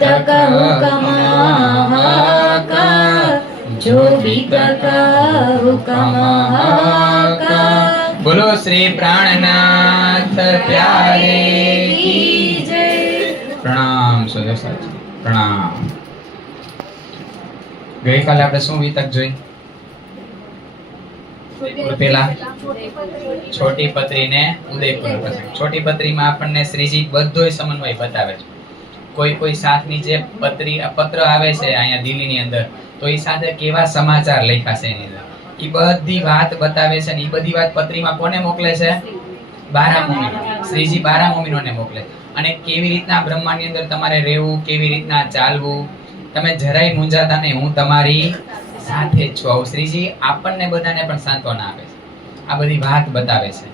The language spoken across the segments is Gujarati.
तक हुक्म हाहाकार, जो भी तक हुक्म हाहाकार। बोलो श्री प्राणनाथ प्यारे की जय। प्रणाम સદસ્ય પ્રણામ। ગઈકાલે આપણે શું વિતક જોઈ? પેલા છોટી પત્રી ને ઉદયપુર પ્રસંગ। છોટી પત્રીમાં આપણને શ્રીજી બધોય સમન્વય બતાવે છે। કોઈ સાથની જે પત્ર આવે છે અહીંયા દિલ્હીની અંદર, તો એ સાથે કેવા સમાચાર લખ્યા છે એની અંદર, એ બધી વાત બતાવે છે ને એ બધી વાત પત્રીમાં કોને મોકલે છે? 12 મુમિનો। શ્રીજી 12 મુમિનોને મોકલે। અને કેવી રીતના બ્રહ્માંડની અંદર તમારે રહેવું, કેવી રીતના ચાલવું, તમે જરાય મૂંઝાતા નહીં, હું તમારી સાથે જ છું। આવું શ્રીજી આપણને બધાને પણ સાંત્વના આપે છે, આ બધી વાત બતાવે છે।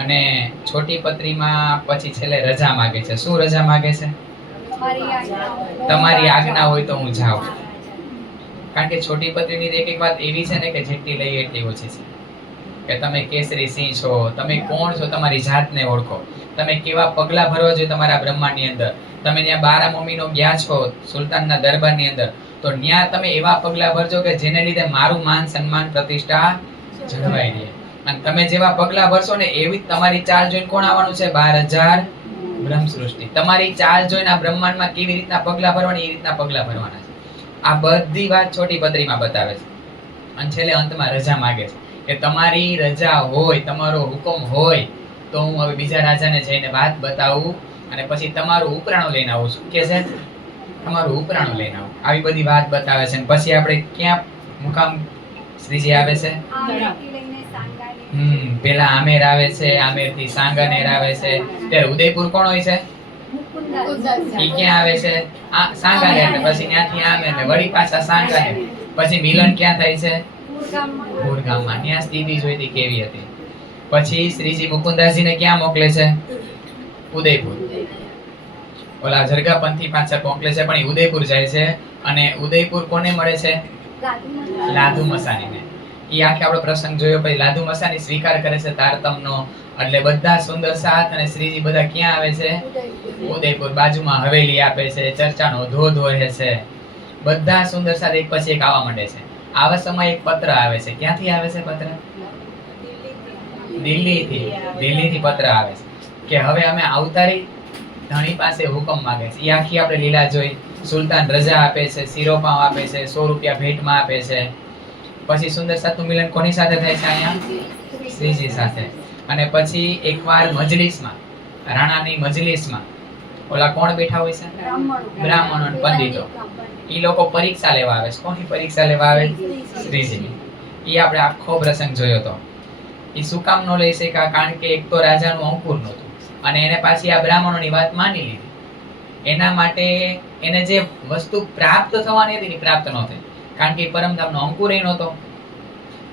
અને છોટી પત્રીમાં પછી છેલ્લે રજા માંગે છે। શું રજા માંગે છે? તમારી આજ્ઞા હોય તો હું જાઉં। કારણ કે છોટી પત્રીની એક વાત એવી છે ને કે જેટલી લઈએ એટલી ઓછી છે। કે તમે કેસરી સિંહ છો, તમે કોણ છો, તમારી જાતને ઓળખો, તમે કેવા પગલા ભરવા જોઈએ તમારા બ્રહ્માંડની અંદર। તમે ત્યાં 12 મુમિનો ગયા છો સુલતાનના દરબારની અંદર, તો ત્યાં તમે એવા પગલા ભરજો કે જેને લીધે મારું માન સન્માન પ્રતિષ્ઠા જળવાઈ રહે। અને તમે જેવા પગલા ભરશો ને એવી તમારી ચાલ જોઈને કોણ આવવાનું છે? 12,000 બ્રહ્મ સૃષ્ટિ। તમારી ચાલ જોઈને આ બ્રહ્માંડમાં કેવી રીતના પગલા ભરવાના, એ રીતના પગલા ભરવાના છે। આ બધી વાત છોટી પત્રીમાં બતાવે છે। અને છેલ્લે અંતમાં રજા માંગે છે કે તમારી રજા હોય, તમારો હુકમ હોય તો હું હવે બીજા રાજાને જઈને વાત બતાવું અને પછી તમારું ઉપરાણું લઈને આવું છું। કે છે તમારું ઉપરાણું લઈને આવું, આવી બધી વાત બતાવે છે। પછી આપણે ક્યાં મુકામ શ્રીજી આવે છે? પેલા આમેર આવે છે, આમેર થી સાંગાનેર આવે છે, ત્યારે ઉદયપુર કોણ હોય છે? ઈ ક્યાં આવે છે? સાંગાનેર, ને પછી ત્યાંથી આમેર, ને વળી પાછા સાંગાનેર, પછી મિલન ક્યાં થાય છે? પુરગામમાં। ત્યાં સ્થિતિ જોઈતી કેવી હતી। પછી શ્રીજી મુકુંદાસજીને ક્યાં મોકલે છે? ઉદયપુર। ઓલા જરગાપંથી પાછળ મોકલે છે, પણ એ ઉદયપુર જાય છે। અને ઉદયપુર કોને મળે છે? લાધુ મસાનીને। ઈ આખે આપણો પ્રસંગ જોયો। પછી લાધુ મસાની સ્વીકાર કરે છે તારતમનો, એટલે બધા સુંદર સાથ અને શ્રીજી બધા ક્યાં આવે છે? ઉદયપુર। બાજુમાં હવેલી આપે છે, ચર્ચાનો ધોધ હોય છે, બધા સુંદર સાથ એક પછી એક આવવા માંડે છે। આવા સમય એક પત્ર આવે છે। ક્યાંથી આવે છે પત્ર? દિલ્હીથી પત્ર આવે છે કે હવે અમે અવતારી ધણી પાસે હુકમ માંગે છે। એ આખી આપણે લીલા જોઈ। સુલતાન રજા આપે છે, શિરોપાવ આપે છે, 100 રૂપિયા ભેટમાં આપે છે। પછી સુંદર સાતનું મિલન કોની સાથે થાય છે? અહીંયા શ્રીજી સાથે। અને પછી એકવાર મજલિસમાં, રાણાની મજલિસમાં ઓલા કોણ બેઠા હોય છે? બ્રાહ્મણો અને પંડિતો। ઈ લોકો પરીક્ષા લેવા આવે છે। કોની પરીક્ષા લેવા આવે? શ્રીજીની। ઈ આપણે આખો પ્રસંગ જોયો તો। ઈ શું કામ નો લઈ શક્યા? કારણ કે એક તો રાજાનું અંકુર નહોતું, અને એને પાછી આ બ્રાહ્મણોની વાત માની લીધી। એના માટે એને જે વસ્તુ પ્રાપ્ત થવાની હતી એ પ્રાપ્ત ન થઈ, કારણ કે પરમધામનો અંકુર એ નહોતો।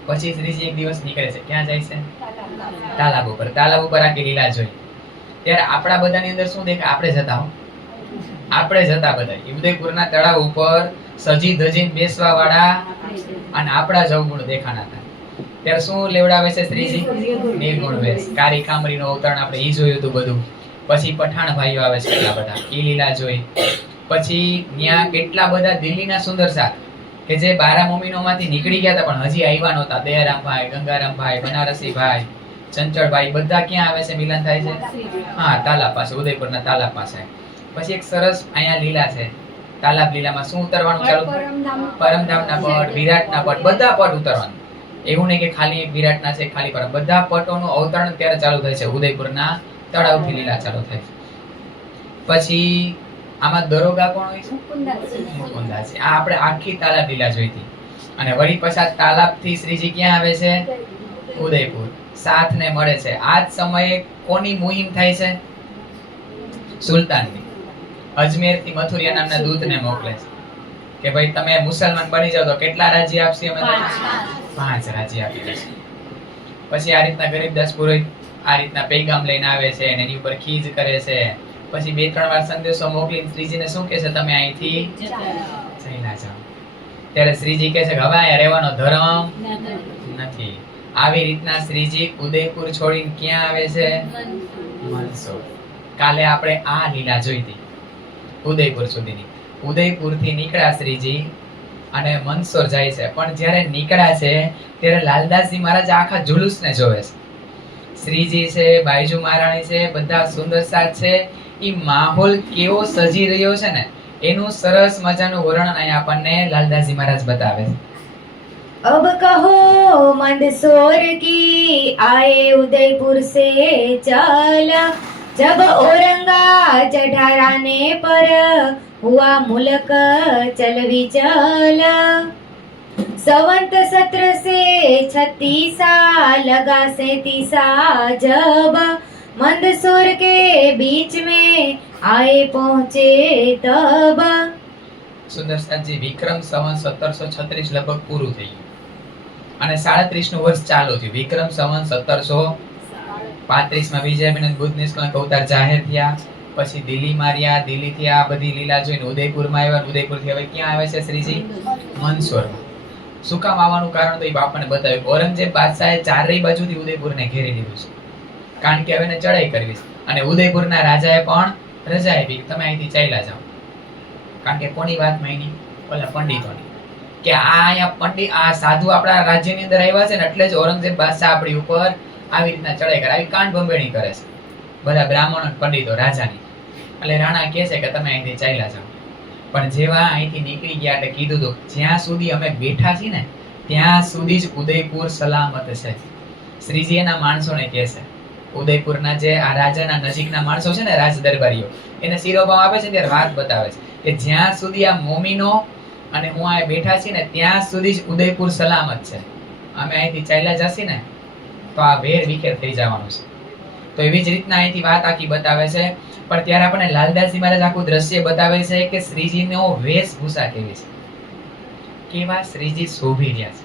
પછી શ્રીજી એક દિવસ નીકળે છે। ક્યાં જાય છે? તાલાબ ઉપર। તાલાબ ઉપર આખી લીલા જોઈ। ત્યારે આપણા બધાની અંદર શું દેખાય? આપણે જતા બધા ઉદયપુરના તળાવ ઉપર સજી ધજીને બેસવા વાળા અને આપણા જ અવગુણ દેખાણા હતા। ત્યારે શું લેવડાવે છે શ્રીજી? નિર્ગુણ વેશ, કારી કામરીનો અવતરણ આપણે ઈ જોયું હતું બધું। પછી પઠાણ ભાઈઓ આવે છે એટલા બધા, ઈ લીલા જોઈ। પછી ત્યાં કેટલા બધા દિલ્હીના સુંદર સાથ કે જે 12 મુમિનોમાંથી નીકળી ગયા હતા પણ હજી આવ્યા નહોતા। દયારામભાઈ, ગંગારામભાઈ, બનારસીભાઈ, ચંચળભાઈ, બધા ક્યાં આવે છે? મિલન થાય છે હા તાલાબ પાસે, ઉદયપુરના તાલાબ પાસે। પછી એક સરસ અહીંયા લીલા છે। તાલાબ લીલામાં શું ઉતરવાનું ચાલુ? પરમધામના પટ, વિરાટના પટ, બધા પટ ઉતરવાનું। એવું નહીં કે ખાલી એક વિરાટના છે, ખાલી પરમ, બધા પટોનું અવતરણ ત્યારે ચાલુ થાય છે। ઉદયપુરના તળાવથી લીલા ચાલુ થાય છે। પછી આમાં દરોગા કોણ હોય છે? મુકુંદાસજી। આ આપણે આખી તાલાબ લીલા જોઈતી। અને વળી પછી તાલાબથી શ્રીજી ક્યાં આવે છે? ઉદયપુર। સાથને મળે છે। આ જ સમયે કોની મુહિમ થાય છે? સુલતાનની। અજમેરથી મથુરિયા નામના દૂતને મોકલે છે કે ભાઈ તમે મુસલમાન બની જાવ તો કેટલા રાજ્ય આપશે? અમે 5 રાજ્ય આપી દેશું। પછી આ રીતના ગરીબદાસ પુરોહિત આ રીતના પૈગામ લઈને આવે છે અને એની ઉપર ખીજ કરે છે। પછી 2-3 વાર સંદેશો મોકલીને શ્રીજીને શું કહે છે? તમે અહીંથી જઈને જાઓ। ત્યારે શ્રીજી કહે છે કે હવે અહીંયા રહેવાનો ધર્મ નથી। આવી રીતના શ્રીજી ઉદયપુર છોડીને ક્યાં આવે છે? મનસુર। કાલે આપણે આ લીલા જોઈતી। ઉદયપુર સુધીની. ઉદયપુરથી નીકળ્યા શ્રીજી અને મંદસોર જાય છે. પણ જ્યારે નીકળ્યા છે ત્યારે લાલદાસજી મહારાજ આખા જુલુસને જોવે છે. શ્રીજી છે, બાઈજુ મહારાણી છે, બધા સુંદર સાથ છે. ઈ માહોલ કેવો સજી રહ્યો છે ને એનું સરસ મજાનું વર્ણન અહીંયા આપણને લાલદાસજી મહારાજ બતાવે છે. अब कहो मंदसौर की आए उदयपुर से चला, जब औरंगा चढ़ाने पर हुआ मुल्क चलवी चला. संवत 1736 लगा 37 जब मंदसौर के बीच में आए पहुंचे तब. સુંદરસાજી વિક્રમ સંવત 1736 લગભગ પૂરું થઈ ગયું અને 37 નું વર્ષ ચાલુ થયું. વિક્રમ સંવત 1735 માં વિજયબેન બુદ્ધ નિષ્કલંક અવતાર જાહેર થયા. પછી દિલ્હી માર્યા, દિલ્હી થી આ બધી લીલા જોઈને ઉદયપુરમાં આવ્યા. ઉદયપુર થી હવે ક્યાં આવે છે શ્રીજી? મંદસોરમાં. શું કામ આવવાનું કારણ તો એ બાપાને બતાવ્યું. ઔરંગઝેબ બાદશાહે ચારેય બાજુથી ઉદયપુરને ઘેરી લીધું છે, કારણ કે હવે એને ચડાઈ કરવી છે. અને ઉદયપુરના રાજાએ પણ રજા આપી, તમે અહીંથી ચાલ્યા જાઓ. કારણ કે કોની વાત માની? ઓલા પંડિતોની, કે આ અહીંયા પંડિત આ સાધુ આપણા રાજ્યની અંદર આવ્યા છે ને એટલે જ ઔરંગઝેબ બાદશાહ આપણી ઉપર આવી રીતના ચડાઈ કરે, આવી કાંડ ભંભેણી કરે છે બધા બ્રાહ્મણો અને પંડિતો રાજાની. એટલે રાણા કહે છે કે તમે અહીંથી ચાલ્યા જાઓ. પણ જેવા અહીંથી નીકળી ગયા એટલે કીધું હતું જ્યાં સુધી અમે બેઠા છીએ ને ત્યાં સુધી જ ઉદયપુર સલામત છે. શ્રીજી એના માણસોને કહે છે, ઉદયપુરના જે આ રાજાના નજીકના માણસો છે ને રાજ દરબારીઓ, એને શિરોભાવ આપે છે ત્યારે વાત બતાવે છે કે જ્યાં સુધી આ મોમીનો અને હું આ બેઠા છીએ ને ત્યાં સુધી જ ઉદયપુર સલામત છે. અમે અહીંથી ચાલ્યા જશી ને તો આ વેર વિખેર થઈ જવાનું છે. તો એવી જ રીતના અહીંથી વાત આખી બતાવે છે. પણ ત્યારે આપણને લાલદાસજી મહારાજ આખું દ્રશ્ય બતાવે છે કે શ્રીજીનો વેશભૂષા કેવી છે, કેવા શ્રીજી શોભી રહ્યા છે.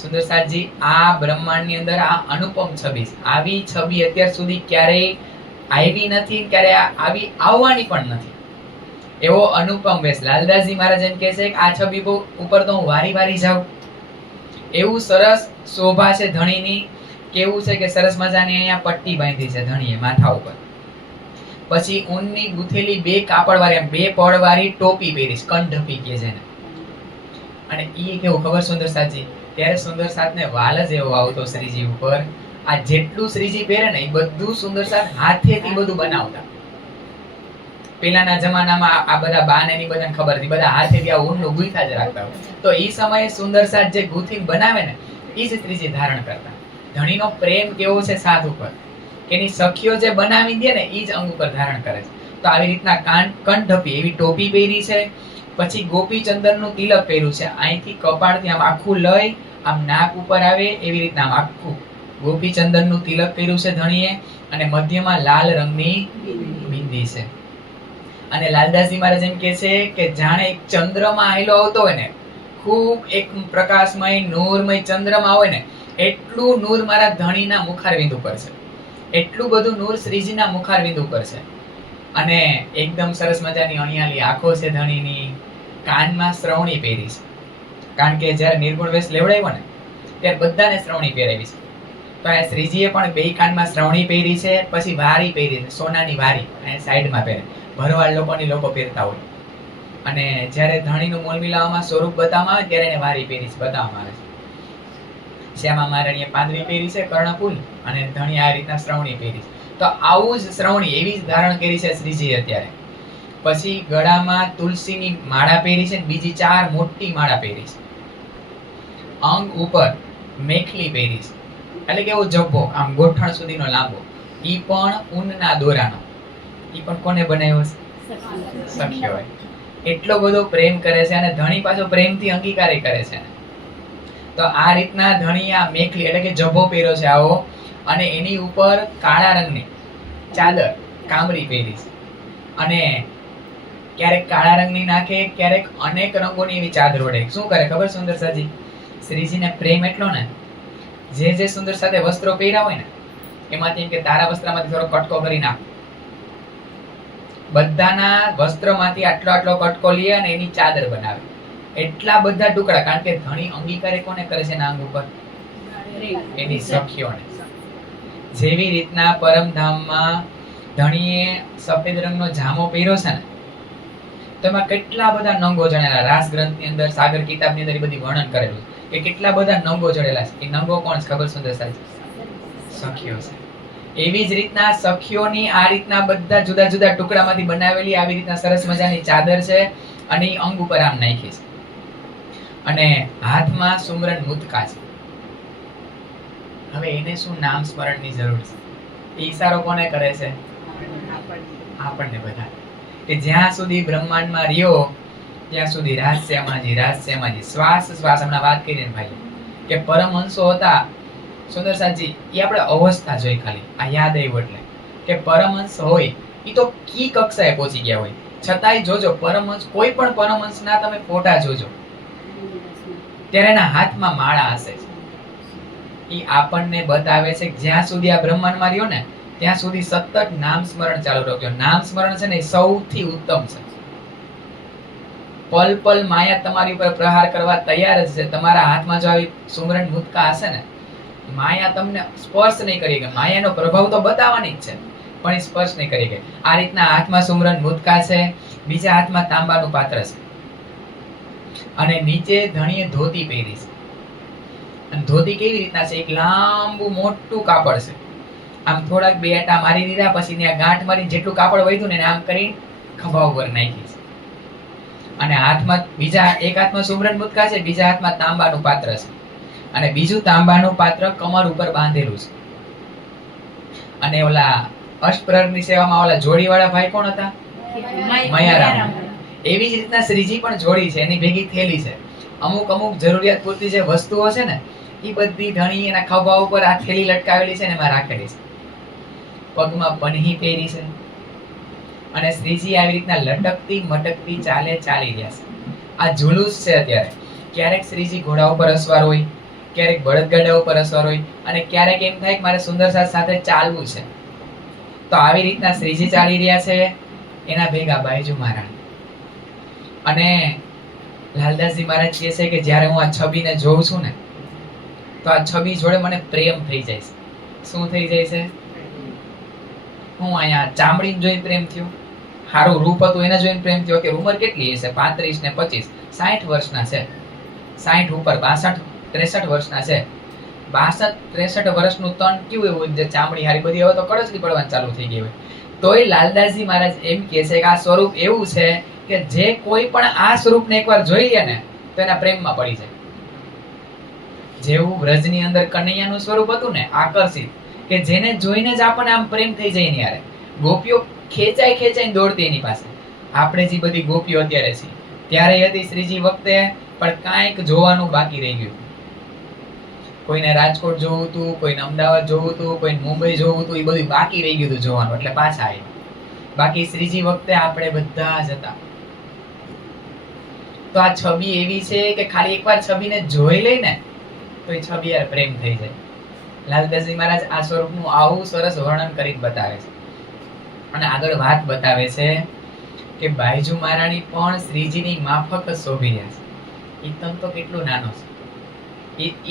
સુંદરસાજી આ બ્રહ્માંડની અંદર આ અનુપમ છબી છે. આવી છબી અત્યાર સુધી ક્યારેય આવી નથી, ક્યારે આવી આવવાની પણ નથી. એવો અનુપમ વેશ. લાલદાસજી મહારાજ એમ કહે છે કે આ છબી ઉપર તો હું વારી વારી જાઉં. એવું સરસ શોભા છે ધણીની. કેવું છે કે સરસ મજાની અહીંયા પટ્ટી બાંધી છે ધણીએ માથા ઉપર. પછી ઊનની ગૂંથેલી બે કાપડવાળી બે પડવાળી ટોપી પહેરી છે, કંઠપી કહે છે એને. અને ઈ કેવું ખબર સુંદરસાજી? ત્યારે સુંદરસાતને વાલ જ એવો આવતો શ્રીજી ઉપર. આ જેટલું શ્રીજી પહેરે ને એ બધું સુંદરસાત હાથેથી બધું બનાવતા. પેલાના જમાનામાં આ બધા બાને ની બધાને ખબર હતી, બધા હાથેથી આ ઊનનું ગૂંથા જ રાખતા હોય. તો એ સમયે સુંદરસાત જે ગૂંથીને બનાવે ને એ જ શ્રીજી ધારણ કરતા. ધણીનો પ્રેમ કેવો છે સાથ ઉપર, કે એની સખીઓ જે બનાવી દે ને એ જ અંગ ઉપર ધારણ કરે છે. તો આવી રીતના કંઠપી એવી ટોપી પહેરી છે. પછી ગોપી ચંદનનું તિલક પહેર્યું છે. અહીંથી કપાળથી આમ આખું લઈ આમ નાક ઉપર આવે એવી રીતના આમ આખું ગોપી ચંદનનું તિલક કર્યું છે ધણીએ. અને મધ્યમાં લાલ રંગની બિંદી છે. અને લાલદાસજી મહારાજ એમ કહે છે કે જાણે એક ચંદ્રમાં આવેલો આવતો હોય ને, ખૂબ એક પ્રકાશમય નૂરમય ચંદ્રમાં હોય ને એટલું નૂર મારા ધણીના મુખારવિંદ ઉપર છે. એટલું બધું નૂર શ્રીજીના મુખારવિંદ ઉપર છે. અને એકદમ સરસ મજાની અણિયાળી આંખો છે ધણીની. કાનમાં શ્રવણી પહેરી છે, કારણ કે જ્યારે નિર્ગુણ વેશ લેવડાવ્યો ને ત્યારે બધાને શ્રવણી પહેરાવી છે. તો આ શ્રીજીએ પણ બે કાનમાં શ્રવણી પહેરી છે. પછી વારી પહેરી છે, સોનાની વારી અને સાઈડમાં પહેરે. ભરવાડ લોકો પહેરતા હોય. અને જ્યારે ધણીનું મોલ મિલાવવામાં સ્વરૂપ બતાવવામાં આવે ત્યારે એને વારી પહેરી છે, બતાવવામાં આવે છે. શ્યામા મહારાણીએ પાંદડી પહેરી છે કર્ણફૂલ, અને ધણી આ રીતના શ્રવણી પહેરી છે. તો આવું જ શ્રવણી એવી જ ધારણ કરી છે શ્રીજી અત્યારે. પછી ગળામાં તુલસીની માળા પહેરી છે, બીજી 4 મોટી માળા પહેરી છે. અંગ ઉપર મેખલી પહેરી છે, એટલે કે એવો જબ્બો આમ ગોઠણ સુધીનો લાંબો. ઈ પણ ઊનના દોરાનો. ઈ પણ કોને બનાવ્યો છે? સખ્યો હોય. એટલો બધો પ્રેમ કરે છે અને ધણી પાછો પ્રેમથી અંગીકારે કરે છે. તો આ રીતના ધણી આ મેખલી એટલે કે જબ્બો પહેર્યો છે આવો, અને એની ઉપર કાળા રંગની ચાદર કામરી પહેરી છે. અને ક્યારેક કાળા રંગની નાખે, ક્યારેક અનેક રંગોની એવી ચાદર ઓઢે. શું કરે ખબર સુંદરસાજી? શ્રીજીને પ્રેમ એટલો ને, જે સુંદર સાથે વસ્ત્રો પહેર્યા હોય ને એમાંથી કે તારા વસ્ત્રમાંથી થોડો કટકો કરી નાખ. બધાના વસ્ત્રમાંથી આટલો કટકો લે અને એની ચાદર બનાવે. એટલા બધા ટુકડા, કારણ કે ધણી અંગીકારે કોને કરે છે નાંગ ઉપર? એની સખીઓને. જેવી રીતના પરમધામમાં ધણીએ સફેદ રંગનો જામો પહેર્યો છે ને, તો એમાં કેટલા બધા નંગો જણેલા, રાસ ગ્રંથની અંદર, સાગર કિતાબની અંદર એ બધી વર્ણન કરેલું કે કેટલા બધા નંગો જડેલા છે. એ નંગો કોણ છે ખબર? સુંદર સાહેબ, સખીઓ છે. એવી જ રીતના સખીઓની આ રીતના બધા જુદા જુદા ટુકડામાંથી બનાવેલી આવી રીતના સરસ મજાની ચાદર છે અને એ અંગ ઉપર આમ નાખી છે અને હાથમાં સુમરન મુતકા છે. હવે એને શું નામ સ્મરણની જરૂર છે? એ ઈશારો કોને કરે છે? આપણને બધા. કે જ્યાં સુધી બ્રહ્માંડમાં રહ્યો ત્યાં સુધી રાજશ્યામાજી રાજશ્યામાજી, શ્વાસ શ્વાસ. હમણાં વાત કરીને ભાઈ કે પરમહંસો હતા સુંદર સાજી, એ આપણે અવસ્થા જોઈ ખાલી, આ યાદ આવ્યું એટલે કે પરમહંસ હોય એ તો કી કક્ષાએ પહોંચી ગયા હોય, છતાંય જોજો પરમહંસ, કોઈ પણ પરમહંસના તમે ફોટા જોજો ત્યારે એના હાથમાં માળા હશે. એ આપણને બતાવે છે કે જ્યાં સુધી આ બ્રહ્માંડમાં રહ્યો ને ત્યાં સુધી સતત નામ સ્મરણ ચાલુ રાખજો. નામ સ્મરણ છે ને એ સૌથી ઉત્તમ છે. પલ પલ માયા તમારી ઉપર પ્રહાર કરવા તૈયાર જ છે. તમારા હાથમાં જો આવી સુમરન મુતકા હશે ને, માયા તમને સ્પર્શ નહીં કરી ગઈ. માયાનો પ્રભાવ તો બતાવવાની જ છે પણ એ સ્પર્શ નહીં કરી ગઈ. આ રીતના હાથમાં સુમરન મુતકા છે, બીજા હાથમાં તાંબાનું પાત્ર છે અને નીચે ધણીએ ધોતી પહેરી છે. અને ધોતી કેવી રીતના છે? એક લાંબુ મોટું કાપડ છે. આમ થોડાક બે આટા મારી દીધા, પછી ત્યાં ગાંઠ મારી જેટલું કાપડ વધ્યું ને આમ કરી ખભા ઉપર નાખી છે. અને હાથમાં બીજા એક હાથમાં સુમરન મુતકા છે, બીજા હાથમાં તાંબાનું પાત્ર છે અને બીજું તાંબાનું પાત્ર કમર ઉપર બાંધેલું છે. અને ઓલા અષ્ટપ્રહરની સેવામાં ઓલા જોડીવાળા ભાઈ કોણ હતા? મયારામ. એવી જ રીતના શ્રીજી પણ જોડી છે, એની ભેગી થેલી છે. અમુક અમુક જરૂરિયાત પૂરતી જે વસ્તુઓ છે ને એ બધી ધણી એના ખભા ઉપર આ થેલી લટકાવેલી છે ને એમાં રાખેલી છે. પગમાં પન્હી પહેરી છે અને શ્રીજી આવી રીતના લટકતી મટકતી ચાલી રહ્યા છે. આ જુલુસ છે અત્યારે. ક્યારેક શ્રીજી ઘોડા ઉપર અસવાર હોય, ક્યારેક બળદગાડા ઉપર અસવાર હોય અને ક્યારેક એમ થાય કે મારે સુંદર સાથે ચાલવું છે. તો આવી રીતના શ્રીજી ચાલી રહ્યા છે, એના ભેગા બાયજુ મહારાણી. અને લાલદાસજી મહારાજ કહે છે કે જ્યારે હું આ છબીને જોઉં છું ને તો આ છબી જોડે મને પ્રેમ થઈ જાય છે. શું થઈ જાય છે? હું અહીંયા ચામડીને જોઈને પ્રેમ થયો, સારું રૂપ હતું એને જોઈને પ્રેમ થયો. કે ઉંમર કેટલી હશે? 35 ને 25, 60 વર્ષના છે, 60 ઉપર 62 63 વર્ષના છે. 62 63 વર્ષનું તન કેવું એવું જે ચામડી હારી બધી હવે તો કડસલી પડવાની ચાલુ થઈ ગઈ હોય. તોય લાલદાસજી મહારાજ એમ કહે છે કે આ સ્વરૂપ એવું છે કે જે કોઈ પણ આ સ્વરૂપને એકવાર જોઈ લે ને તો એના પ્રેમમાં પડી જાય. જેવું વ્રજની અંદર કનૈયાનું સ્વરૂપ હતું ને આકર્ષિત, કે જેને જોઈને જ આપણને આમ પ્રેમ થઈ જાય ને યારે. ગોપીઓ ખેંચાઈને દોડતી એની પાસે. આપણે જે બધી ગોપીઓ અત્યારે છે ત્યારે હતી શ્રીજી વખતે, પણ કાંઈક જોવાનું બાકી રહી ગયું. કોઈને રાજકોટ જોવું હતું, કોઈને અમદાવાદ જોવું હતું, કોઈને મુંબઈ જોવું હતું, એ બધું બાકી રહી ગયું હતું જોવાનું, એટલે પાછા આવ્યા. બાકી શ્રીજી વખતે આપણે બધા જ હતા. તો આ છબી એવી છે કે ખાલી એકવાર છબીને જોઈ લઈને તો એ છબી યાર પ્રેમ થઈ જાય. લાલદાસજી મહારાજ આ સ્વરૂપનું આવું સરસ વર્ણન કરી બતાવે છે અને આગળ વાત બતાવે છે કે બાયજુ મહારાણી પણ શ્રીજીની માફક શોભી રહ્યા છે. એ તમ તો કેટલું નાનો છે.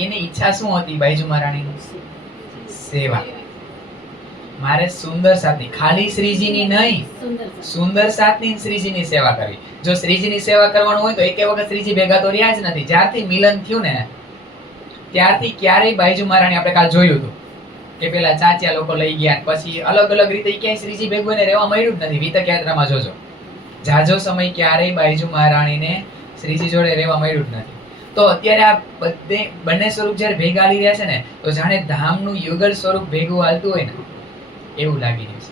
એની ઈચ્છા શું હતી બાયજુ મહારાણીની? સેવા. મારે સુંદર સાથી, ખાલી શ્રીજીની નહીં, સુંદર સાથી શ્રીજીની સેવા કરવી. જો શ્રીજીની સેવા કરવાનું હોય તો એકે વખત શ્રીજી ભેગા તો રહ્યા જ નથી. જ્યારથી મિલન થયું ને ત્યારથી ક્યારેય બાયજુ મહારાણી આપણે કાલ જોયું હતું કે પેલા ચાચિયા લોકો લઈ ગયા પછી અલગ અલગ રીતે ક્યાંય શ્રીજી ભેગું એને રહેવા મળ્યું જ નથી. વિતક યાત્રામાં જોજો જાજો સમય ક્યારેય બાયજુ મહારાણીને શ્રીજી જોડે રહેવા મળ્યું જ નથી. તો અત્યારે આ બંને સ્વરૂપ જયારે ભેગા આવી રહ્યા છે ને તો જાણે ધામનું યુગલ સ્વરૂપ ભેગું હાલતું હોય ને એવું લાગી રહ્યું છે.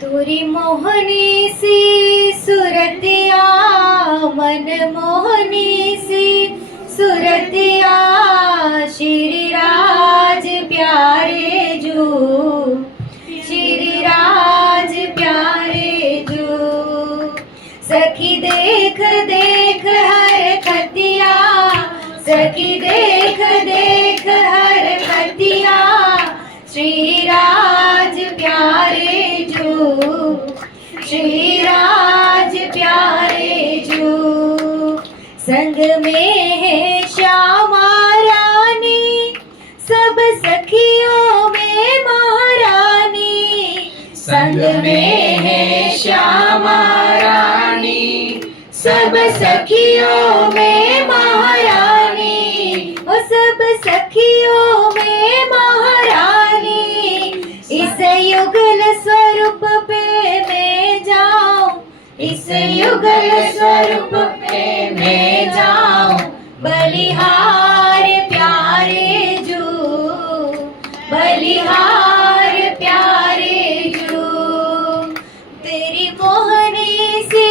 तुरी मोहनी सी सुरतिया मन मोहनी सी सुरतिया श्री राज प्यारे जो श्री राज प्यारे जो सखी देख देख हर खतिया सखी देख देख हर खतिया श्री राज प्यारे जो श्री राज प्यारे जो संग में है श्यामा रानी सब सखियों में महारानी संग में है श्यामा रानी सब सखियों में महारानी, ओ सब सखियों में महारानी, इस युगल स्वरूप पे मैं जाऊं, इस युगल स्वरूप पे मैं जाऊं, बलिहार प्यारे जू, बलिहार प्यारे जू, तेरी मोहनी सी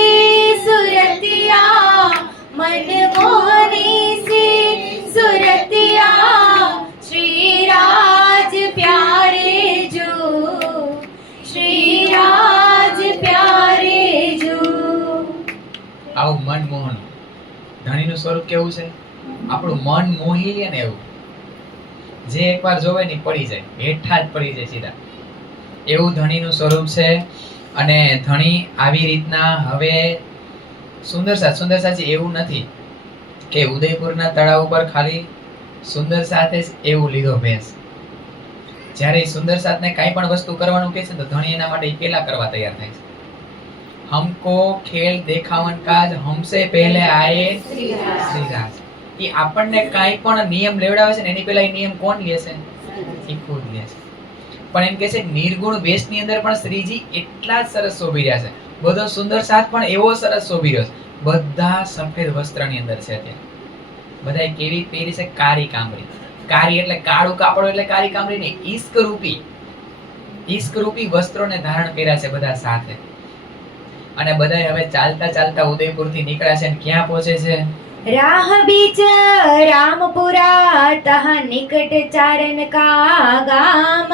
सुरतिया, मन मोहनी सी सुरतिया, श्री राज प्यारे जू, श्री राज प्यारे जू. આવું મનમોહન ધણીનું સ્વરૂપ કેવું છે? આપણું મન મોહી લે ને એવું, જે એકવાર જોવે ને પડી જાય, હેઠા જ પડી જાય સીધા, એવું ધણીનું સ્વરૂપ છે. અને ધણી આવી રીતના હવે સુંદર સાથી એવું નથી કે ઉદયપુરના તળાવ ઉપર ખાલી સુંદર સાથે જ એવું લીધો ભેંસ. જ્યારે સુંદર સાથને કાંઈ પણ વસ્તુ કરવાનું કહે છે તો ધણી એના માટે પેલા કરવા તૈયાર થાય છે. हमको खेल देखावन काज हमसे पहले आए श्रीराज. એ આપણને કાંઈ પણ નિયમ લેવડાવે છે ને એની પહેલા એ નિયમ કોણ લે છે? એ ખુદ લે છે. પણ એમ કે છે નિર્ગુણ વેશની અંદર પણ શ્રીજી એટલા જ સરસ શોભી રહ્યા છે. બધો સુંદર સાથ પણ એવો સરસ શોભી રહ્યો છે. બધા સફેદ વસ્ત્રની અંદર છે. અત્યારે બધા કેવી પહેરી છે? કારી કામરી. કારી એટલે કાળું કાપડ એટલે કારી કામરી નહીં, ઈશ્ક રૂપી વસ્ત્રોને ધારણ કર્યા છે બધા સાથે. અને બધા હવે ચાલતા ચાલતા ઉદયપુર થી નીકળ્યા છે. ક્યાં પહોંચે છે? राह बीच रामपुरा, तहाँ निकट चारण का गाम,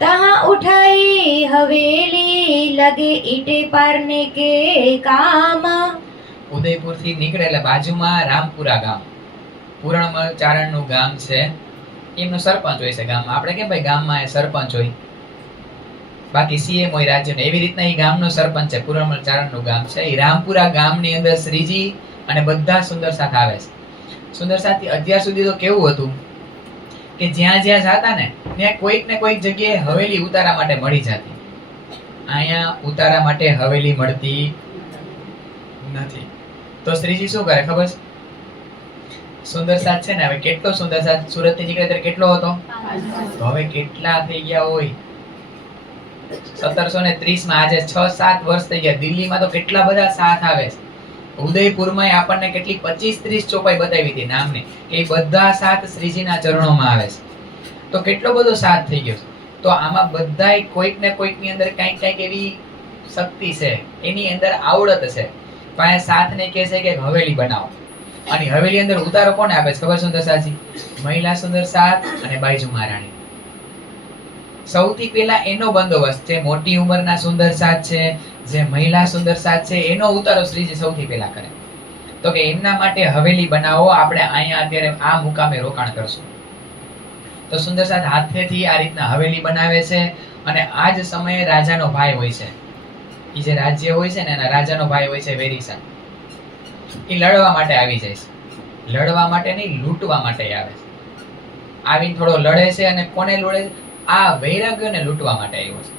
तहाँ उठाई हवेली, लगे ईटे पारने के काम. ઉદયપુર થી નીકળે એટલે બાજુમાં રામપુરા ગામ, પૂરણમલ ચારણ નું ગામ છે. એમનો સરપંચ હોય છે ગામમાં. આપણે કેમ ભાઈ ગામમાં સરપંચ હોય, બાકી સીએમ હોય રાજ્યનો, એવી રીતના એ ગામનો સરપંચ છે. પૂરણમલ ચારણ નું ગામ છે. એ રામપુરા ગામની અંદર શ્રીજી અને બધા સુંદર સાથ આવે છે. સુંદર સાથી અત્યાર સુધી તો કેવું હતું કે જ્યાં જ્યાં જાતા ને ત્યાં કોઈક ને કોઈક જગ્યાએ હવેલી ઉતારા માટે મળી જતી. અહીંયા ઉતારા માટે હવેલી મળતી નથી. તો શ્રીજી શું કરે ખબર છે? સુંદર સાથ છે ને, હવે કેટલો સુંદર સાથ સુરત થી નીકળે ત્યારે કેટલો હતો? તો હવે કેટલા થઈ ગયા હોય? 1730 માં, આજે 6-7 વર્ષ થઈ ગયા. દિલ્હીમાં તો કેટલા બધા સાથ આવે છે. ઉદયપુરમાં આપણને કેટલી 25-30 ચોપાઈ બતાવી હતી નામની, કે એ બધા સાથ શ્રીજીના ચરણોમાં આવે છે. તો કેટલો બધો સાથ થઈ ગયો. તો આમાં બધાય કોઈક ને કોઈક ની અંદર કઈક કઈક એવી શક્તિ છે, એની અંદર આવડત છે. પાસે સાથને કહે છે કે હવેલી બનાવો, અને હવેલી અંદર ઉતારો કોને આપે છે ખબર? સુંદર સાથી, મહિલા સુંદર સાથ અને બાઈજુ મહારાણી. સૌથી પહેલા એનો બંદોબસ્ત છે. મોટી ઉંમરના સુંદર સાથ છે, જે મહિલા સુંદર સાથ છે, એનો ઉતારો શ્રીજી સૌથી પહેલા કરે. તો કે એમના માટે હવેલી બનાવો, આપણે અહીંયા અત્યારે આ મુકામે રોકાણ કરશું. તો સુંદર સાથ હાથેથી આ રીતના હવેલી બનાવે છે. અને આ જ સમયે રાજાનો ભાઈ હોય છે. એ જે રાજ્ય હોય છે ને એના રાજાનો ભાઈ હોય છે વેરીસા. એ લડવા માટે આવી જાય છે. લડવા માટે નહીં, લૂંટવા માટે આવે છે. આવીને થોડો લડે છે. અને કોને લડે છે? આ વૈરાગ્યોને લૂંટવા માટે આવ્યો છે.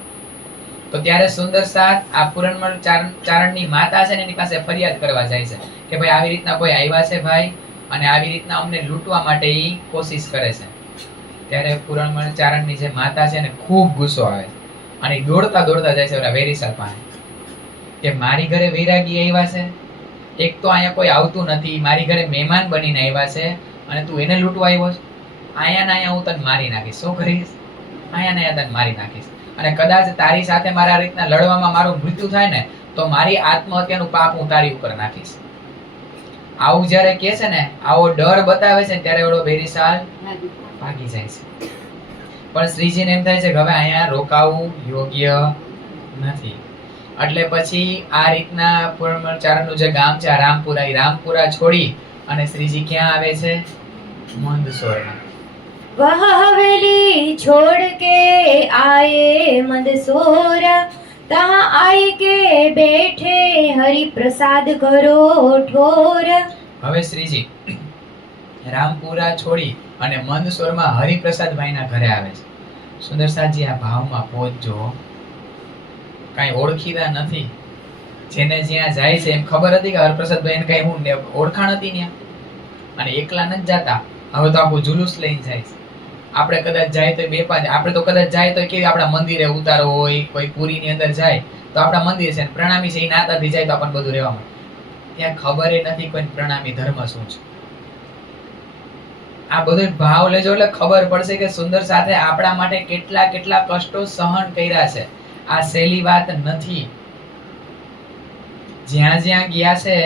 તો ત્યારે સુંદર સાથ આ પૂરણમલ ચારણની માતા છે ને એની પાસે ફરિયાદ કરવા જાય છે કે ભાઈ આવી રીતના કોઈ આવ્યા છે ભાઈ, અને આવી રીતના અમને લૂંટવા માટે એ કોશિશ કરે છે. ત્યારે પૂરણમલ ચારણની જે માતા છે ને ખૂબ ગુસ્સો આવે છે, અને દોડતા દોડતા જાય છે ઓલા વેરીસા પાસે કે મારી ઘરે વૈરાગી આવ્યા છે, એક તો અહીંયા કોઈ આવતું નથી, મારી ઘરે મહેમાન બનીને આવ્યા છે, અને તું એને લૂંટવા આવ્યો છે. અહીંયા ને અહીંયા હું તને મારી નાખીશ. શું કરીશ? અહીંયા ને અહીંયા તને મારી નાખીશ. અને કદાચ તારી સાથે મારા રીતના લડવામાં મારું મૃત્યુ થાય ને તો મારી આત્મહત્યાનું પાપ હું તારી ઉપર નાખીશ. આવું જ્યારે કહે છે ને, આવો ડર બતાવે છે ત્યારે ઓલો વેરીસાલ ભાગી જાય છે. પણ શ્રીજીને એમ થાય છે કે હવે અહીંયા રોકાવું યોગ્ય નથી. એટલે પછી આ રીતના પૂરણમલ ચારણનું જે ગામ છે આ રામપુરા, એ રામપુરા છોડી અને શ્રીજી ક્યાં આવે છે? મંદસોરમાં. वह हवेली छोड़ के आए मंदसौर, तहाँ आई के बैठे हरि प्रसाद करो ठोर. હવે શ્રીજી રામપુરા છોડી અને મંદસોરમાં હરિપ્રસાદ ભાઈના ઘરે આવે છે. સુંદર સાજી આ ભાવમાં પહોંચજો, કાંઈ ઓળખીતા નથી, જેને જ્યાં જાય છે એમ ખબર હતી કે હરપ્રસાદભાઈ ને કઈ હું ઓળખાણ હતી ત્યાં, અને એકલા નથી જાતા, હવે તો આખું જુલુસ લઈને જાય છે. આપણે કદાચ જાય તો બે પાંચ, આપણે તો કદાચ જાય તો કેવી આપણા મંદિરે ઉતારો હોય, કોઈ પુરીની અંદર જાય તો આપણા મંદિર છે, પ્રણામી છે એ નાતાથી જાય તો આપણને બધું રહેવા મળે. ત્યાં ખબર નથી કોઈ પ્રણામી ધર્મ શું છે. આ બધો ભાવ લેજો એટલે ખબર પડશે કે સુંદર સાથે આપણા માટે કેટલા કેટલા કષ્ટો સહન કર્યા છે. આ સહેલી વાત નથી. જ્યાં જ્યાં ગયા છે,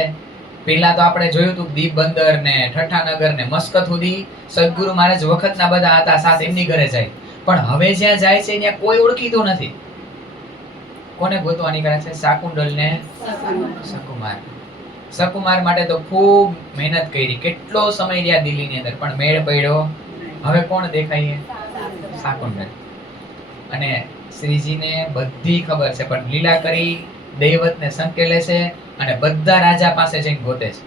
પેલા તો આપણે જોયું હતું દીપ બંદર ને ઠઠ્ઠાનગર ને મસ્કત સુધી સદગુરુ મહારાજ વખતના બધા હતા, સાથ એમની ઘરે જાય. પણ હવે જ્યાં જાય છે ત્યાં કોઈ ઓળખીતું નથી. કોને ગોતવા નીકળ્યા છે? શાકુંડલ ને સકુમાર. સકુમાર માટે તો ખૂબ મહેનત કરી, કેટલો સમય રહ્યા દિલ્હીની અંદર, પણ મેળ પડ્યો. હવે કોણ દેખાય? શાકુંડલ. અને શ્રીજીને બધી ખબર છે, પણ લીલા કરી દૈવતને સંકેલે છે અને બધા રાજા પાસે જઈને ગોતે છે.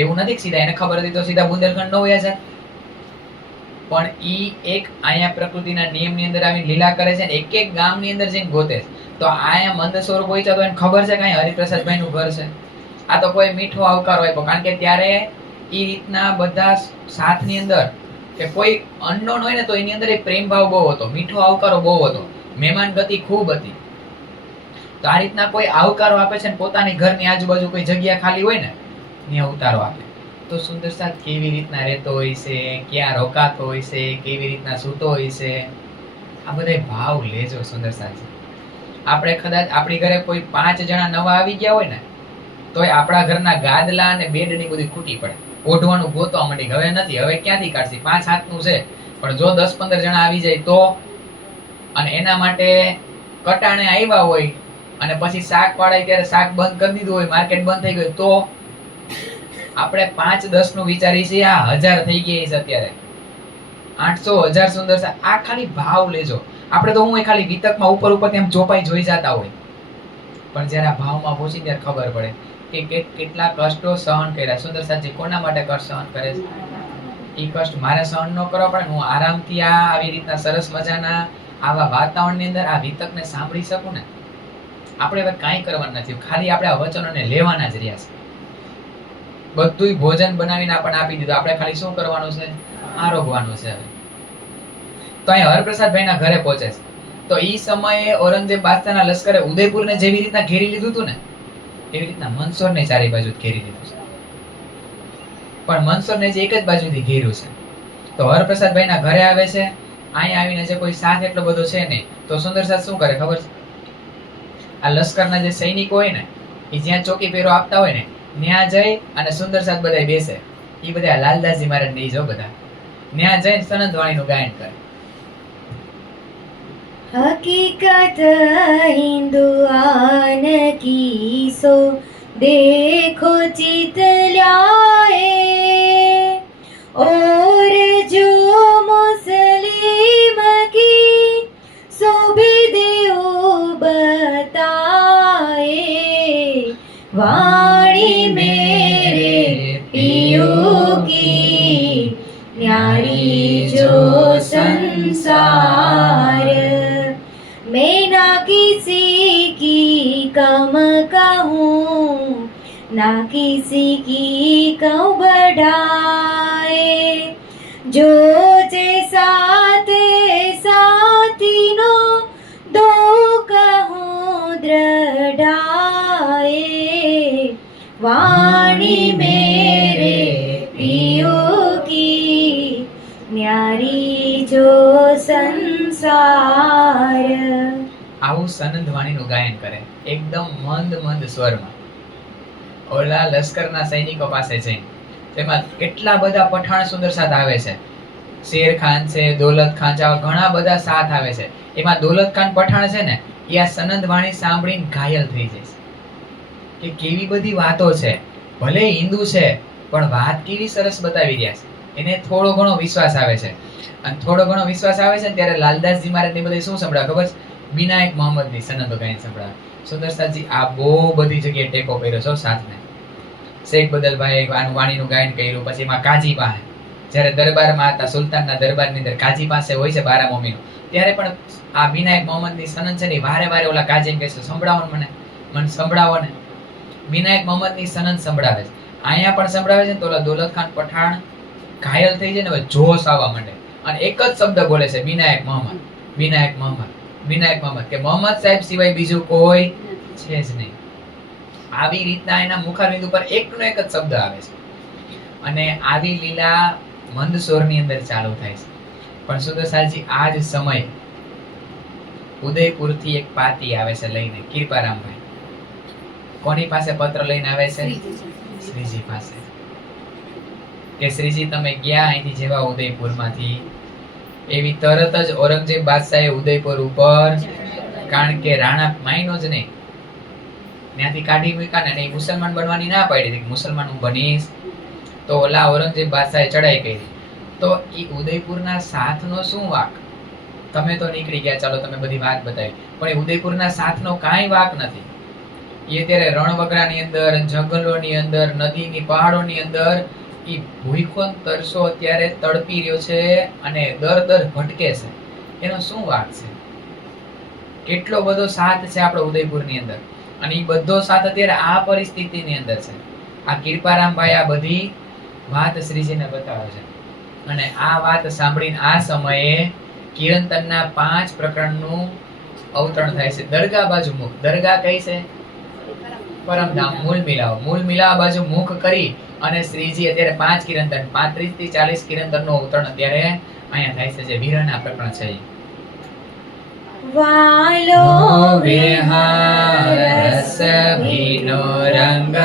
એવું નથી કે સીધા એને ખબર હતી તો સીધા બુંદેલખંડ ન વયા જાય, પણ ઈ એક અહીંયા પ્રકૃતિના નિયમની અંદર આવી લીલા કરે છે ને એક એક ગામની અંદર જઈને ગોતે છે. તો અહીંયા મંદસોર પહોંચ્યા તો એને ખબર છે કે અહીંયા હરિપ્રસાદભાઈ નું ઘર છે. આ તો કોઈ મીઠો આવકારો આપ્યો, કારણ કે ત્યારે ઈ રીતના બધા સાથની અંદર કે કોઈ અનનોન હોય ને તો એની અંદર એ પ્રેમ ભાવ બહુ હતો, મીઠો આવકારો બહુ હતો, મહેમાન ગતિ ખૂબ હતી. તો આ રીતના કોઈ આવકારો આપે છે ને પોતાની ઘરની આજુબાજુ કોઈ જગ્યા ખાલી હોય ને ત્યાં ઉતારો આપે. તો સુંદર સાથ કેવી રીતના રહેતો હોય છે, ક્યાં રોકાતો હોય છે, કેવી રીતના સૂતો હોય છે, આ બધા ભાવ લેજો સુંદર સાથ. આપણે કદાચ આપણી ઘરે કોઈ 5 જણા નવા આવી ગયા હોય ને તોય આપણા ઘરના ગાદલા અને બેડની બધી ખૂટી પડે, ઓઢવાનું ગોતવા માંડી. હવે નથી, હવે ક્યાંથી કાઢશી? 5 હાથનું છે, પણ જો 10-15 જણા આવી જાય તો, અને એના માટે કટાણે આવ્યા હોય અને પછી શાક પાડાય ત્યારે શાક બંધ કરી દીધું હોય, માર્કેટ બંધ થઈ ગયું, તો આપણે 5-10 નું વિચારી છીએ, આ 1000 થઈ ગયા છે અત્યારે, 800-1000. સુંદર છે. આ ખાલી ભાવ લેજો. આપણે તો હું ખાલી વિતકમાં ઉપર ઉપર તેમ ચોપાઈ જોઈ જતા હોય, પણ જયારે આ ભાવમાં પહોંચી ત્યારે ખબર પડે કે કેટલા કષ્ટો સહન કર્યા. સુંદર સાચી કોના માટે કષ્ટ સહન કરે છે? એ કષ્ટ મારે સહન ન કરવા પડે, હું આરામથી આવી રીતના સરસ મજાના આવા વાતાવરણની અંદર આ વિતકને સાંભળી શકું ને. આપણે હવે કાંઈ કરવાનું નથી, ખાલી આપણે આ વચનોને લેવાના જ રહ્યા છે. બધુંય ભોજન બનાવીને આપણને આપી દીધું, આપણે ખાલી શું કરવાનું છે? આરોગવાનું છે. હવે તો અહીં હરપ્રસાદભાઈના ઘરે પહોંચે છે, તો ઈ સમયે ઔરંગઝેબ બાદશાહના લશ્કરે ઉદયપુરને જેવી રીતના ઘેરી લીધું હતું ને એવી રીતના મનસોરને ચારે બાજુ ઘેરી લીધું છે, પણ મનસોરને જે એક જ બાજુથી ઘેર્યું છે. તો હરપ્રસાદભાઈના ઘરે આવે છે, અહીંયા આવીને જે કોઈ સાથ એટલો બધો છે નહીં, તો સુંદર સાથ શું કરે ખબર છે? આ લશ્કરના જે સૈનિકો હોય ને એ જ્યાં ચોકી પેરો આપતા હોય ને ત્યાં જઈ અને સુંદર સાથ બધા બેસે. એ બધા લાલદાસજી મહારાજ ને જો બધા ત્યાં જઈને સનંદવાણીનું ગાયન કરે. हकीकत हिंदुआन की सो देखो चित ल्याए, और जो मुस्लिम की सो भी देव बताए, वाणी मेरे पियो की न्यारी जो संसार, मैं ना किसी की कम कहूँ, ना किसी की कहूँ बढ़ाए, जो जैसा तैसा तीनो दो कहूँ दृढ़ाए, वाणी मेरे पियो की न्यारी जो સંસાર. આવું સનંદવાણીનું ગાયન કરે એકદમ મંદ મંદ સ્વરમાં. ઓલા લશ્કરના સૈનિકો પાસે જઈને તેમાં કેટલા બધા પઠાણ સુંદર સાથ આવે છે, શેર ખાન છે, દૌલત ખાન છે, ઘણા બધા સાથ આવે છે. એમાં દૌલત ખાન પઠાણ છે ને એ આ સનંદવાણી સાંભળીને ઘાયલ થઈ જાય છે કે કેવી બધી વાતો છે, ભલે હિન્દુ છે પણ વાત કેવી સરસ બતાવી રહ્યા છે. એને થોડો ઘણો વિશ્વાસ આવે છે, અને થોડો ઘણો વિશ્વાસ આવે છે ને ત્યારે લાલદાસજી મહારાજ ની બધી શું સંભળાવે ખબર છે? વિનાયક મોહમ્મદ ની સનંદો ગાયન સંભળાવે. સુંદરસાજી આ બહુ બધી જગ્યાએ ટેકો કર્યો છે સાથને. શેખ બદલભાઈ વાણીનું ગાયન કર્યું, પછી એમાં કાજી પાસે જ્યારે દરબારમાં હતા, સુલતાનના દરબારની અંદર કાજી પાસે હોય છે 12 મોમીનું, ત્યારે પણ આ વિનાયક મોહમ્મદ ની સનંદ છે ને વારે વારે ઓલા કાજી કહે છે સંભળાવો ને મને સંભળાવો ને. વિનાયક મોહમ્મદની સનદ સંભળાવે છે, અહીંયા પણ સંભળાવે છે. તો ઓલા દૌલત ખાન પઠાણ ઘાયલ થઈ જાય ને, હવે જોશ આવવા માંડે અને એક જ શબ્દ બોલે છે, વિનાયક મોહમ્મદ, વિનાયક મોહમ્મદ, વિનાયક મોહમ્મદ, કે મોહમ્મદ સાહેબ સિવાય બીજું કોઈ છે જ નહીં. આવી રીતના એના મુખારવિંદ ઉપર એકનો એક જ શબ્દ આવે છે અને આવી લીલા મંદસોરની અંદર ચાલુ થાય છે. પણ સુદર્શનજી આ જ સમય ઉદયપુરથી એક પાતી આવે છે લઈને, કૃપારામભાઈ. કોની પાસે પત્ર લઈને આવે છે? શ્રીજી પાસે. કે શ્રીજી તમે ગયા અહીંથી જેવા ઉદયપુરમાંથી, એવી તરત જ ઔરંગઝેબ બાદશાહે ઉદયપુર ઉપર, કારણ કે રાણા માયનો જ નહીં, ત્યાંથી કાઢી મૂક્યા ને, મુસલમાન બનવાની ના પાડી હતી, મુસલમાન હું બનીશ. તો ઓલા ઔરંગઝેબ બાદશાહે ચડાઈ કરી. તો એ ઉદયપુરના સાથનો શું વાક? તમે તો નીકળી ગયા, ચાલો તમે બધી વાત બતાવી, પણ એ ઉદયપુરના સાથનો કાંઈ વાક નથી. એ ત્યારે રણવગરાની અંદર, જંગલોની અંદર, નદીની પહાડોની અંદર એ ભૂખો તરસો અત્યારે તડપી રહ્યો છે અને દર ભટકે છે. એનો શું વાક છે? કેટલો બધો સાથ છે આપણો ઉદયપુરની અંદર, અને એ બધો સાથ અત્યારે આ પરિસ્થિતિની અંદર છે. આ કૃપારામભાઈ આ બધી વાત શ્રીજીને બતાવે છે અને આ વાત સાંભળીને આ સમયે કિરણતનના 5 પ્રકરણનું અવતરણ થાય છે. દરગાહ બાજુ મુખ, દરગાહ કઈ છે? પરમધામ, મૂળ મિલાવ, મૂળ મિલાવ બાજુ મુખ કરી અને શ્રીજી અત્યારે 5 કિરણતન, 35 થી 40 કિરણતનનું અવતરણ અત્યારે અહીંયા થાય છે, જે વીરના પ્રકરણ છે. વાલો વિહાર રસ ભીનો રંગ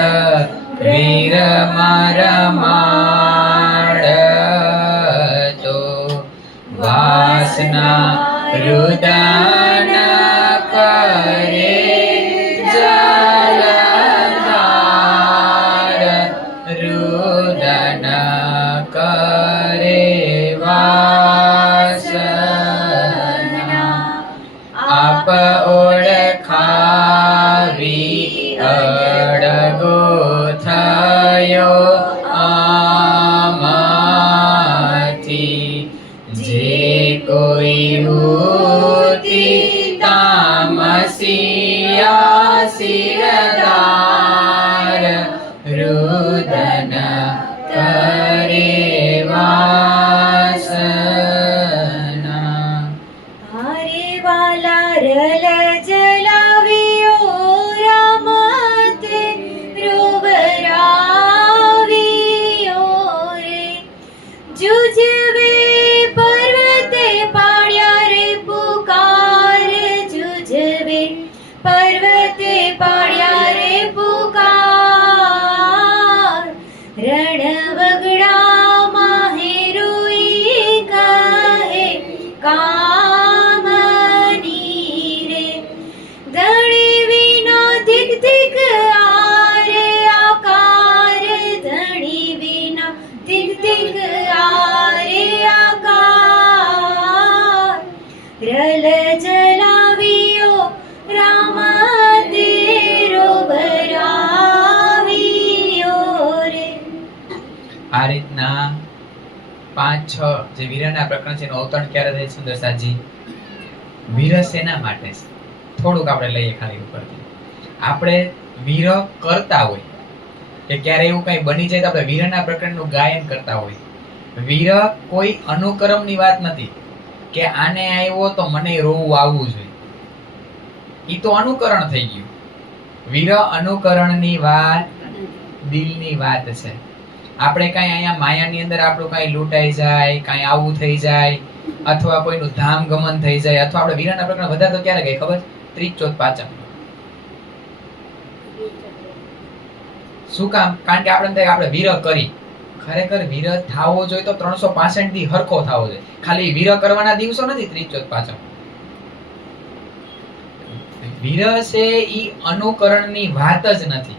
વીર મારા માડતો, વાસના રુદાન કરે જલધાર, રુદન કરે વાસના, આપ ઓળખાવી અડગો થયો આમાંથી, જે કોઈ હોતી તામસિયા શિરદાર, રુદન કરે વાસના. હારે વાલા રલ જલાવ્યો રામતે રોવરાવ્યો રે, જુજવે પર્વતે પાડ્યા રે પુકાર, જુજવે પર્વતે પાડ્યા રે પુકાર, રણવગડામાં હેરોઈ કહે કામની રે, ધણી વિના ધિક ધિક આરે આકાર, ધણી વિના ધિક ધિક આરે આકાર, રલ જલાવ્યો રામ તેરો ભરાવ્યો રે. આ રીતના 5-6 જે વીરના પ્રકરણ છે એનું અવતરણ ક્યારે થાય સુંદરસાજી? વીર શેના માટે છે? થોડુંક આપણે લઈએ ખાલી ઉપરથી. આપણે વીર કરતા હોય કે ક્યારે એવું કઈ બની જાય તો આપણે વીરના પ્રકરણનું ગાયન કરતા હોય. વીર કોઈ અનુકરમની વાત નથી કે આને આવ્યો તો મને રોવું આવવું જોઈએ, ઈ તો અનુકરણ થઈ ગયું. વીર અનુકરણની વાત દિલની વાત છે. આપણે કઈ અહીંયા માયાની અંદર આપણું કઈ લૂંટાઈ જાય, કઈ આવું થઈ જાય, અથવા કોઈનું ધામ ગમન થઈ જાય, અથવા આપણે વીરના પ્રકરણ વધારે તો ક્યારે ગઈ ખબર? 30 ચોથ 5. શું કામ? કારણ કે આપણે આપણે વીર કરી, ખરેખર વીર થાવો જોઈએ તો 365 દી હરખો થાવો જોઈએ. ખાલી વીર કરવાના દિવસો નથી 30 ચોથ 5. વીર છે ઈ અનુકરણની વાત જ નથી,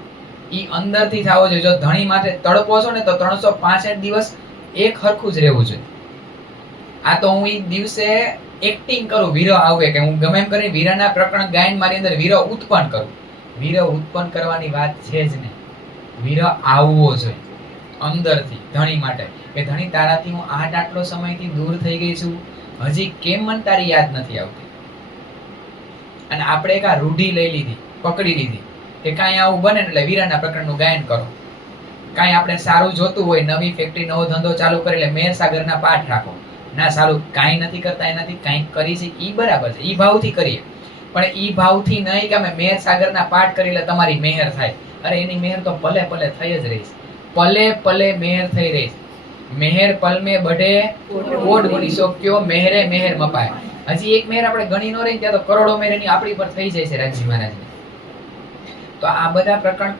ઈ અંદરથી થાવો જોઈએ. જો ધણી માટે તડપો છો ને તો 365 દિવસ એક હરખું જ રહેવું જોઈએ. આ તો હું ઈ દિવસે એક્ટિંગ કરું, વીર આવે કે હું ગમે એમ કરીને વીરના પ્રકરણ ગાયન મારી અંદર વીર ઉત્પન્ન કરું. વીર ઉત્પન્ન કરવાની વાત છે જ નહીં. વીર આવવો જોઈએ અંદરથી ધણી માટે, કે ધણી તારાથી હું આટલો સમયથી દૂર થઈ ગઈ છું, હજી કેમ મને તારી યાદ નથી આવતી. અને આપણે એક આ રૂઢી લઈ લીધી, પકડી લીધી કે કાંઈ આવું બને ને એટલે વીરાના પ્રકરણનું ગાયન કરો. કાંઈ આપણે સારું જોતું હોય, નવી ફેક્ટરી, નવો ધંધો ચાલુ કરે એટલે મેર સાગરના પાઠ રાખો. ના, સારું કાંઈ નથી કરતા એનાથી કાંઈક કરી છે ઈ બરાબર છે, ઈ ભાવથી કરીએ. પણ ઈ ભાવથી નહીં કે અમે મેર સાગરના પાઠ કરી એટલે તમારી મેહર થાય. અરે એની મેહર તો પલે પલે થઈ જ રહી છે. પલે પલે મેહર થઈ રહી છે. મેહર પલ મેં બઢે કોડ બની શક્યો, મેહરે મેહર મપાય. હજી એક મેહર આપણે ગણી નો રહી ત્યાં તો કરોડો મેહર એની આપણી પર થઈ જાય છે રાજી મહારાજને. તો આ બધા પ્રકરણ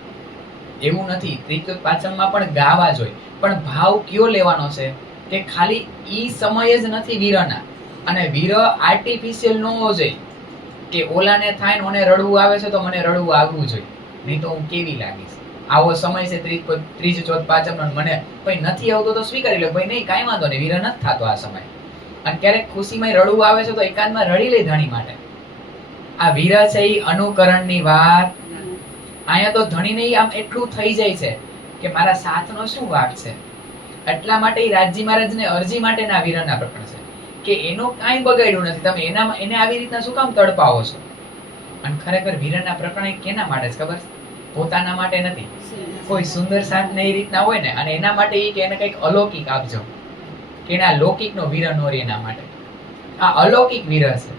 એવું નથી, ત્રિકૃત પાચનમાં પણ ગાવા જોઈએ, પણ ભાવ કયો લેવાનો છે કે ખાલી ઈ સમય જ નથી વીરના. અને વીર આર્ટિફિશિયલ ન હોવો જોઈએ કે ઓલાને થાય ને મને રડવું આવે છે તો મને રડવું આવવું જોઈએ, નહીં તો હું કેવી લાગીશ. આવો સમય છે ત્રીજ ચોથ પાંચમનો, મને ભાઈ નથી આવતો તો સ્વીકારી લો, ભાઈ નહીં કાંઈ વાંધો નહીં, વીર નથી થતો આ સમય. અને ક્યારેક ખુશીમાં રડવું આવે છે તો એકાંતમાં રડી લે ધણી માટે. આ વીર છે એ અનુકરણની વાત. અહીંયા તો ધણીને આમ એટલું થઈ જાય છે કે મારા સાથનો શું વાક છે, એટલા માટે રાજી મહારાજને અરજી માટેના વીરના પ્રકરણ છે કે એનું કાંઈ બગાડ્યું નથી, તમે એને આવી રીતના શું કામ તડપાવો છો. અને ખરેખર વીરના પ્રકરણ કેના માટે છે ખબર છે? પોતાના માટે નથી. કોઈ સુંદર સાથ ને એ રીતના હોય ને, અને એના માટે એ કે એને કંઈક અલૌકિક આપજો, કે એના લૌકિકનો વીર નો રે એના માટે. આ અલૌકિક વીર છે,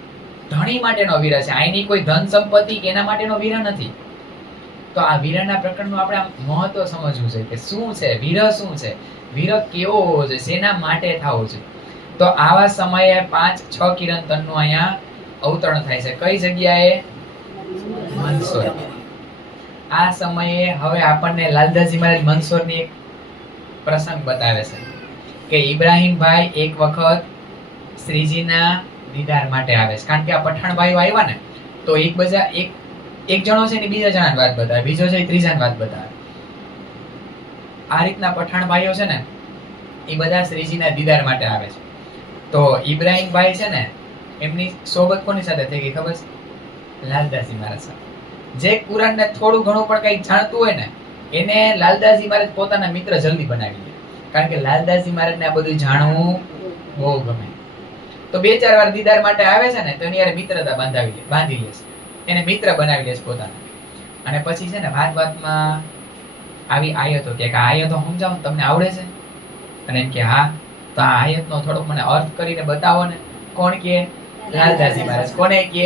ધણી માટેનો વીર છે. આની કોઈ ધન સંપત્તિ કે એના માટેનો વીર નથી. તો આ વીરના પ્રકરણનું આપણે મહત્વ સમજવું છે કે શું છે વીર, શું છે વીર, કેવો હોવો જોઈએ, શેના માટે થવો જોઈએ. તો આવા સમયે 5-6 કિરણ તનનું અહીંયા અવતરણ થાય છે. કઈ જગ્યાએ? મનસોર. આ સમયે હવે આપણને લાલદાસજી મહારાજ મનસોરની એક પ્રસંગ બતાવે છે કે ઇબ્રાહીમભાઈ એક વખત શ્રીજીના દીદાર માટે આવે છે. કારણ કે આ પઠાણ ભાઈઓ આવ્યા ને તો એક જણો છે ને બીજા જણાની વાત બતાવે, બીજો છે ત્રીજાની વાત બતાવે. આ રીતના પઠાણ ભાઈઓ છે ને એ બધા શ્રીજીના દીદાર માટે આવે છે. તો ઇબ્રાહીમભાઈ છે ને એમની સોબત કોની સાથે થઈ ગઈ ખબર છે? લાલદાસજી મહારાજ સાથે. જે કુરાનને થોડું ઘણું પણ કંઈક જાણતું હોય ને એને લાલદાસજી મહારાજ પોતાના મિત્ર જલ્દી બનાવી લે. કારણ કે લાલદાસજી મહારાજને આ બધું જાણવું બહુ ગમે. તો 2-4 વાર દીદાર માટે આવે છે ને તો એની યારે મિત્રતા બાંધી લે છે, એને મિત્ર બનાવી લે છે પોતાના. અને પછી છે ને વાતમાં આવી આયતો કે આ આયતો સમજાવો તમને આવડે છે? અને એમ કે હા. તો આ આયતનો થોડોક મને અર્થ કરીને બતાવો ને. કોણ કે? લાલદાસજી મહારાજ. કોને કે?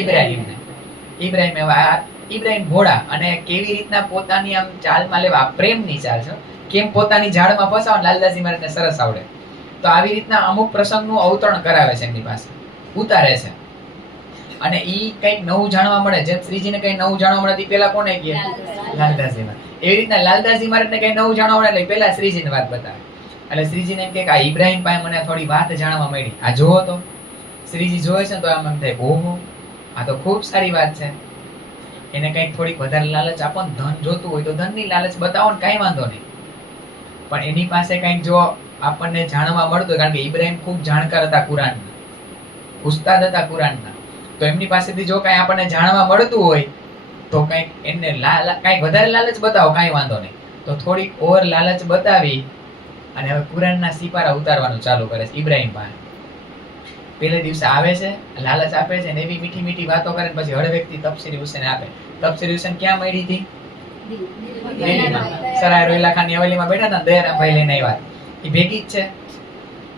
ઇબ્રાહીમને. ઇબ્રાહીમ ભોળા અને કેવી રીતના પોતાની આમ ચાલમાં લેવા, પ્રેમની ચાલ છે, કેમ પોતાની ઝાડમાં ફસાવો લાલદાસજી મહારાજને સરસ આવડે. તો આવી રીતના અમુક પ્રસંગનું અવતરણ કરાવે છે એમની પાસે, ઉતારે છે. અને ઈ કંઈક નવું જાણવા મળે, જેમ શ્રીજીને કંઈ નવું જાણવા મળે પેલા કોને કહે? લાલદાસજી મહારાજ. એવી રીતના લાલદાસજી મહારાજને કંઈ નવું જાણવા મળે એટલે પેલા શ્રીજીની વાત બતાવે. એટલે શ્રીજીને એમ કે આ ઇબ્રાહીમ પાસે મને થોડી વાત જાણવા મળી, આ જોવો તો. શ્રીજી જોવે છે તો આમ એમ થાય ઓહો આ તો ખૂબ સારી વાત છે. એને કંઈક થોડીક વધારે લાલચ આપો ને, ધન જોતું હોય તો ધનની લાલચ બતાવો ને, કાંઈ વાંધો નહીં. પણ એની પાસે કંઈક જો આપણને જાણવા મળતું, કારણ કે ઇબ્રાહીમ ખૂબ જાણકાર હતા કુરાનના, ઉસ્તાદ હતા કુરાનના, તો એમની પાસેથી જો કાંઈ આપણને જાણવા મળતું હોય તો કંઈક એને કાંઈક વધારે લાલચ બતાવો, કાંઈ વાંધો નહીં. તો થોડીક ઓવર લાલચ બતાવી અને હવે કુરાનના સિપારા ઉતારવાનું ચાલુ કરે છે ઇબ્રાહીમ પાસે. પહેલે દિવસે આવે છે, લાલચ આપે છે, એવી મીઠી મીઠી વાતો કરે, પછી હળવેકથી તફસીરી હુસેન આપે. તફસીરી હુસેન ક્યાં મળી હતી? દિલ્હીમાં. સરાય રોહિલા ખાનની હવેલીમાં બેઠા હતા, દયારામભાઈ લઈને આવ્યા. એ ભેગી જ છે.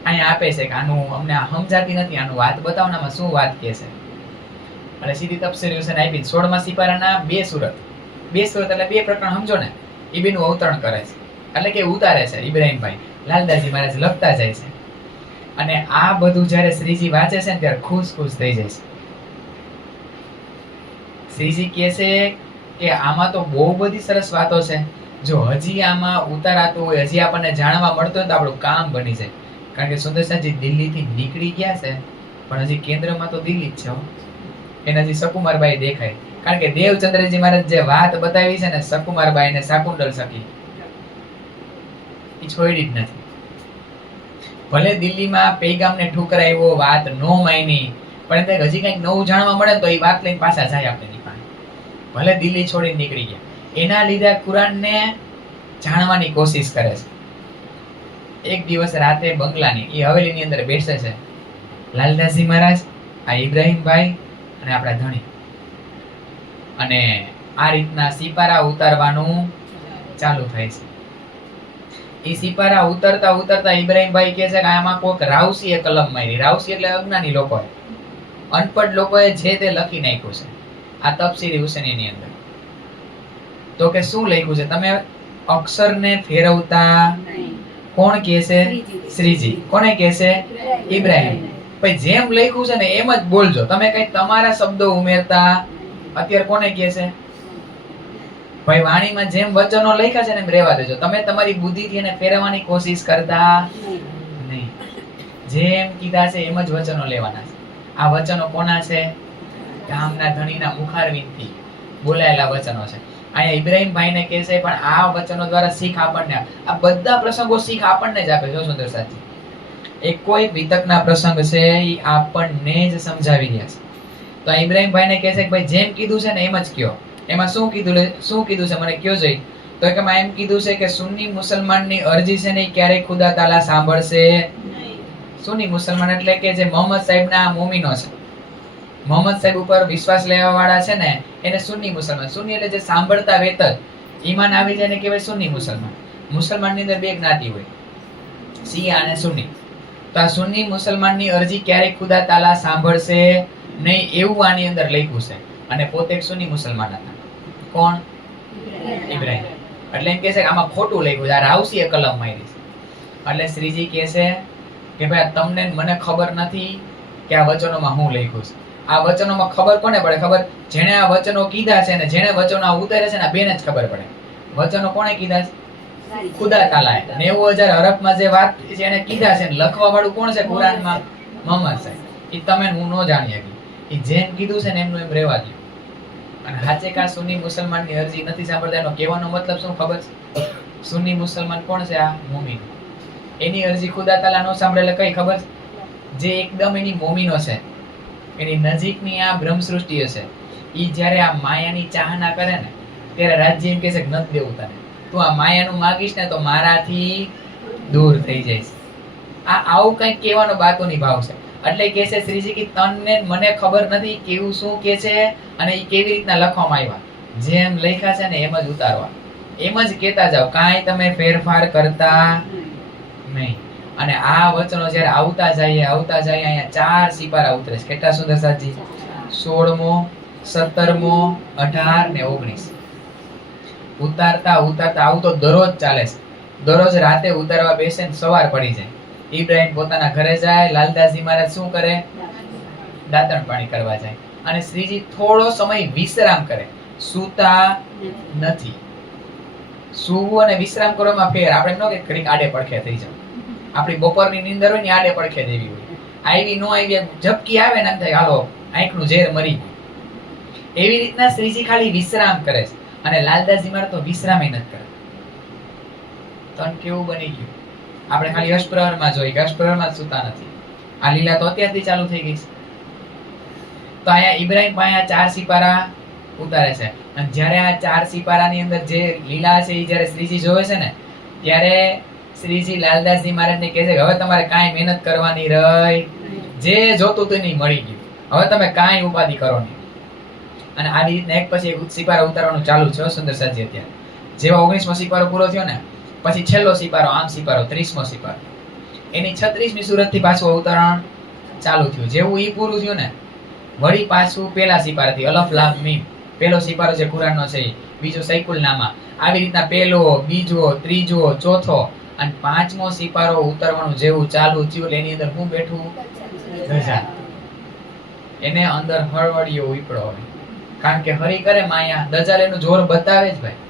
અહીંયા આપે છે કે આનું અમને સમજાતી નથી, આનું વાત બતાવો ને, આમાં શું વાત કહે છે. અને સીધી તફસીરી હુસેન આપી. 16મા સિપારાના 2 સુરત એટલે 2 પ્રકરણ સમજો ને, એ બેનું અવતરણ કરે છે, એટલે કે ઉતારે છે ઇબ્રાહીમભાઈ. લાલદાસજી મહારાજ લખતા જાય છે. અને આ બધું જ્યારે શ્રીજી વાંચે છે ને ત્યારે ખુશ થઈ જાય છે. શ્રીજી કહે છે કે આમાં તો બહુ બધી સરસ વાતો છે, જો હજી આમાં ઉતારાતું હોય, હજી આપણને જાણવા મળતું હોય તો આપણું કામ બની જાય. કારણ કે સુંદરસાજી દિલ્હીથી નીકળી ગયા છે પણ હજી કેન્દ્રમાં તો દિલ્હી જ છે. એને હજી સકુમારબાઈ દેખાય, કારણ કે દેવચંદ્રજી મહારાજ જે વાત બતાવી છે ને સકુમારબાઈ ને શાકુંતલ સખી, એ છોડી જ નથી. ભલે દિલ્હીમાં પૈગામને ઠુકરાવ્યો, વાત નો માની, પણ હજી કંઈક નવું જાણવા મળે તો એ વાત લઈને પાછા જાય આપણી પાસે. ભલે દિલ્હી છોડીને નીકળી ગયા, એના લીધે કુરાનને જાણવાની કોશિશ કરે છે. એક દિવસ રાતે બંગલાની એ હવેલીની અંદર બેસે છે લાલદાસજી મહારાજ, આ ઇબ્રાહીમભાઈ અને આપણા ધણી. અને આ રીતના સિપારા ઉતારવાનું ચાલુ થાય છે. એ સિપારા ઉતરતા ઉતરતા ઇબ્રાહીમભાઈ કહે છે કે આમાં કોક રાવસીએ કલમ મારી. રાવસી એટલે અજ્ઞાની લોકો, અનપઢ લોકોએ જે તે લખી નાખ્યું છે આ તફસીરી હુસૈનીની અંદર. તો કે શું લખ્યું છે? તમે અક્ષરને ફેરવતા કોણ કહે છે? શ્રીજી. કોને કહે છે? ઇબ્રાહીમ. ભાઈ જેમ લખ્યું છે ને એમ જ બોલજો. તમે કઈ તમારા શબ્દો ઉમેરતા અત્યારે કોને કહે છે? ભાઈ વાણીમાં જેમ વચનો લખ્યા છે ને એમ રહેવા દેજો. તમે તમારી બુદ્ધિથી એને ફેરવવાની કોશિશ કરતા નહીં. જેમ કીધા છે એમ જ વચનો લેવાના છે. આ વચનો કોના છે? ગામના ધણીના મુખારવિંદથી બોલાયેલા વચનો છે. અહીંયા ઇબ્રાહીમભાઈને કહે છે પણ આ વચનો દ્વારા શીખ આપણને, આ બધા પ્રસંગો શીખ આપણને જ આપે. જો સુંદર સાચી એક કોઈ વિતકના પ્રસંગ છે એ આપણને જ સમજાવી રહ્યા છે. તો આ ઇબ્રાહીમભાઈને કહે છે કે ભાઈ જેમ કીધું છે ને એમ જ કયો. એમાં શું કીધું છે મને કયો જોઈ? તો કે એમ કીધું છે કે સુન્ની મુસલમાનની અરજી છે ને ક્યારેય ખુદા તાલા સાંભળશે. સુન્ની મુસલમાન એટલે કે જે મોહમ્મદ સાહેબના મોમીનો છે, મોહમ્મદ સાહેબ ઉપર વિશ્વાસ લેવા વાળા છે ને એને સુન્ની મુસલમાન. સુન્ની એટલે જે સાંભળતા વેત જ ઈમાન આવી જાય ને કહેવાય સુન્ની મુસલમાન. મુસલમાનની અંદર બે જ્ઞાતિ હોય, શિયા અને સુન્ની. તો આ સુન્ની મુસલમાનની અરજી ક્યારેય ખુદા તાલા સાંભળશે નહીં એવું આની અંદર લખ્યું છે. અને પોતે સુન્ની મુસલમાન હતા. કોણ? ઇબ્રાહીમ. એટલે એમ કહે છે કે આમાં ખોટું લખ્યું છે, આ રાવસીએ કલમ મારી છે. એટલે શ્રીજી કહે છે કે ભાઈ તમને મને ખબર નથી કે આ વચનોમાં હું લખ્યું છે. આ વચનોમાં ખબર કોને પડે? ખબર જેણે આ વચનો કીધા છે ને જેણે વચનો ઉતારે છે ને બેને જ ખબર પડે. વચનો કોણે કીધા છે? ખુદા તાલાએ. 90,000 હરફમાં જે વાત છે એને કીધા છે. લખવા વાળું કોણ છે કુરાનમાં? મોહમ્મદ સાહેબ. એ તમે હું ન જાણી શકી. એ જેમ કીધું છે ને એમનું એમ રહેવા દો. અને હાચે કા સુન્ની મુસલમાનની અરજી નથી સાંભળતા એનો કહેવાનો મતલબ શું ખબર છે? સુન્ની મુસલમાન કોણ છે? આ મોમીન. એની અરજી ખુદા તાલા નો સાંભળે એટલે કઈ ખબર છે? જે એકદમ એની મોમીનો છે, એની નજીકની આ બ્રહ્મ સૃષ્ટિ હશે, ઈ જ્યારે આ માયાની ચાહના કરે ને ત્યારે રાજ્ય એમ કહે છે કે નથી દેવું તને, તું આ માયાનું માગીશ ને તો મારાથી દૂર થઈ જઈશ. આ આવું કંઈક કહેવાનો બાતોની ભાવ છે. એટલે કહે છે શ્રીજી કે તને મને ખબર નથી કેવું શું કહે છે અને એ કેવી રીતના લખવામાં આવ્યા. જેમ લખ્યા છે ને એમ જ ઉતારવા, એમ જ કહેતા જાવ, કાંઈ તમે ફેરફાર કરતા નહીં. અને આ વચનો જ્યારે આવતા જાય અહીંયા 4 સિપારા ઉતરે છે. કેટલા સુંદર સાજી? 16મો, 17મો, 18 ને 19. ઉતારતા આવું તો દરરોજ ચાલે છે. દરરોજ રાતે ઉતારવા બેસે ને સવાર પડી જાય. ઇબ્રાહીમ પોતાના ઘરે જાય, લાલદાસજી મહારાજ શું કરે? દાંતણ પાણી કરવા જાય. અને શ્રીજી થોડો સમય વિશ્રામ કરે, સૂતા નથી. સૂવું અને વિશ્રામ કરવામાં ફેર. આપણે ન કે ઘડીક આડે પડખે થઈ જાવ. આપણી બપોરની નીંદર હોય ને આડે પડખે દેવી હોય. આવી નો આવી ઝપકી આવે ને એમ થાય હાલો આંખનું ઝેર મરી ગયું. એવી રીતના શ્રીજી ખાલી વિશ્રામ કરે છે. અને લાલદાસજી મહારાજ તો વિશ્રામ નથી કરે. તન કેવું બની ગયું? આપણે ખાલી અષ્ટપ્રહરમાં જોઈ કે અષ્ટપ્રહરમાં જ સૂતા નથી. આ લીલા તો અત્યારથી ચાલુ થઈ ગઈ છે. તો અહીંયા ઇબ્રાહીમ પાસે 4 સિપારા ઉતારે છે. અને જ્યારે આ 4 સિપારાની અંદર જે લીલા છે એ જ્યારે શ્રીજી જોવે છે ને ત્યારે શ્રીજી લાલદાસજી મહારાજને કહે છે કે હવે તમારે કાંઈ મહેનત કરવાની રહી, જે જોતું હતું નહીં મળી ગયું, હવે તમે કાંઈ ઉપાધિ કરો નહીં. અને આવી રીતના એક પછી એક સિપારો ઉતારવાનું ચાલુ છે. સુંદર સાજી અત્યારે જેવા 19મો સિપારો પૂરો થયો ને પછી છેલ્લો સિપારો, આમ સિપારો 30મો સિપારો, એની 36મી સુરતથી પાછું અવતરણ ચાલુ થયું. જેવું ઈ પૂરું થયું ને વળી પાછું પેલા સિપારાથી અલફ લામ મીમ, પેલો સિપારો જે કુરાનનો છે, બીજો સૈકુલ નામા, આવી રીતના પેલો, બીજો, ત્રીજો, ચોથો અને 5મો સિપારો ઉતરવાનું જેવું ચાલુ થયું એની અંદર હું બેઠું? ધજા. એને અંદર હળવળિયો ઉપડો હોય. કારણ કે હરી કરે માયા, દજાલ એનું જોર બતાવે જ ભાઈ,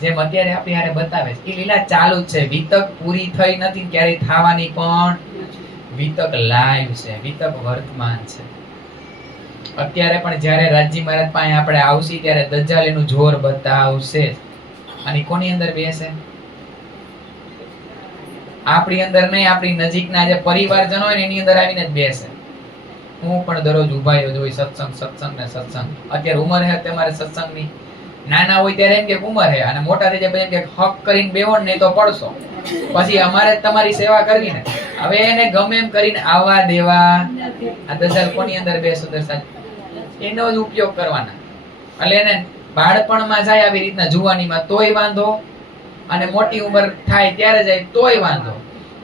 જેમ અત્યારે આપણી હારે બતાવે છે. એ લીલા ચાલુ જ છે. વિતક પૂરી થઈ નથી, ક્યારેય થવાની પણ. વિતક લાઈવ છે, વિતક વર્તમાન છે. અત્યારે પણ જ્યારે રાજજી મહારાજ પાસે આપણે આવશી ત્યારે દજાલ એનું જોર બતાવશે. અને કોની અંદર બેસે? આપણી અંદર નહીં, આપણી નજીકના જે પરિવારજનો હોય ને એની અંદર આવીને જ બેસે. હું પણ દરરોજ ઉભાયો જોઈ સત્સંગ ને સત્સંગ. અત્યારે ઉંમર હે તમારે સત્સંગની. નાના હોય ત્યારે એમ કે ઉંમર હે, અને મોટા થઈ જાય એમ કે હક કરીને બેહો ને તો પડશો. પછી અમારે તમારી સેવા કરવી ને. હવે એને ગમે એમ કરીને આવવા દેવા. આ દજાલ કોની અંદર બે સુંદર સાચ એનો જ ઉપયોગ કરવાના. એટલે એને બાળપણમાં જાય આવી રીતના જુવાનીમાં તોય વાંધો, અને મોટી ઉંમર થાય ત્યારે જાય તોય વાંધો,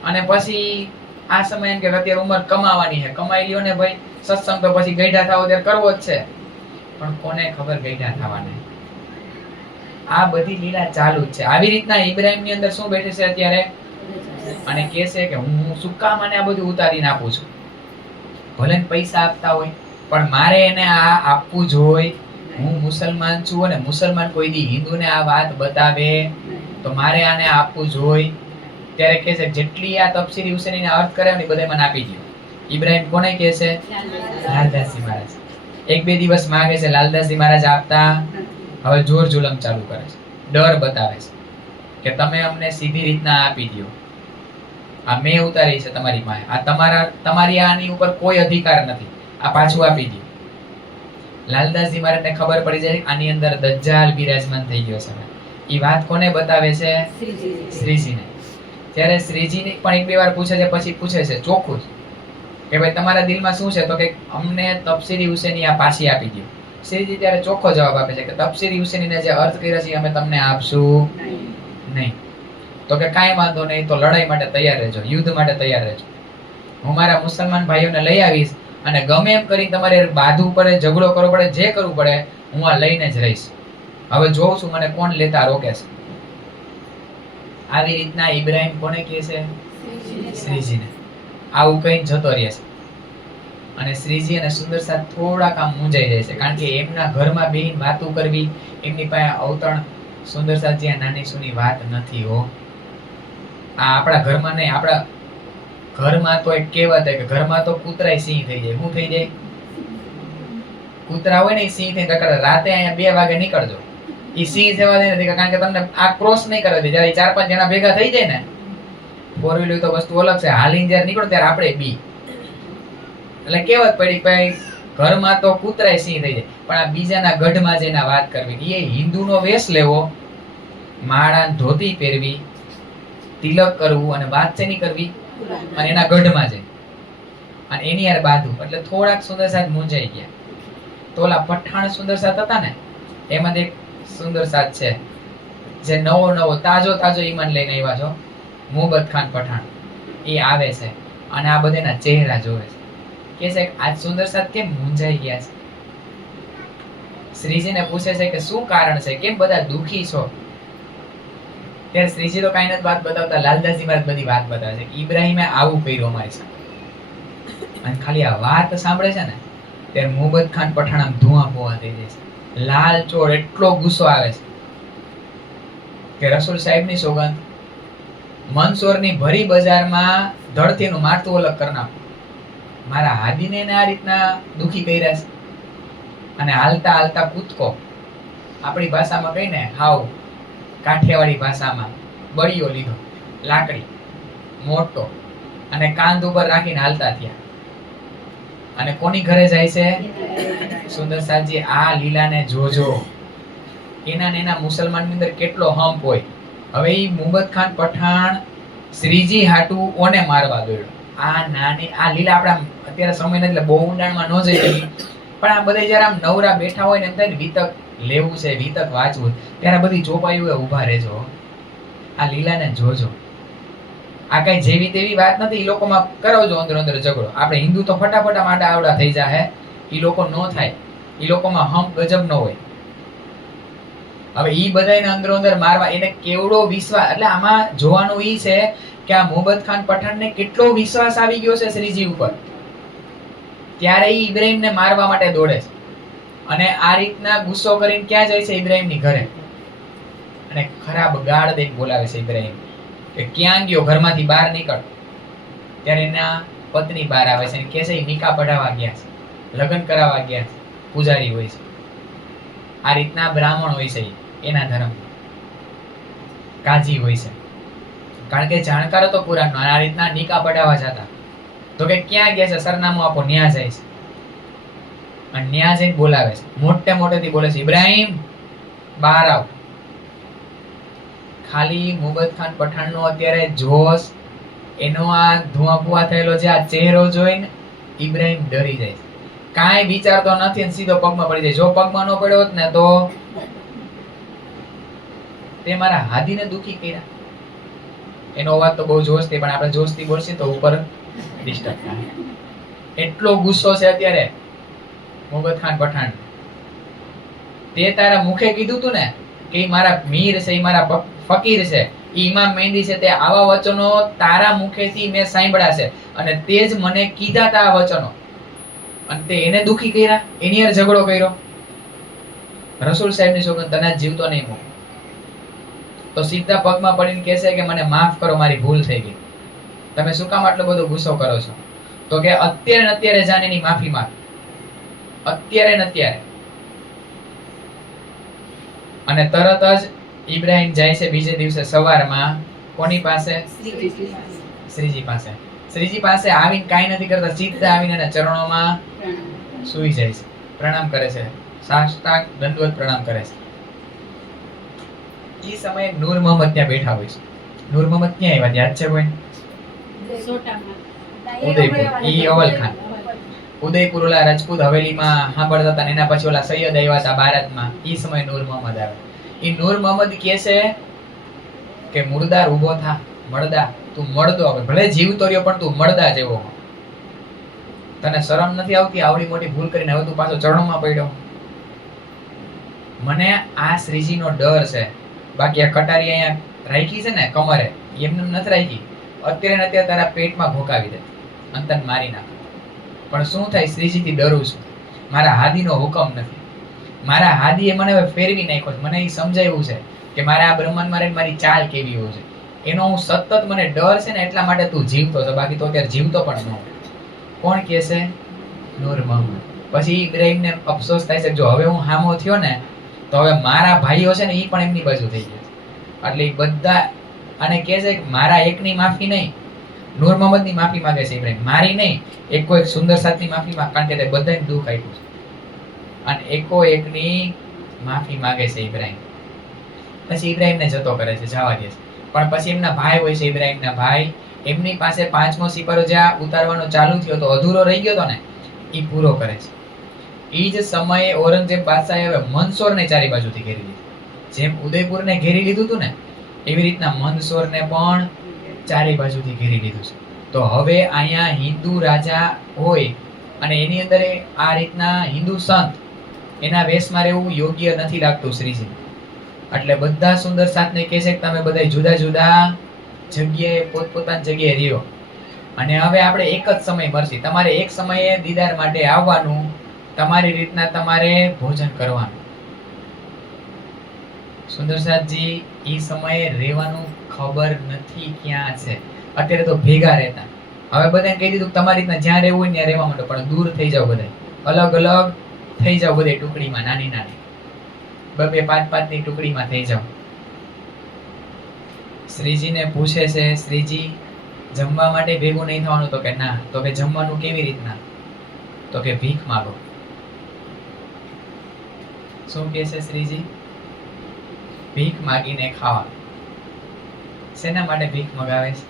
અને પછી આ સમય એમ કે અત્યારે ઉંમર કમાવાની છે, કમાઈ લ્યો ને ભાઈ, સત્સંગ તો પછી ગઈઢા થાવ ત્યારે કરવો જ છે, પણ કોને ખબર ગઈઢા થવાને. આ બધી લીલા ચાલુ જ છે. આવી રીતના ઇબ્રાહીમની અંદર શું બેઠે છે અત્યારે, અને કહે છે કે હું શું કામ આને આ બધું ઉતારીને આપું છું, ભલે પૈસા આપતા હોય પણ મારે એને આ આપવું જોઈએ. હું મુસલમાન છું અને મુસલમાન કોઈ દી હિન્દુને આ વાત બતાવે તો મારે આને આપવું જોઈએ. ત્યારે કહે છે જેટલી આ તફસીરી હુસૈનીને અર્થ કરે ને બધે મને આપી દો. ઇબ્રાહીમ કોને કહે છે? લાલદાસજી મહારાજ. એક બે દિવસ માંગે છે, લાલદાસજી મહારાજ આપતા, હવે જોર જુલમ ચાલુ કરે છે, ડર બતાવે છે કે તમે અમને સીધી રીતના આપી દો, આ મેં ઉતારી છે તમારી પાસે, આ તમારી આની ઉપર કોઈ અધિકાર નથી, આ પાછું આપી દો. લાલદાસજી મહારાજને ખબર પડી જાય આની અંદર દજ્જાલ બિરાજમાન થઈ ગયો છે. એ વાત કોને બતાવે છે? શ્રીજીને. ત્યારે શ્રીજીને પણ એક બે વાર પૂછે છે, પછી પૂછે છે ચોખ્ખું કે ભાઈ તમારા દિલમાં શું છે? તો કે અમને તફસીરી હુસૈની આ પાછી આપી દો. શ્રીજી ત્યારે ચોખ્ખો જવાબ આપે છે કે તફસીરી હુસૈનીને જે અર્થ કર્યા છે અમે તમને આપશું નહીં. તો કે કાંઈ વાંધો નહીં, તો લડાઈ માટે તૈયાર રહેજો, યુદ્ધ માટે તૈયાર રહેજો. હું મારા મુસલમાન ભાઈઓને લઈ આવીશ અને ગમે એમ કરી તમારે બાંધવું પડે, ઝઘડો કરવો પડે, જે કરવું પડે હું આ લઈને જ રહીશ. હવે જોઉં છું મને કોણ લેતા રોકે છે. આવી રીતના ઇબ્રાહીમ કોને કહે છે? શ્રીજીને. આવું કઈ જતો રહે છે. અને શ્રીજી અને સુંદર સાથ થોડાક આમ મૂંઝાઈ જાય છે, કારણ કે એમના ઘરમાં બેહીને વાતો કરવી, એમની પાસે અવતરણ સુંદર સાથ જ્યાં નાની સુની વાત નથી હો. આ આપણા ઘરમાં નહીં, આપણા ઘરમાં તો એક કહેવત કે ઘરમાં તો કૂતરાય સિંહ થઈ જાય. શું થઈ જાય? કૂતરા હોય ને સિંહ થઈ ટકરાવે. રાતે અહીંયા 2 વાગે નીકળજો, એ સિંહ જવા દે નથી, કારણ કે તમને આ ક્રોસ નહીં કરવા દે. જ્યારે 4-5 જણા ભેગા થઈ જાય ને, 4 વ્હીલર તો વસ્તુ અલગ છે, હાલીને જ્યારે નીકળો ત્યારે આપણે બી. એટલે કહેવત પડી ભાઈ ઘરમાં તો કૂતરાય સિંહ થઈ જાય, પણ આ બીજાના ગઢમાં જઈને વાત કરવી, એ હિન્દુનો વેશ લેવો, માળા ધોતી પહેરવી, તિલક કરવું અને વાત શેની કરવી, અને એના ગઢમાં જઈ અને એની યાર બાંધવું. એટલે થોડાક સુંદર સાથ મૂંઝાઈ ગયા. તો ઓલા પઠાણ સુંદર સાથ હતા ને, એમાં એક સુંદર સાથ છે જે નવો તાજો ઈમાન લઈને આવ્યા છો, મોહબ્બત ખાન પઠાણ. એ આવે છે અને આ બધાના ચહેરા જોવે છે, કે છે આજ સુંદર સાથ કેમ મૂંઝાઈ ગયા છે. શ્રીજીને પૂછે છે કે શું કારણ છે, કેમ બધા દુખી છો? ત્યારે શ્રીજી તો કાંઈ નથી વાત બતાવતા, લાલદાસજી મહારાજ બધી વાત બતાવે છે કે ઇબ્રાહીમે આવું કર્યું અમારી સાથે. અને ખાલી આ વાત સાંભળે છે ને ત્યારે મોહબ્બત ખાન પઠાણ આમ ધુઆ પોવા થઈ જાય છે. લાલ ચોર એટલો ગુસ્સો આવે છે કે રસૂલ સાહેબની સોગંદ, મંદસોરની ભરી બજારમાં ધડતીનું મારતું અલગ કરી નાખું. મારા હાદીને આ રીતના દુખી કર્યા છે. અને હાલતા કૂદકો, આપણી ભાષામાં કહીને હાવ કાઠિયાવાડી ભાષામાં બળીઓ લીધો, લાકડી મોટો, અને કાંધ ઉપર રાખીને હાલતા થયા. અને કોની ઘરે જાય છે? સુંદર સાજી. આ લીલાને જોજો, એના મુસલમાનની અંદર કેટલો હંપ હોય. હવે ઈ મોહબ્બત ખાન પઠાણ શ્રીજી હાટુ ઓને મારવા દોડ્યો. આ લીલા આપણા અત્યારે સમય નથી એટલે બહુ ઊંડાણમાં ન જઈ રહી, પણ આ બધા જયારે આમ નવરા બેઠા હોય ને એમ થાય ને વિતક લેવું છે, વિતક વાંચવું, ત્યારે બધી ચોપાઈઓ ઊભા રહેજો. આ લીલાને જોજો. આ કઈ જેવી તેવી વાત નથી. એ લોકોમાં કરાવજો અંદર ઝઘડો. આપણે હિન્દુ તો ફટાફટ આડા આવડા થઈ જાય, એ લોકો ન થાય. એ લોકોમાં હંપ ગજબ ન હોય. હવે ઈ બધાને અંદર મારવા, એને કેવડો વિશ્વાસ. એટલે આમાં જોવાનું ઈ છે કે આ મોહબ્બત ખાન પઠાણને કેટલો વિશ્વાસ આવી ગયો છે શ્રીજી ઉપર, ત્યારે ઈ ઇબ્રાહીમને મારવા માટે દોડે છે. અને આ રીતના ગુસ્સો કરીને ક્યાં જાય છે? ઇબ્રાહીમની ઘરે. અને ખરાબ ગાળ દઈને બોલાવે છે ઇબ્રાહીમ કે ક્યાં ગયો, ઘરમાંથી બહાર નીકળ. ત્યારે એના પત્ની બહાર આવે છે અને કહે છે નિકાહ પઢાવવા ગયા છે, લગ્ન કરાવવા ગયા છે, પૂજારી હોય છે. આ રીતના બ્રાહ્મણ હોય છે એના ધર્મ, કાજી હોય છે, કારણ કે જાણકાર હતો પુરાણનો. આ રીતના નિકાહ પઢાવવા જતા. તો કે ક્યાં ગયા છે? સરનામું આપો. ન્યા જાય છે અને ન્યા જઈને બોલાવે છે, મોટેથી બોલે છે ઇબ્રાહીમ બહાર આવ. ખાલી મોહબ્બત ખાન પઠાણનો અત્યારે જોશ, એનો આ ધુઆ પુઆ થયેલો છે આ ચહેરો જોઈને ઇબ્રાહીમ ડરી જાય છે. કાંઈ વિચારતો નથી અને સીધો પગમાં પડી જાય. જો પગમાં ન પડ્યો હોત ને તો તે મારા હાદીને દુખી કર્યા. એનો અવાજ તો બહુ જોશથી, પણ આપણે જોશથી બોલશે તો ઉપર ડિસ્ટર્બ થાય. એટલો ગુસ્સો છે અત્યારે મોહમ્મદ ખાન પઠાણ. તે તારા મુખે કીધું તું ને કે ઈ મારા મીર છે, ઈ મારા ફકીર છે, ઈ ઇમામ મહેંદી છે, તે આવા વચનો તારા મુખેથી મેં સાંભળ્યા છે અને તે જ મને કીધા તા આ વચનો, અને તે એને દુખી કર્યા, એની હારે ઝઘડો કર્યો. રસૂલ સાહેબની સોગંદ તને જીવતો નહીં મૂક. તો સીધા પગમાં પડીને કહેશે કે મને માફ કરો, મારી ભૂલ થઈ ગઈ. તમે શું કામ આટલો બધો ગુસ્સો કરો છો? તો કે અત્યારે ને અત્યારે જાને એની માફી માંગ, અત્યારે ને અત્યારે. અને તરત જ ઇબ્રાહિમ જાય છે બીજે દિવસે સવારમાં કોની પાસે? શ્રીજી પાસે. શ્રીજી પાસે આવીને કાંઈ નથી કરતા, સીધા આવીને એના ચરણોમાં સૂઈ જાય છે, પ્રણામ કરે છે, સાષ્ટાંગ દંડવત પ્રણામ કરે છે. ઈ સમયે નૂર મોહમ્મદ ત્યાં બેઠા હોય છે. નૂર મોહમ્મદ ક્યાં આવ્યા? યાદ છે કોઈ? ઉદયપુર. ઈ અવલ ખાન ઉદયપુર ઓલા રાજપૂત હવેલીમાં સાંભળતા હતા, એના પછી ઓલા સૈયદ આવ્યા હતા ભારતમાં. ઈ સમયે નૂર મોહમ્મદ આવે. ઈ નૂર મોહમ્મદ કહે છે કે મુર્દાર ઊભો થા, મળદા તું મળદો હવે, ભલે જીવતો રહ્યો પણ તું મળદા જેવો. તને શરમ નથી આવતી? આવડી મોટી ભૂલ કરીને હવે તું પાછો ચરણોમાં પડ્યો. મને આ શ્રીજીનો ડર છે. બાકી આ કટારી અહીંયા રાખી છે ને કમરે, એમને નથી રાખી. અત્યારે ને અત્યારે તારા પેટમાં ભોકાવી દે, અંતન મારી નાખ. પણ શું થાય? શ્રીજીથી ડરું છું. મારા હાદીનો હુકમ નથી. મારા હાદીએ મને હવે ફેરવી નાખ્યો છે. મને એ સમજાયું છે કે મારે આ બ્રહ્માંડમાં રહીને મારી ચાલ કેવી હોય છે. એનો હું સતત મને ડર છે ને, એટલા માટે તું જીવતો છે. બાકી તો અત્યારે જીવતો પણ ન હોય. કોણ કહે છે? નૂર મોહમ્મદ. પછી ઇબ્રાહિમને અફસોસ થાય છે, જો હવે હું હામો થયો ને તો હવે મારા ભાઈઓ છે ને એ પણ એમની બાજુ થઈ ગયા. એટલે બધા અને કહે છે કે મારા એકની માફી નહીં, નૂર મોહમ્મદની માફી માંગે છે ઇબ્રાહિમ, મારી નહીં. એકો એક સુંદર સાથની માફી માંગે, કારણ કે તે બધાને દુઃખ આપ્યું છે. અને એકો એકની માફી માંગે છે ઇબ્રાહિમ. પછી ઇબ્રાહિમને જતો કરે છે, જવા દે છે. પણ પછી એમના ભાઈ હોય છે, ઇબ્રાહિમના ભાઈ, એમની પાસે 5મો સિપારો જ્યાં ઉતારવાનો ચાલુ થયો તો અધૂરો રહી ગયો હતો ને, એ પૂરો કરે છે. એ જ સમયે ઔરંગઝેબ બાદશાહે હવે મંદસોરને ચારે બાજુથી ઘેરી લીધું. જેમ ઉદયપુરને ઘેરી લીધું હતું ને, એવી રીતના મંદસોરને પણ ચારે બાજુથી ઘેરી લીધું છે. તો હવે અહીંયા હિન્દુ રાજા હોય અને એની અંદર આ રીતના હિન્દુ સંત એના વેશમાં રહેવું યોગ્ય નથી લાગતું શ્રીજી. એટલે બધા સુંદર સાથને કહે છે કે તમે બધા જુદા જુદા જગ્યાએ પોતપોતાની જગ્યાએ રહ્યો, અને હવે આપણે એક જ સમય મળશે. તમારે એક સમયે દીદાર માટે આવવાનું, તમારી રીતના તમારે ભોજન કરવાનું. સુંદર સાથજી એ સમયે રહેવાનું ખબર નથી ક્યાં છે. અત્યારે તો ભેગા રહેતા. હવે બધાને કહી દીધું તમારી રીતના જ્યાં રહેવું હોય ત્યાં રહેવા માંડો, પણ દૂર થઈ જાવ, બધા અલગ અલગ થઈ જાવ, બધે ટુકડીમાં નાની નાની 2-5 ની ટુકડીમાં થઈ જાવ. શ્રીજીને પૂછે છે, શ્રીજી જમવા માટે ભેગું નહીં થવાનું? તો કે ના. તો કે જમવાનું કેવી રીતના? તો કે ભીખ માંગો. શું કહે છે શ્રીજી? ભીખ માગીને ખાવા. શેના માટે ભીખ મગાવે છે?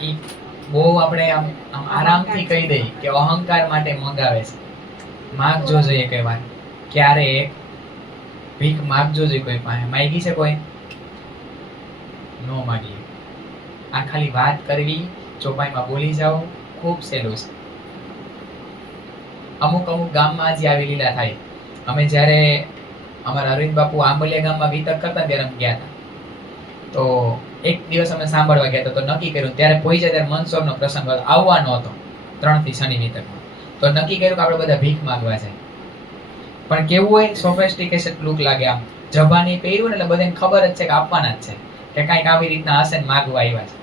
ઈ બહુ આપણે આમ આરામથી કહી દઈએ કે અહંકાર માટે મંગાવે છે. માગજો જોઈએ કઈ વાર, ક્યારે ભીખ માગજો જોઈએ કોઈ પાસે. માગી છે કોઈ? નો માગી. આ ખાલી વાત કરવી, ચોપાઈમાં બોલી જાવ, ખૂબ સહેલું છે. અમુક ગામમાં હજી આવી લીલા થાય. અમે જ્યારે અમારા અરવિંદ બાપુ આંબલિયા ગામમાં વિતક કરતા ત્યારે અમે ગયા હતા. તો એક દિવસ અમે સાંભળવા ગયા હતા, તો નક્કી કર્યું ત્યારે પહોંચ્યા ત્યારે મંદસોરનો પ્રસંગ આવવાનો હતો 3 થી શનિ વિતકમાં. તો નક્કી કર્યું કે આપણે બધા ભીખ માંગવા જાય. પણ કેવું હોય, સોફિસ્ટિકેટેડ લુક લાગે, આમ જબાની પહેર્યું ને એટલે બધાને ખબર જ છે કે આપવાના જ છે, કે કાંઈક આવી રીતના હશે ને માગવા આવ્યા છે.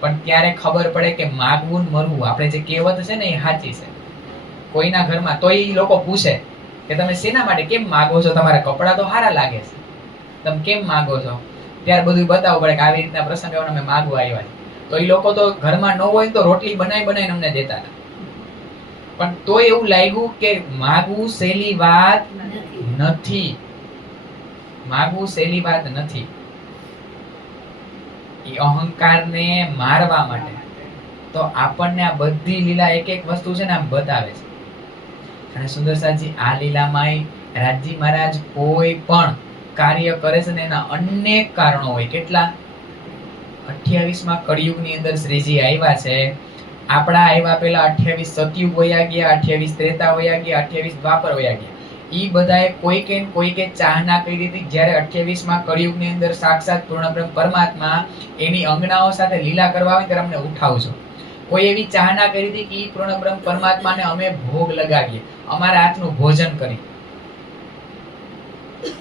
પણ ત્યારે ખબર પડે કે માગવું ને મરવું, આપણે જે કહેવત છે ને એ સાચી છે. કોઈના ઘરમાં તો એ લોકો પૂછે કે તમે શેના માટે કેમ માગો છો? તમારા કપડાં તો સારા લાગે છે, તમે કેમ માગો છો? ત્યારે બધું બતાવવું પડે કે આવી રીતના પ્રસંગ અમે માગવા આવ્યા છે. તો એ લોકો તો ઘરમાં ન હોય તો રોટલી બનાવીને અમને દેતા હતા. પણ તો એવું લાગ્યું કે માગવું સહેલી વાત નથી. માગવું સહેલી વાત નથી. એ અહંકારને મારવા માટે તો આપણને આ બધી લીલા એક એક વસ્તુ છે ને આમ બતાવે છે. અને સુંદર સાજી આ લીલામાં રાજજી મહારાજ કોઈ પણ કાર્ય કરે છે ને એના અનેક કારણો હોય. કેટલા? 28માં કળિયુગની અંદર શ્રીજી આવ્યા છે. આપણા આવ્યા પહેલા 28 સતયુગ વયા ગયા, 28 ત્રેતા વયા ગયા, 28 દ્વાપર વયા ગયા. ઈ બધાએ કોઈકે ચાહના કરી હતી. જ્યારે 28માં કળિયુગની અંદર સાક્ષાત પૂર્ણ બ્રહ્મ પરમાત્મા એની અંગનાઓ સાથે લીલા કરવા આવે ત્યારે અમને ઉઠાવજો. કોઈ એવી ચાહના કરી હતી કે ઈ પૂર્ણ બ્રહ્મ પરમાત્માને અમે ભોગ લગાવીએ, અમારા હાથનું ભોજન કરી.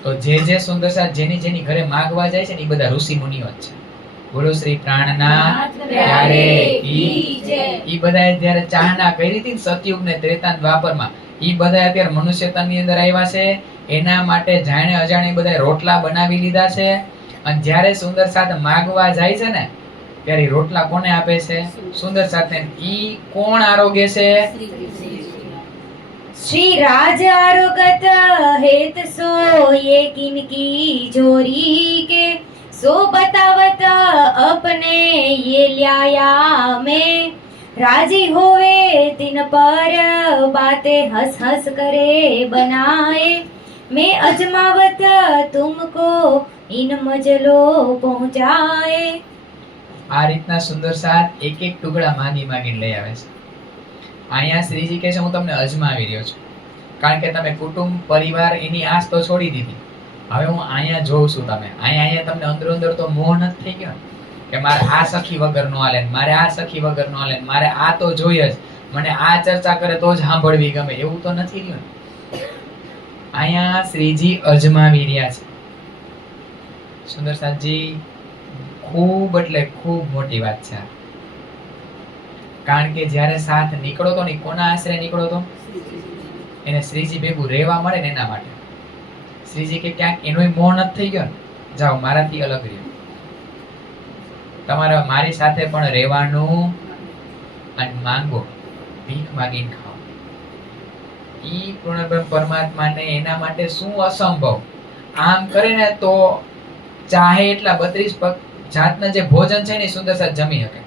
તો જે સુંદરસાદ જેની ઘરે માગવા જાય છે ને એ બધા ઋષિ મુનિઓ જ છે. બોલો શ્રી પ્રાણનાથ પ્યારે કી જય. ઈ બધાએ જ્યારે ચાહના કરી હતી સતયુગ ને ત્રેતા દ્વાપરમાં, ઈ બધા અત્યારે મનુષ્યતાની અંદર આવ્યા છે. એના માટે જાણે અજાણે બધા રોટલા બનાવી લીધા છે. અને જ્યારે સુંદર સાથ માગવા જાય છે ને ત્યારે રોટલા કોને આપે છે? સુંદર સાથે. ઈ કોણ આરોગ્ય છે? श्री राज आरोगत हेत सो ये किनकी जोरी के सो बतावत अपने ये ल्याया में राजी होवे तिन पर बातें हंस हंस करे बनाए मैं अजमावत तुमको इन मजलो पहुंचाए. આ રીતના સુંદર સાથ એક ટુકડા માંગીને લઈ આવે છે. અહીંયા શ્રીજી કહે છે હું તમને અજમાવી રહ્યો છું, કારણ કે તમે કુટુંબ પરિવાર એની આસ તો છોડી દીધી. હવે હું અહીંયા જોઉં છું. તમે અહીંયા તમને અંદર તો મોહ નથી થઈ ગયો કે મારે આ સખી વગર નો હાલે, મારે આ સખી વગર નો હાલે, મારે આ તો જોઈએ જ, મને આ ચર્ચા કરે તો જ સાંભળવી ગમે, એવું તો નથી રહ્યું. અહીંયા શ્રીજી અજમાવી રહ્યા છે. સુંદર સાથજી ખૂબ એટલે ખૂબ મોટી વાત છે. કારણ કે જ્યારે સાથ નીકળો તો ને કોના આશરે નીકળો તો? એને શ્રીજી ભેગું રહેવા મળે ને એના માટે. શ્રીજી કે ક્યાંક એનોય મોહ નથી થઈ ગયો ને, જાઓ મારાથી અલગ રહ્યો, તમારે મારી સાથે પણ રહેવાનું અને માંગો, ભીખ માંગીને ખાઓ. ઈ પૂર્ણ બ્રહ્મ પરમાત્માને એના માટે શું અસંભવ. આમ કરે ને તો ચાહે એટલા 32 જાતના જે ભોજન છે ને સુંદર સાથ જમી શકે,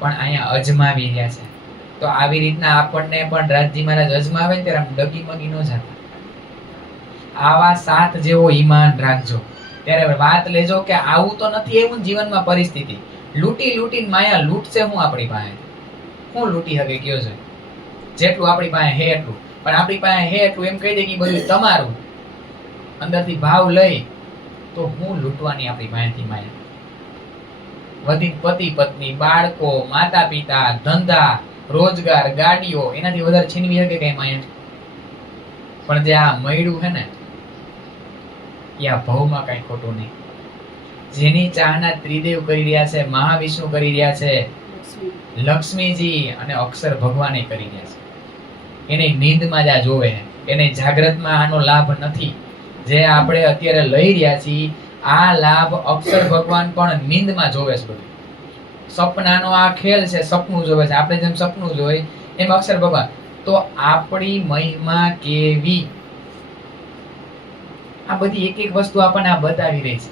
પણ અહીંયા અજમાવી રહ્યા છે. તો આવી રીતના આપણને પણ રાજજી મહારાજ અજમાવે ને ત્યારે આમ ડગી મગી ન જતા. આવા સાથ જેવો ઈમાન રાખજો. ત્યારે વાત લેજો કે આવું તો નથી એવું જીવનમાં પરિસ્થિતિ. લૂંટીને માયા લૂંટશે હું આપણી પાસે, હું લૂંટી શકે કયો છે? જેટલું આપણી પાસે હે એટલું, પણ આપણી પાસે હે એટલું એમ કહી દે કે બધું તમારું, અંદરથી ભાવ લઈ તો હું લૂંટવાની આપણી પાસેથી માયા. વધી પતિ પત્ની, બાળકો, માતા પિતા, ધંધા, રોજગાર, ગાડીઓ, એનાથી વધારે છીનવી શકે કઈ માયા? પણ જે આ મળ્યું છે ને એ આ ભવમાં કઈ ખોટું નહીં. જેની ચાહના ત્રિદેવ કરી રહ્યા છે, મહાવિષ્ણુ કરી રહ્યા છે, લક્ષ્મીજી અને અક્ષર ભગવાને કરી રહ્યા છે. એને નીંદમાં જ આ જોવે, એને જાગ્રતમાં આનો લાભ નથી. જે આપણે અત્યારે લઈ રહ્યા છીએ આ લાભ અક્ષર ભગવાન પણ નીંદમાં જોવે છે. બધું સપનાનો આ ખેલ છે, સપનું જોવે છે. આપણે જેમ સપનું જોઈ એમ અક્ષર ભગવાન. તો આપણી મહિમા કેવી, આ બધી એક એક વસ્તુ આપણને આ બતાવી રહી છે.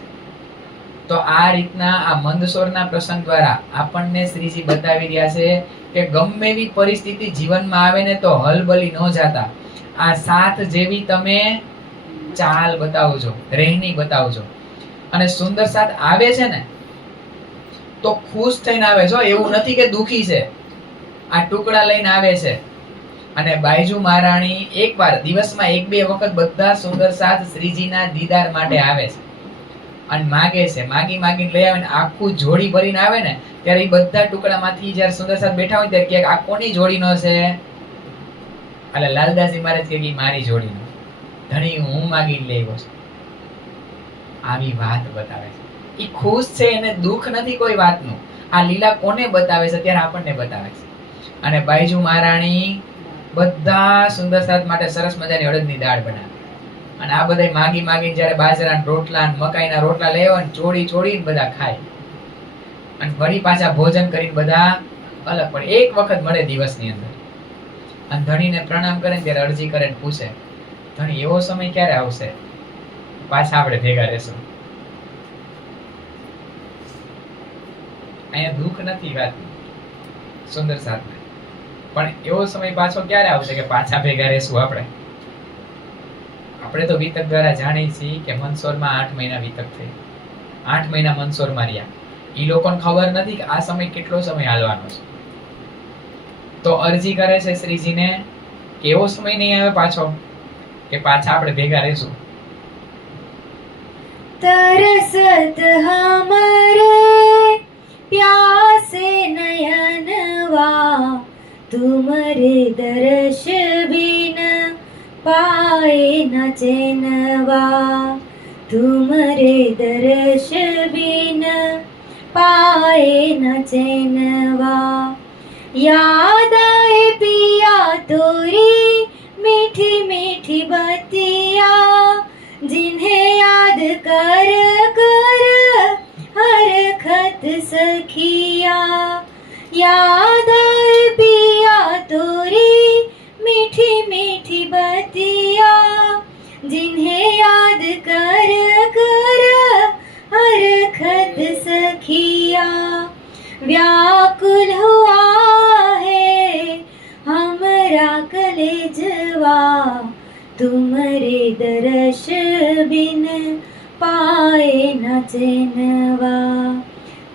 તો આ રીતના આ મંદસોરના પ્રસંગ દ્વારા આપણને શ્રીજી બતાવી રહ્યા છે કે ગમે એવી પરિસ્થિતિ જીવનમાં આવે ને તો હલબલી ન જાતા. આ સાથ જેવી તમે ચાલ બતાવજો, રહેણી બતાવજો. અને સુંદર સાથ આવે છે ને તો ખુશ થઈને આવે છો, એવું નથી કે દુખી છે. આ ટુકડા લઈને આવે છે. અને બાઈજુ મહારાણી એકવાર દિવસમાં 1-2 વખત બધા સુંદર સાથ શ્રીજીના દીદાર માટે આવે છે અને માગે છે. માગીને લઈ આવે ને આખું જોડી ભરીને આવે ને ત્યારે એ બધા ટુકડામાંથી જ્યારે સુંદર સાથ બેઠા હોય ત્યારે કે આ કોની જોડીનો છે? એટલે લાલદાસજી મહારાજ કે મારી જોડીનો, ધણી હું માગીને લઈ આવ્યો છું. આવી વાત બતાવે છે. એ ખુશ છે, એને દુઃખ નથી કોઈ વાતનું. આ લીલા કોને બતાવે છે? ત્યારે આપણને બતાવે છે. અને બાઈજુ મહારાણી બધા સુંદર સાથ માટે સરસ મજાની અડદની દાળ બનાવે. અને આ બધા માગીને જ્યારે બાજરાના રોટલા અને મકાઈના રોટલા લેવા ને ચોડીને બધા ખાય. અને વળી પાછા ભોજન કરીને બધા અલગ પડે. એક વખત મળે દિવસની અંદર. અને ધણીને પ્રણામ કરે ત્યારે અરજી કરે ને પૂછે, ધણી એવો સમય ક્યારે આવશે પાછા આપણે ભેગા રહેશું? અહીંયા દુઃખ નથી વાત સુંદર સાથ, પણ એવો સમય પાછો ક્યારે આવશે કે પાછા ભેગા રહેશું આપણે? આપણે તો વિતક દ્વારા જાણીએ છીએ કે મંદસોરમાં 8 મહિના વિતક થઈ, 8 મહિના મંદસોરમાં રહ્યા. એ લોકોને ખબર નથી કે આ સમય કેટલો સમય હાલવાનો છે. તો અરજી કરે છે શ્રીજીને કે એવો સમય નહીં આવે પાછો કે પાછા આપણે ભેગા રહેશું. तरसत हमरे प्यासे नयनवा, तुमरे दर्श बिन पाए न चैनवा, तुमरे दर्श बिन पाए न चैनवा. याद आए पिया तोरी मीठी मीठी बतिया, जिन्हें याद कर कर हरखत सखिया. याद आए पिया तोरी मीठी मीठी बतिया, जिन्हें याद कर कर हरखत सखिया. व्याकुल हुआ है हमरा कलेजवा, तुमरे दर्श बिन पाए न चैनवा,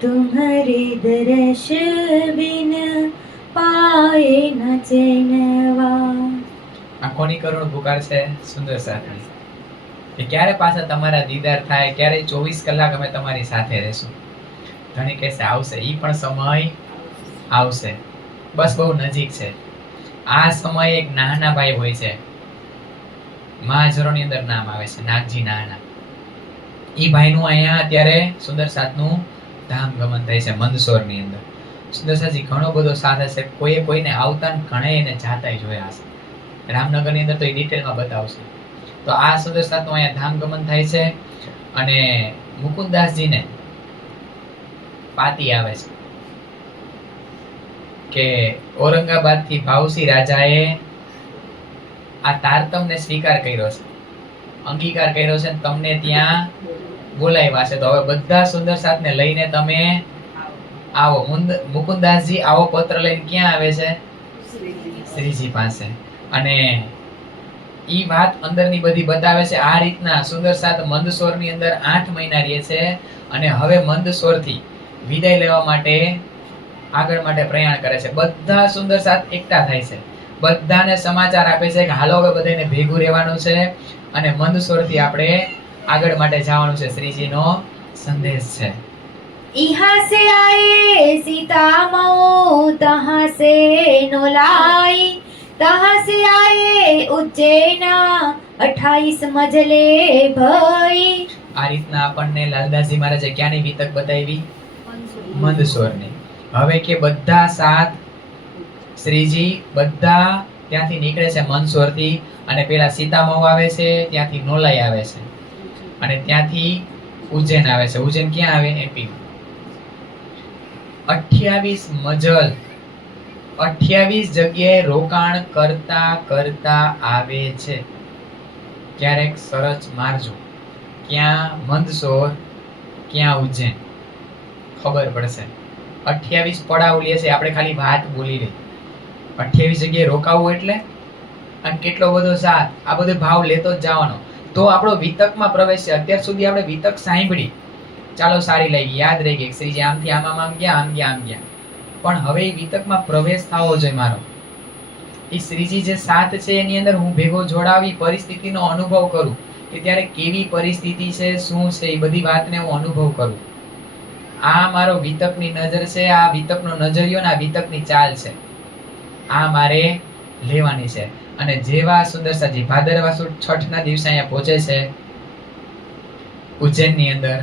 तुमरे दर्श बिन पाए न चैनवा. આ કોની કરુણ પુકાર છે? સુંદર સાથી. કે ક્યારે પાછા તમારા દીદાર થાય, ક્યારે 24 કલાક અમે તમારી સાથે રહેશું. ધણી કહેશે આવશે, ઈ પણ સમય આવશે, બસ બહુ નજીક છે. આ સમય એક નાના ભાઈ હોય છે, મહાજરોની અંદર નામ આવે છે નાગજી નાના. ઈ ભાઈનું અહીંયા અત્યારે સુંદર સાથનું ધામ ગમન થાય છે મંદસોરની અંદર. સુંદર સાથી ઘણો બધો સાથ હશે, કોઈને આવતા ઘણા એને જાતા જોયા હશે. રામનગરની અંદર તો એ ડિટેલમાં બતાવશે. તો આ સુંદર સાથનું અહીંયા ધામ ગમન થાય છે. અને મુકુંદાસજીને પાતી આવે છે કે ઔરંગાબાદથી ભાવસી રાજાએ આ તારતમને સ્વીકાર કર્યો છે, અંગીકાર કર્યો છે, તમને ત્યાં બોલાવ્યા છે. તો હવે બધા સુંદર સાથને લઈને તમે આવો. મુકુંદાસજી આવો પત્ર લઈને ક્યાં આવે છે? શ્રીજી પાસે. અને ઈ વાત અંદરની બધી બતાવે છે. આ રીતના સુંદર સાથ મંદસોરની અંદર 8 મહિના રહે છે. અને હવે મંદસોરથી વિદાય લેવા માટે આગળ માટે પ્રયાણ કરે છે. બધા સુંદર સાથ એકઠા થાય છે, બધાને સમાચાર આપે છે કે હાલો હવે બધાને ભેગું રહેવાનું છે અને મંદસોરથી આપણે આગળ માટે જવાનું છે. શ્રીજીનો સંદેશ છે. यहाँ से आए सीता मऊ, तहाँ से नोलाई, तहाँ से आए उज्जैना, 28 मजले भई. આ રીતના આપણને લાલદાસજી મહારાજે ક્યાંની વિતક બતાવી? મંદસોરની. હવે કે બધા સાત શ્રીજી બધા ત્યાંથી નીકળે છે મંદસોરથી, અને પેલા સીતામહુ આવે છે, ત્યાંથી નોલાઈ આવે છે, અને ત્યાંથી ઉજ્જૈન આવે છે. ઉજ્જૈન ક્યાં આવે? એપી. 28 મજલ 28 જગ્યાએ રોકાણ કરતા કરતા આવે છે. ક્યારેક સરચ મારજો, ક્યાં મંદસોર, ક્યાં ઉજ્જૈન, ખબર પડશે. 28 પડાવ લે છે. આપણે ખાલી વાત બોલી રહી. 28 જગ્યાએ રોકાવું એટલે, અને કેટલો બધો સાથ, આ બધો ભાવ લેતો જ જવાનો. તો આપણો વિતકમાં પ્રવેશ છે. અત્યાર સુધી આપણે વિતક સાંભળી, ચાલો સારી લાગી, યાદ રહી ગઈ, શ્રીજી આમથી આમ ગયા, આમ ગયા, આમ ગયા. પણ હવે એ વિતકમાં પ્રવેશ થવો જોઈએ મારો. એ શ્રીજી જે સાથ છે એની અંદર હું ભેગો જોડાવી, પરિસ્થિતિનો અનુભવ કરું કે ત્યારે કેવી પરિસ્થિતિ છે, શું છે, એ બધી વાતને હું અનુભવ કરું. આ મારો વિતકની નજર છે, આ વિતકનો નજરિયો ને આ વિતકની ચાલ છે, આ મારે લેવાની છે. અને જેવા સુંદરસાજી ભાદરવા સુદ 6 ના દિવસે અહીંયા પહોંચે છે ઉજ્જૈનની અંદર,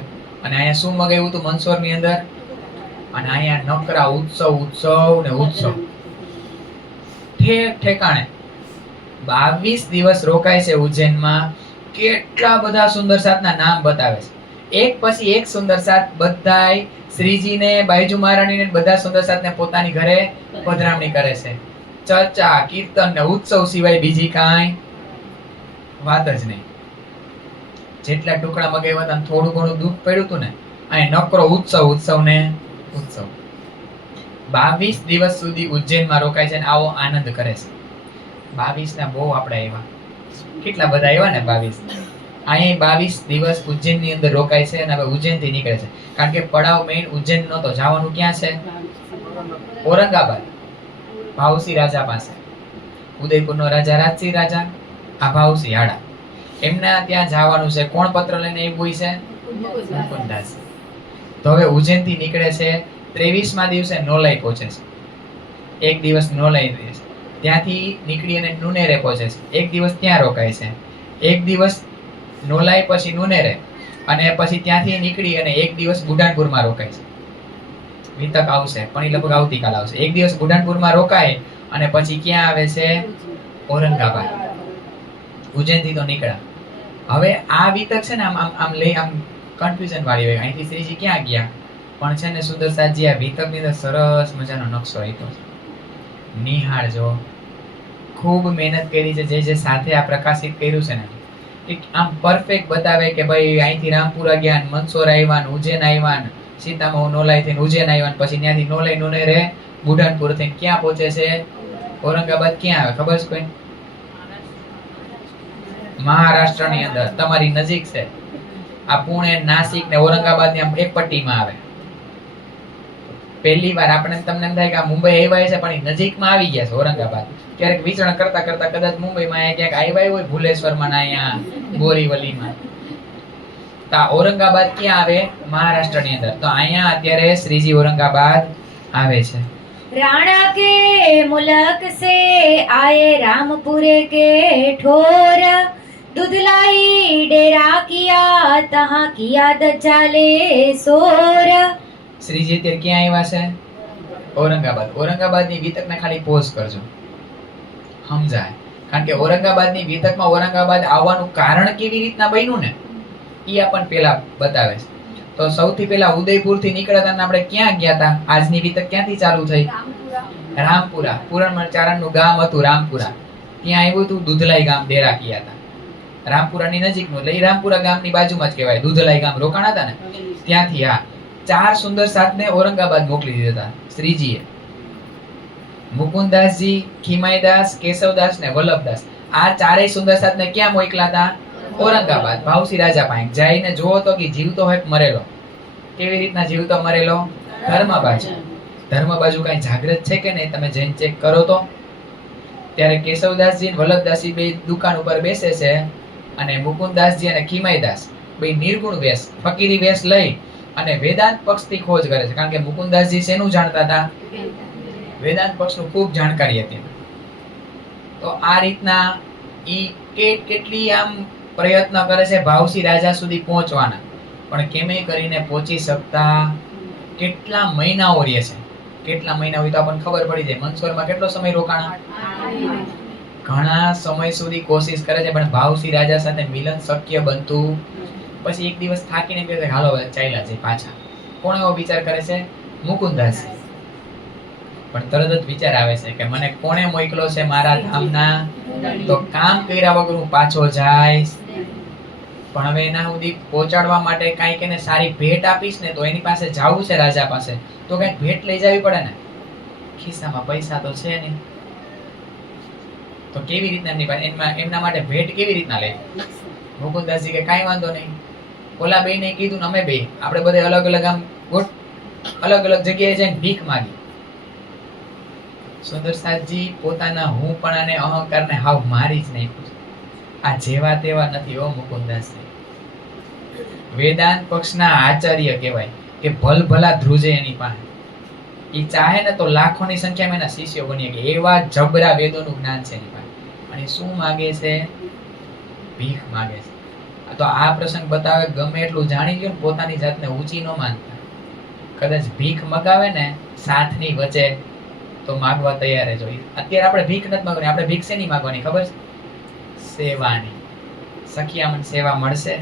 અને અહીંયા શું મગાવ્યું હતું મંદસોરની અંદર, અને અહીંયા નકરા ઉત્સવ ને ઉત્સવ ઠેક ઠેકાણે 22 દિવસ રોકાય છે ઉજ્જૈનમાં. કેટલા બધા સુંદર સાથના નામ બતાવે છે, એક પછી એક સુંદર સાથ. બધાય શ્રીજીને, બાઈજુ મહારાણીને, બધા સુંદર સાથને પોતાની ઘરે પધરામણી કરે છે. ચર્ચા, કીર્તન ને ઉત્સવ સિવાય બીજી કાંઈ વાત જ નહીં. જેટલા ટુકડા મગાવ્યા હતા થોડું ઘણું દુઃખ પડ્યું હતું ને, અહીં નકરો ઉત્સવ ને ઉત્સવ. 22 દિવસ સુધી ઉજ્જૈનમાં રોકાય છે અને આવો આનંદ કરે છે. 22 ના બહુ આપણે આવ્યા. કેટલા બધા આવ્યા ને 22. અહીં 22 દિવસ ઉજ્જૈનની અંદર રોકાય છે અને હવે ઉજ્જૈનથી નીકળે છે. કારણ કે પડાવ મેઇન ઉજ્જૈન નહોતો, જવાનું ક્યાં છે? ઔરંગાબાદ, ભાવસિંહ રાજા પાસે. ઉદયપુરનો રાજા રાજસિંહ રાજા, આ ભાવસિંહ હાડા, એમના ત્યાં જવાનું છે. કોણ પત્ર લઈને આવ્યું છે? મુકુંદાસ. તો હવે ઉજ્જૈનથી નીકળે છે. 23મા દિવસે નોલાઈ પહોંચે છે. એક દિવસ નોલાઈ રહે છે. ત્યાંથી નીકળી અને નુનેરે પહોંચે છે. એક દિવસ ત્યાં રોકાય છે. એક દિવસ નોલાઈ પછી નુનેરે, અને પછી ત્યાંથી નીકળી અને એક દિવસ બુઢાનપુરમાં રોકાય છે. વિતક આવશે પણ એ લગભગ આવતીકાલ આવશે. એક દિવસ બુઢાનપુરમાં રોકાય અને પછી ક્યાં આવે છે? ઔરંગાબાદ. ઉજ્જૈનથી તો નીકળ્યા. હવે આ વિતક છે ને આમ લઈ આમ કન્ફ્યુઝન વાળી હોય. અહીંથી શ્રીજી ક્યાં ગયા? પણ છે ને સુંદર સાજી આ વિતકની અંદર સરસ મજાનો નકશો આપ્યો છે. નિહાળજો. ખૂબ મહેનત કરી છે જે સાથે આ પ્રકાશિત કર્યું છે ને, કે આમ પરફેક્ટ બતાવે કે ભાઈ અહીંથી રામપુરા ગયા, મંદસોર આવ્યા, ઉજ્જૈન આવ્યા, સીતામઢ નોલાઈ થઈને ઉજ્જૈન આવ્યા, પછી ત્યાંથી નોલાઈ નુનેરે બુઢાનપુર થઈને ક્યાં પહોંચે છે? ઔરંગાબાદ. ક્યાં આવે ખબર છે કોઈ? મહારાષ્ટ્રની અંદર, તમારી નજીક છે. આ પુણે, નાસિક ને ઔરંગાબાદ ની આમ એક પટ્ટીમાં આવે. પહેલી વાર આપણે તમને એમ થાય કે આ મુંબઈ આવ્યા છે, પણ એ નજીકમાં આવી ગયા છે ઔરંગાબાદ. ક્યારેક વિચરણ કરતા કરતા કદાચ મુંબઈમાં ક્યાંક આવ્યા હોય, ભુલેશ્વરમાં ના અહીંયા બોરીવલીમાં. તો આ ઔરંગાબાદ ક્યાં આવે? મહારાષ્ટ્રની અંદર. તો અહીંયા અત્યારે શ્રીજી ઔરંગાબાદ આવે છે. राणा के मुल्क से आए रामपुरे के ठोर, दुधलाई डेरा किया तहाँ किया दजाले सोर. શ્રીજી અત્યારે ક્યાં આવ્યા છે? ઔરંગાબાદ. ઔરંગાબાદની વિતકને ખાલી પોઝ કરજો, સમજાય. કારણ કે ઔરંગાબાદની વિતકમાં ઔરંગાબાદ આવવાનું કારણ કેવી રીતના બન્યું ને, એ આપણને પેલા બતાવે છે. તો સૌથી પહેલા ઉદયપુરથી નીકળ્યા હતા, આપણે ક્યાં ગયા હતા? આજની વિતક ક્યાંથી ચાલુ થઈ? રામપુરા. પુરણચારણનું ગામ હતું રામપુરા. ત્યાં આવ્યું હતું દુધલાઈ ગામ, ડેરા કિયા હતા. રામપુરાની નજીકનું, એટલે એ રામપુરા ગામની બાજુમાં જ કહેવાય. દુધલાઈ ગામ રોકાણા હતા ને, ત્યાંથી. હા, 4 સુંદર સાથને ઔરંગાબાદ મોકલી દીધા હતા શ્રીજીએ. મુકુંદાસજી, ખીમાઈદાસ, કેશવદાસ ને વલ્લભદાસ, આ 4 સુંદર સાથને ક્યાં મોકલા હતા? ઔરંગાબાદ. ભાવસિંહ રાજા પાસે જઈને જોવો તો કે જીવતો હોય કે મરેલો. કેવી રીતના જીવતો મરેલો? ધર્મ બાજુ. ધર્મ બાજુ કઈ જાગૃત છે કે નહીં તમે જઈને ચેક કરો તો. ત્યારે કેશવદાસજી અને વલ્લભદાસજી બે દુકાન ઉપર બેસે છે, અને મુકુંદાસજી અને ખીમાઈદાસ બે નિર્ગુણ વેશ, ફકીરી વેશ લઈ અને વેદાંત પક્ષથી ખોજ કરે છે. કારણ કે મુકુંદાસજી શેનું જાણતા હતા? વેદાંત પક્ષનું ખૂબ જાણકારી હતી. તો આ રીતના ઈ કેટલી આમ પ્રયત્ન કરે છે ભાવસિંહ રાજા સુધી પહોંચવાના, પણ કેમે કરીને પહોંચી શકતા? કેટલા મહિનાઓ રહે છે. કેટલા મહિના હોય તો આપણને ખબર પડી જાય. મંદસોરમાં કેટલો સમય રોકાણા? ઘણા સમય સુધી કોશિશ કરે છે, પણ ભાવસિંહ રાજા સાથે મિલન શક્ય બનતું. પછી એક દિવસ થાકીને કહે છે હાલો હવે ચાલ્યા જાય પાછા. કોણ એવો વિચાર કરે છે? મુકુંદાસ. પણ તરત જ વિચાર આવે છે કે મને કોણે મોકલો છે મારા ધામના, તો કામ કર્યા વગર હું પાછો જાય. પણ હવે એના સુધી પહોંચાડવા માટે કાંઈક એને સારી ભેટ આપીશ ને, તો એની પાસે જવું છે રાજા પાસે, તો કાંઈક ભેટ લઈ જવી પડે ને. ખિસ્સામાં પૈસા તો છે નહીં, તો કેવી રીતના એમના માટે ભેટ કેવી રીતના લે? મુકુંદાસજી કે કાંઈ વાંધો નહીં, ઓલા બે ને કીધું ને અમે બે આપણે બધે અલગ અલગ આમ અલગ અલગ જગ્યાએ જઈને ભીખ માંગી. સુંદરસાદજી પોતાના હું પણ અને અહંકારને હાવ મારી જ નાખ્યું. આ જેવા તેવા નથી હો મુકુંદાસજી. વેદાંત પક્ષના આચાર્ય કહેવાય કે ભલભલા ધ્રુજે એની પાસે. એ ચાહે ને તો લાખોની સંખ્યામાં એના શિષ્યો બની ગયા. એવા જબરા વેદોનું જ્ઞાન છે એની પાસે. અને શું માંગે છે? ભીખ માંગે છે. તો આ પ્રસંગ બતાવે ગમે એટલું જાણી ગયો ને પોતાની જાતને ઊંચી ન માનતા. કદાચ ભીખ મગાવે ને સાથની વચ્ચે તો માંગવા તૈયાર જ હોય. અત્યારે આપણે ભીખ નથી માંગવાની, આપણે ભીખ શેની માંગવાની ખબર છે? સેવાની. સખિયામણ સેવા મળશે.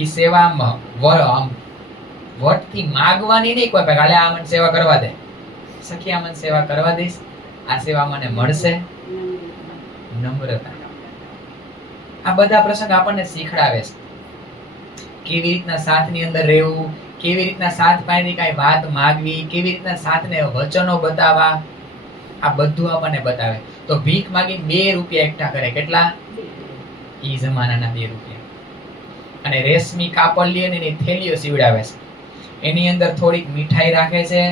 ઈ સેવા આમ વટથી માંગવાની નહીં, કોઈ કાલે આ મને સેવા કરવા દે, સખિયામણ સેવા કરવા દઈશ, આ સેવા મને મળશે. નમ્રતા. આ બધા પ્રસંગ આપણને શીખડાવે છે કેવી રીતના સાથની અંદર રહેવું, કેવી રીતના સાથ પાસેથી કાંઈ વાત માંગવી, કેવી રીતના સાથને વચનો બતાવવા. આ બધું આપણને બતાવે. તો ભીખ માંગી 2 રૂપિયા એકઠા કરે. કેટલા? ઈ જમાનાના 2 રૂપિયા. અને રેશમી કાપડ લે ને એની થેલીઓ સીવડાવે છે. એની અંદર થોડીક મીઠાઈ રાખે છે,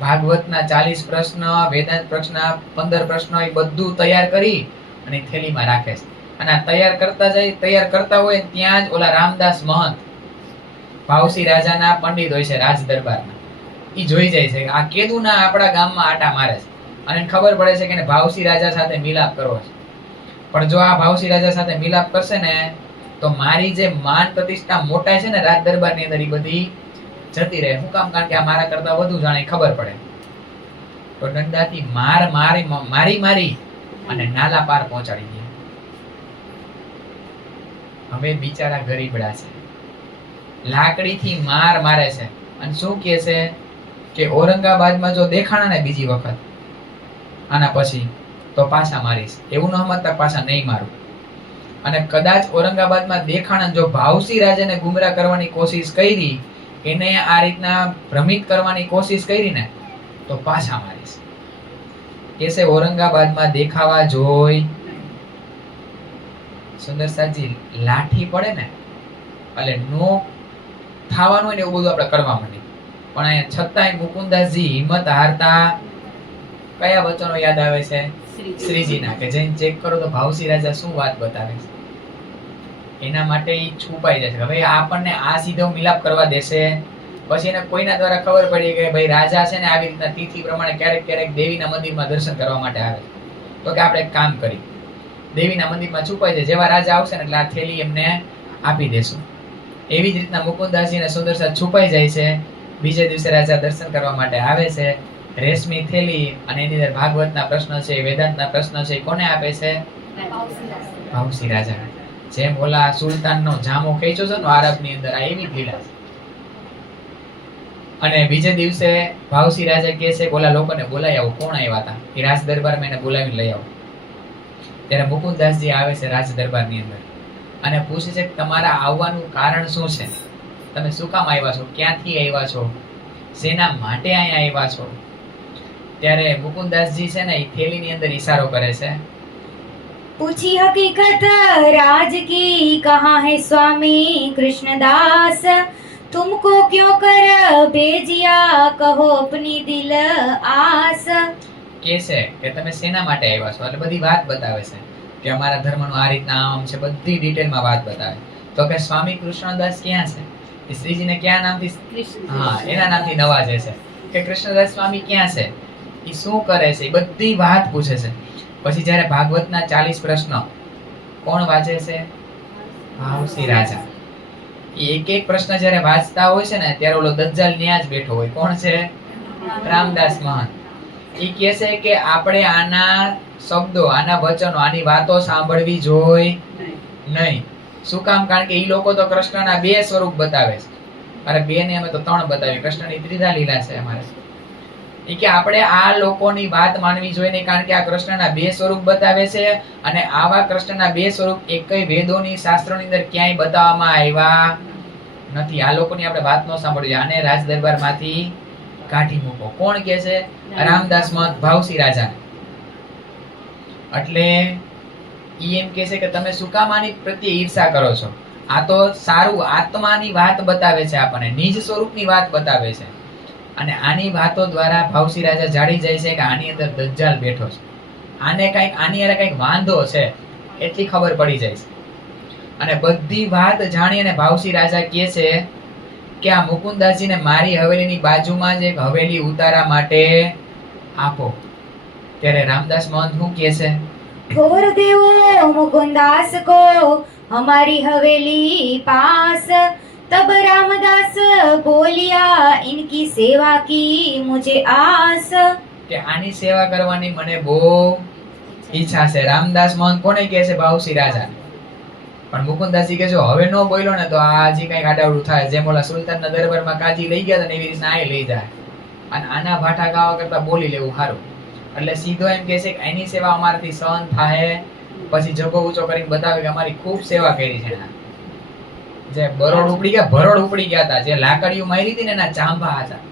ભાગવતના 40 પ્રશ્ન, વેદાંત પ્રશ્ન 15 પ્રશ્નો, એ બધું તૈયાર કરી અને થેલીમાં રાખે છે. અને આ તૈયાર કરતા હોય ત્યાં જ ઓલા રામદાસ મહંત, ભાવસી રાજાના પંડિત હોય છે રાજ દરબારના, ઈ જોઈ જાય છે આ કેદુના આપણા ગામમાં આટા મારે છે, અને એને ખબર પડે છે કે એને ભાવસી રાજા સાથે મિલાપ કરવો છે. પણ જો આ ભાવસી રાજા સાથે મિલાપ કરશે ને તો મારી જે માન પ્રતિષ્ઠા મોટાઈ છે ને રાજ દરબારની અંદર, એ બધી જતી રહે. શું કામ? કારણ કે આ મારા કરતા વધુ જાણે, ખબર પડે. તો દંડાથી મારી અને નાલા પાર પહોંચાડી દે. હવે બિચારા ગરીબડા છે, લાકડીથી મારે છે, અને શું કહે છે કે ઔરંગાબાદમાં જો દેખાણા ને બીજી વખત આના પછી તો પાછા મારીશ. એવું ન સમજતા પાછા નહીં મારું. અને કદાચ ઔરંગાબાદમાં દેખાણા જો ભાવસી રાજાને ગુમરાહ કરવાની કોશિશ કરી, એને આ રીતના ભ્રમિત કરવાની કોશિશ કરી ને તો પાછા મારીશ. કેસે ઔરંગાબાદમાં દેખાવા જોઈ. સુંદરસાજી લાઠી પડે ને એટલે નો થાવાનું હોય ને એવું બધું આપણે કરવા માંડીએ. પણ અહીંયા છતાંય મુકુંદાસજી હિંમત હારતા કયા વચનો યાદ આવે છે? શ્રીજીના, કે જઈને ચેક કરો તો ભાવસી રાજા શું વાત બતાવે છે. એના માટે ઈ છુપાઈ જાય છે. હવે આપણને આ સીધો મિલાપ કરવા દેશે? પછી એને કોઈના દ્વારા ખબર પડી કે ભાઈ રાજા છે ને આવી રીતના તિથિ પ્રમાણે ક્યારેક દેવીના મંદિરમાં દર્શન કરવા માટે આવે, તો કે આપણે એક કામ કરી, દેવીના મંદિરમાં છુપાઈ જાય, જેવા રાજા આવશે ને એટલે આ થેલી એમને આપી દેશું. એવી જ રીતના મુકુંદાસજી અને સુંદરસાજ છુપાઈ જાય છે. બીજે દિવસે રાજા દર્શન કરવા માટે આવે છે. રેશમી થેલી અને એની અંદર ભાગવતના પ્રશ્ન છે, વેદાંતના પ્રશ્ન છે, કોને આપે છે? ભાવસી રાજા. જેમ ઓલા સુલતાનનો જામો ખેંચ્યો છે ને આરબની અંદર, આ એવી લીલા છે. અને બીજે દિવસે ભાવસી રાજા કહે છે કે ઓલા લોકોને બોલાવી આવો. કોણ આવ્યા હતા? એ રાજ દરબારમાં એને બોલાવીને લઈ આવો. ત્યારે મુકુંદાસજી આવે છે રાજ દરબારની અંદર અને પૂછે છે કે તમારા આવવાનું કારણ શું છે? તમે શું કામ આવ્યા છો? ક્યાંથી આવ્યા છો? શેના માટે અહીંયા આવ્યા છો? ત્યારે મુકુંદાસજી છે ને એ થેલીની અંદર ઈશારો કરે છે. पूछी हकीकत राज की, कहाँ है स्वामी कृष्णदास, तुमको क्यों कर भेजिया, કહો अपनी दिल आस. કે છે કે તમે શેના માટે આવ્યા છો? એટલે બધી વાત બતાવે છે કે અમારા ધર્મનું આ રીતના આમ છે, બધી ડિટેલમાં વાત બતાવે. તો કે સ્વામી કૃષ્ણદાસ ક્યાં છે? એ શ્રીજીને ક્યાં નામથી? હા, એના નામથી નવાજે છે. કે કૃષ્ણદાસ સ્વામી ક્યાં છે, એ શું કરે છે, એ બધી વાત પૂછે છે. પછી જ્યારે ભાગવતના 40 પ્રશ્નો કોણ વાંચે છે? ભાવસી રાજા. એક પ્રશ્ન જ્યારે વાંચતા હોય છે ને ત્યારે ઓલો દજ્જાલ ન્યા જ બેઠો હોય. કોણ છે? રામદાસ મહંત. એ કહે છે કે આપણે આના શબ્દો, આના વચનો, આની વાતો સાંભળવી જોઈએ નહીં. શું કામ? કારણ કે એ લોકો તો કૃષ્ણના 2 સ્વરૂપ બતાવે છે. અરે 2 ને અમે તો 3 બતાવી, કૃષ્ણની ત્રીજા લીલા છે અમારે. એ કે આપણે આ લોકોની વાત માનવી જોઈએ નહીં, કારણ કે આ કૃષ્ણના 2 સ્વરૂપ બતાવે છે. અને આવા કૃષ્ણના 2 સ્વરૂપ એકય વેદોની, શાસ્ત્રોની અંદર ક્યાંય બતાવવામાં આવ્યા નથી. આ લોકોની આપણે વાત ન સાંભળવી. આને રાજ દરબારમાંથી કાઢી મૂકો. કોણ કે છે? રામદાસ મહંત ભાવસી રાજા. એટલે ઈ એમ કે છે કે તમે શું કામ આની પ્રત્યે ઈર્ષા કરો છો? આ તો સારું આત્માની વાત બતાવે છે, આપણને નિજ સ્વરૂપની વાત બતાવે છે. અને આની વાતો દ્વારા ભાવસી રાજા જાણી જાય છે કે આની અંદર દજ્જાલ બેઠો છે, આની હારે કંઈક વાંધો છે, એટલી ખબર પડી જાય છે. અને બધી વાત જાણી અને ભાવસી રાજા કહે છે કે આ મુકુંદાસજીને મારી હવેલીની બાજુમાં જ એક હવેલી ઉતારા માટે આપો. ત્યારે રામદાસ મહંત શું કહે છે? ठोर देवो मुकुंदास को हमारी हवेली पास. तब रामदास बोलिया इनकी सेवा की मुझे आस. કે આની સેવા કરવાની મને બહુ ઈચ્છા છે. રામદાસ મહંત કોને કહે છે? ભાવસી રાજા. પણ મુકુંદાસજી કે જો હવે નો બોલ્યો ને તો આ હજી કઈક આડાવડું થાય. જેમ ઓલા સુલતાનના દરબારમાં કાજી લઈ ગયા હતા ને એવી રીતના આ લઈ જાય. અને આના ભાઠા ગાવા કરતા બોલી લેવું સારું. એટલે સીધો એમ કહે છે કે એની સેવા અમારાથી સહન થાય. પછી જગો ઊંચો કરીને બતાવે કે અમારી ખૂબ સેવા કરી છે. જે ભરોડ ઉપડી ગયા હતા, જે લાકડીઓ મારી હતી ને એના ચાંભા હતા,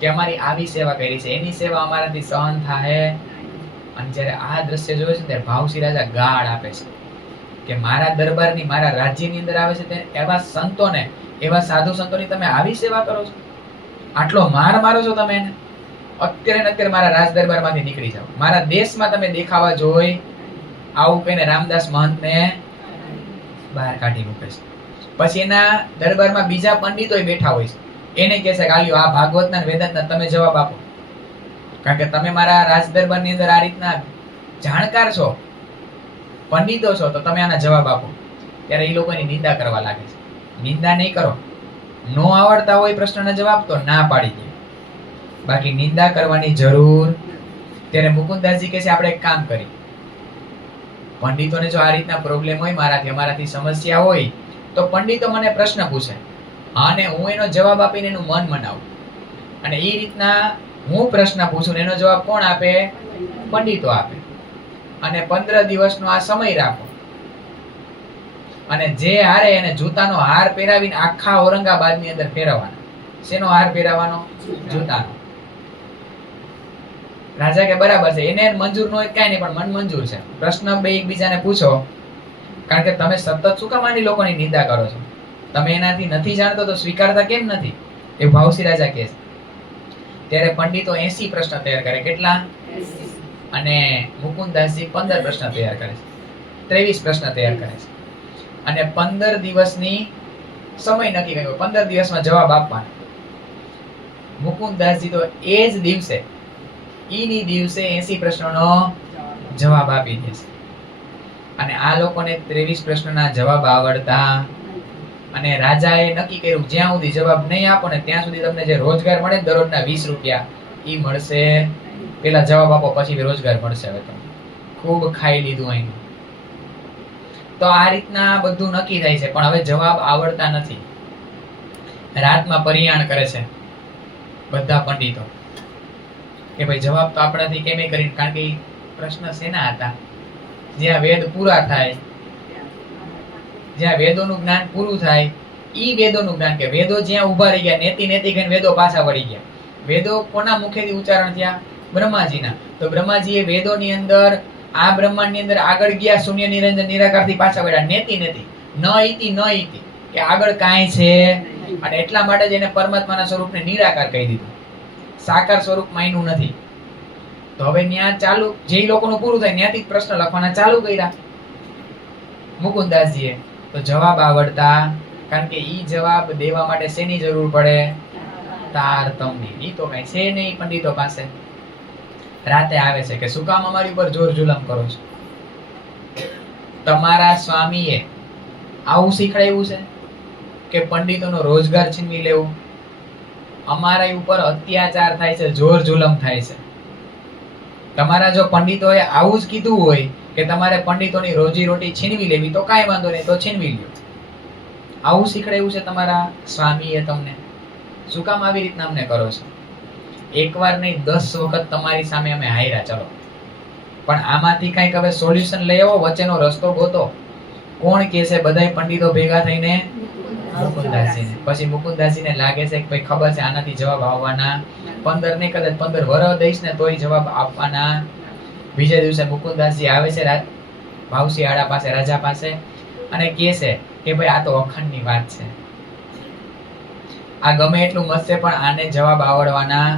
કે અમારી આવી સેવા કરી છે, એની સેવા અમારાથી સહન થાય. અને જ્યારે આ દ્રશ્ય જોયું છે ત્યારે ભાવસી રાજા ગાળ આપે છે. કે મારા દરબારની મારા રાજ્યની અંદર આવે છે તે એવા સંતોને, એવા સાધુ સંતોની તમે આવી સેવા કરો છો? આટલો માર મારો છો તમે એને? અત્યારે ને અત્યારે મારા રાજ દરબારમાંથી નીકળી જાઓ. મારા દેશમાં તમે દેખાવા જોઈ આવું કહીને રામદાસ મહંતને બહાર કાઢી મૂકે છે. પછી એના દરબારમાં બીજા પંડિતોય બેઠા હોય છે. એને કહે છે કે આલ્યો આ ભાગવતના વેદાંતના તમે જવાબ આપો, કારણ કે તમે મારા રાજ દરબારની અંદર આ રીતના જાણકાર છો, પંડિતો છો, તો તમે આના જવાબ આપો. ત્યારે એ લોકોની નિંદા કરવા લાગે છે. નિંદા નહીં કરો. નો આવડતા હોય પ્રશ્નના જવાબ તો ના પાડી દે, બાકી નિંદા કરવાની જરૂર. ત્યારે મુકુંદાસજી કહે છે આપણે એક કામ કરી, પંડિતોને જો આ રીતના પ્રોબ્લેમ હોય, અમારાથી સમસ્યા હોય, તો પંડિતો મને પ્રશ્ન પૂછે અને હું એનો જવાબ આપીને એનું મન મનાવું. અને એ રીતના હું પ્રશ્ન પૂછું ને એનો જવાબ કોણ આપે? પંડિતો આપે. અને 15 દિવસનો આ સમય રાખો, અને જે હારે એને જૂતાનો હાર પહેરાવીને આખા ઔરંગાબાદની અંદર ફેરવવાનો. શેનો હાર પહેરાવાનો? જૂતાનો. રાજા કે બરાબર છે, એને મંજૂર ન હોય કાંઈ નહીં, પણ મન મંજૂર છે. પ્રશ્ન બે એકબીજાને પૂછો, કારણ કે તમે સતત શું કામ આની લોકોની નિંદા કરો છો? તમે એનાથી નથી જાણતો તો સ્વીકારતા કેમ નથી? એ ભાવસી રાજા કહે છે. ત્યારે પંડિતો 80 પ્રશ્ન તૈયાર કરે. કેટલા? અને મુકુંદાસજી 15 પ્રશ્ન તૈયાર કરે છે. 23 પ્રશ્ન તૈયાર કરે છે. અને 15 દિવસની સમય નક્કી કર્યો. 15 દિવસમાં જવાબ આપવાનો. મુકુંદાસજી તો એ જ દિવસે, ઈની દિવસે 80 પ્રશ્નોનો જવાબ આપી દેશે. અને આ લોકોને 23 પ્રશ્નના જવાબ આવડતા. અને રાજાએ નક્કી કર્યું જ્યાં સુધી જવાબ નહીં આપો ને ત્યાં સુધી તમને જે રોજગાર મળે દરરોજના 20 રૂપિયા ઈ મળશે. પેલા જવાબ આપો પછી રોજગાર મળશે. હવે તમને ખૂબ ખાઈ લીધું અહીં. તો આ રીતના બધું નક્કી થાય છે, પણ હવે જવાબ આવડતા નથી. રાતમાં પરિયાણ કરે છે બધા પંડિતો કે ભાઈ જવાબ તો આપણાથી કેમ કરીને, કારણ કે પ્રશ્ન શેના હતા? જ્યાં વેદ પૂરા થાય, જ્યાં વેદોનું જ્ઞાન પૂરું થાય, ઈ વેદોનું જ્ઞાન. કે વેદો જ્યાં ઉભા રહી ગયા, નેતિ નેતિ કરીને વેદો પાછા વળી ગયા. વેદો કોના મુખેથી ઉચ્ચારણ થયા? બ્રહ્માજીના. તો બ્રહ્માજીએ વેદોની અંદર, આ બ્રહ્માંડની અંદર આગળ ગયા, શૂન્ય નિરંજન નિરાકારથી પાછા વળ્યા. નેતિ નેતિ, ન ઇતિ, કે આગળ કાંઈ છે. અને એટલા માટે જ એને પરમાત્માના સ્વરૂપને નિરાકાર કહી દીધું. સાકાર સ્વરૂપમાં એનું નથી. તો હવે ન્યા ચાલુ, જે લોકોનું પૂરું થાય ત્યાંથી પ્રશ્ન લખવાના ચાલુ કર્યા મુકુંદાસજીએ. તો જવાબ આવડતા, કારણ કે ઈ જવાબ દેવા માટે શેની જરૂર પડે? તારતમ્યની. ઈ તો કઈ છે નહીં પંડિતો પાસે. રાતે આવે છે કે શું કામ અમારી ઉપર જોર જુલમ કરો છો? તમારા સ્વામીએ આવું શીખડાવ્યું છે કે પંડિતોનો રોજગાર છીનવી લેવું? અમારા ઉપર અત્યાચાર થાય છે, જોર જુલમ થાય છે. તમારા જો પંડિતોએ આવું જ કીધું હોય કે તમારે પંડિતોની રોજી રોટી છીનવી લેવી, તો કાંઈ વાંધો નહીં, તો છીનવી લ્યો. આવું શીખડાવ્યું છે તમારા સ્વામીએ તમને? શું કામ આવી રીતના અમને કરો છો? એકવાર નહીં 10 વખત તમારી સામે અમે હાર્યા, ચલો, પણ આમાંથી કંઈક હવે સોલ્યુશન લઈ આવો, વચ્ચેનો રસ્તો ગોતો. કોણ કહે છે? બધાય પંડિતો ભેગા થઈને મુકુંદાસજીને. પછી મુકુંદાસજીને લાગે છે કે ભાઈ ખબર છે આનાથી જવાબ આવવાના 15 નહીં, કદાચ 15 વર્ષ દઈશ ને તોય જવાબ આપવાના. બીજા દિવસે મુકુંદાસજી આવે છે ભાવસી આડા પાસે, રાજા પાસે, અને કહે છે કે ભાઈ આ તો અખંડની વાત છે, આ ગમે એટલું મસ્ત છે પણ આને જવાબ આવડવાના.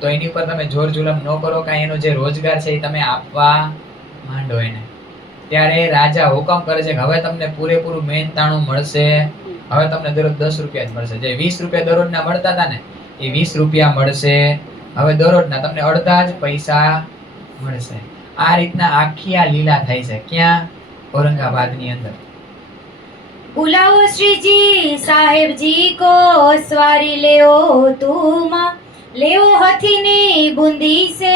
તો એની ઉપર તમે જોર જુલમ ન કરો, કાંઈ એનો જે રોજગાર છે એ તમે આપવા માંડો એને. ત્યારે રાજા હુકમ કરે છે કે હવે તમને પૂરેપૂરું મહેનતાણું મળશે. હવે તમને દરરોજ 10 રૂપિયા જ મળશે. જે 20 રૂપિયા દરરોજના મળતા હતા ને એ 20 રૂપિયા મળશે. હવે દરરોજના તમને અડધા જ પૈસા મળશે. આ રીતના આખી આ લીલા થાય છે. ક્યાં? ઔરંગાબાદની અંદર. बुलाओ श्री जी साहेब जी को सवारी ले तुम ले हाथी ने बूंदी से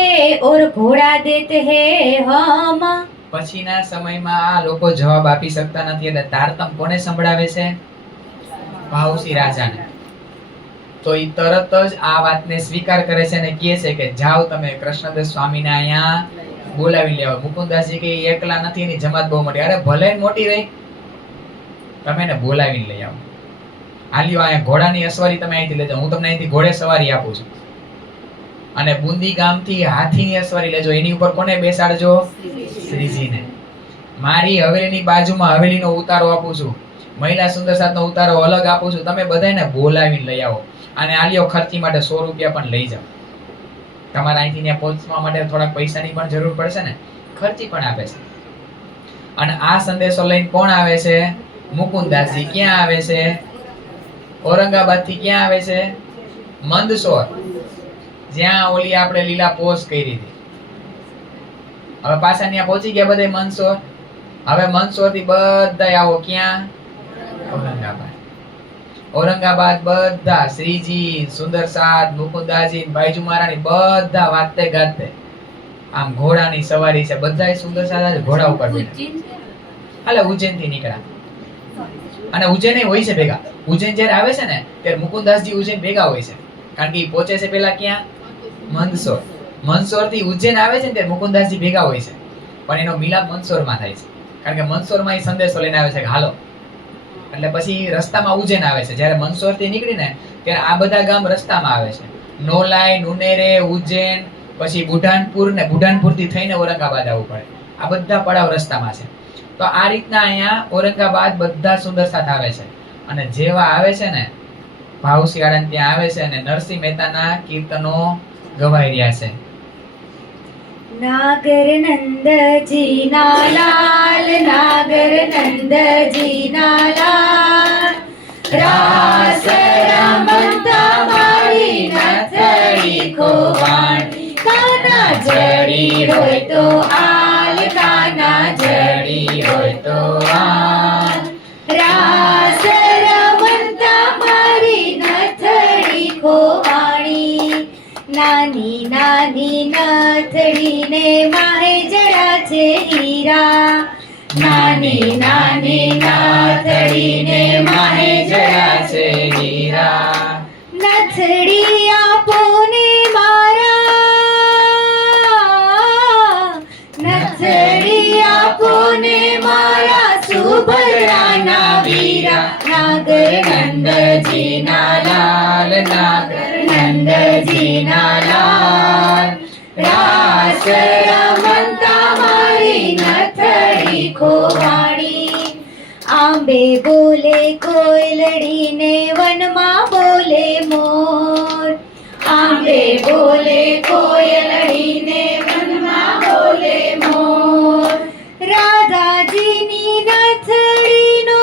और घोड़ा देते हैं हम. પછીના સમયમાં આ લોકો જવાબ આપી શકતા નથી, એટલે તારતમ કોને સંભળાવે છે? ભાવસી રાજાને. તો ઈ તરત જ આ વાતને સ્વીકાર કરે છે અને કહે છે કે જાઓ તમે કૃષ્ણદાસ સ્વામીને અહીંયા બોલાવી લેવો. મુકુંદાસજી કે એકલા નથી, એની જમાત બહુ મોટી. અરે ભલે મોટી રહી, તમે એને બોલાવીને લઈ આવો. આલ્યો અહીંયા ઘોડાની અસવારી તમે અહીંથી લેજો, હું તમને અહીંથી ઘોડે સવારી આપું છું. અને બુંદી ગામથી હાથીની અસવારી લેજો, એની ઉપર કોને બેસાડજો? શ્રીજીને. મારી હવેલીની બાજુમાં હવેલીનો ઉતારો આપું છું, મહિલા સુંદર સાતનો ઉતારો અલગ આપું છું, તમે બધાને બોલાવીને લઈ આવો અને આલિયો ખર્ચી માટે 100 રૂપિયા પણ લઈ જાઓ. તમારા અહીંથી ત્યાં પહોંચવા માટે થોડાક પૈસાની પણ જરૂર પડશે ને, ખર્ચી પણ આપે છે. અને આ સંદેશો લઈને કોણ આવે છે? મુકુંદાસજી. ક્યાં આવે છે? ઔરંગાબાદ થી. ક્યાં આવે છે? મંદસોર, જ્યાં ઓલી આપણે લીલા પોસ્ટ કરી હતી. હવે પાછા ત્યાં પહોંચી ગયા બધા મંદસોર. હવે મંદસોર થી બધા આવો ક્યાં? ઔરંગાબાદ. ઔરંગાબાદ બધા શ્રીજી, સુંદર સાત, મુકુંદાસજી, બાઈજુ મહારાણી બધા વાતે ગાતે આમ ઘોડાની સવારી છે. બધા સુંદર સાત ઘોડા ઉપર બેઠા. હાલે ઉજ્જૈન થી નીકળ્યા અને ઉજ્જૈન હોય છે ભેગા. ઉજ્જૈન જ્યારે આવે છે ને ત્યારે મુકુંદાસજી ઉજ્જૈન ભેગા હોય છે, કારણ કે પહોંચે છે પેલા ક્યાં? મંદસોર. મંદસોર થી ઉજ્જૈન આવે છે ને ત્યારે મુકુંદાસજી ભેગા હોય છે, પણ એનો મિલાપ મંદસોર માં થાય છે, કારણ કે મંદસોર માં એ સંદેશો લઈને આવે છે કે હાલો. એટલે પછી રસ્તામાં ઉજ્જૈન આવે છે. જ્યારે મંદસોર થી નીકળીને ત્યારે આ બધા ગામ રસ્તામાં આવે છે. નોલાઈ, નુનેરે, ઉજ્જૈન, પછી બુઢાનપુર ને બુઢાનપુર થી થઈને ઔરંગાબાદ આવવું પડે. આ બધા પડાવ રસ્તામાં છે. તો આ રીતના અહીંયા ઔરંગાબાદ બધા સુંદર સાથ આવે છે. અને જેવા આવે છે ને ભાવશિયાળા ત્યાં આવે છે અને નરસિંહ મહેતાના કીર્તનો ગવાઈ રહ્યા છે. નાગર નંદજી ના લાલ, નાગર નંદજી ના લાલ, રાસ રમતા મારી નથડી ખોવાણી, કાના જડી હોય તો આલ, કાના જડી હોય તો આલ, રાસ રમતા મારી નથડી ખોવાણી, નાની નાની નથડીને માહે જડા છે હીરા, નાની નાની નથડીને માહે જડા છે હીરા, નથડી આપો ને મારા, નથડી આપો ને મારા સુભદ્રાના વીરા, નાગર નંદજી ના લાલ, નાગર નંદજી ના લાલ, રાસ રમતા મારી નથડી ખોવાણી, આંબે બોલે કોયલડીને વનમાં બોલે મોર, આંબે બોલે કોયલડીને વનમાં બોલે મોર, રાધાજીની નથડીનો,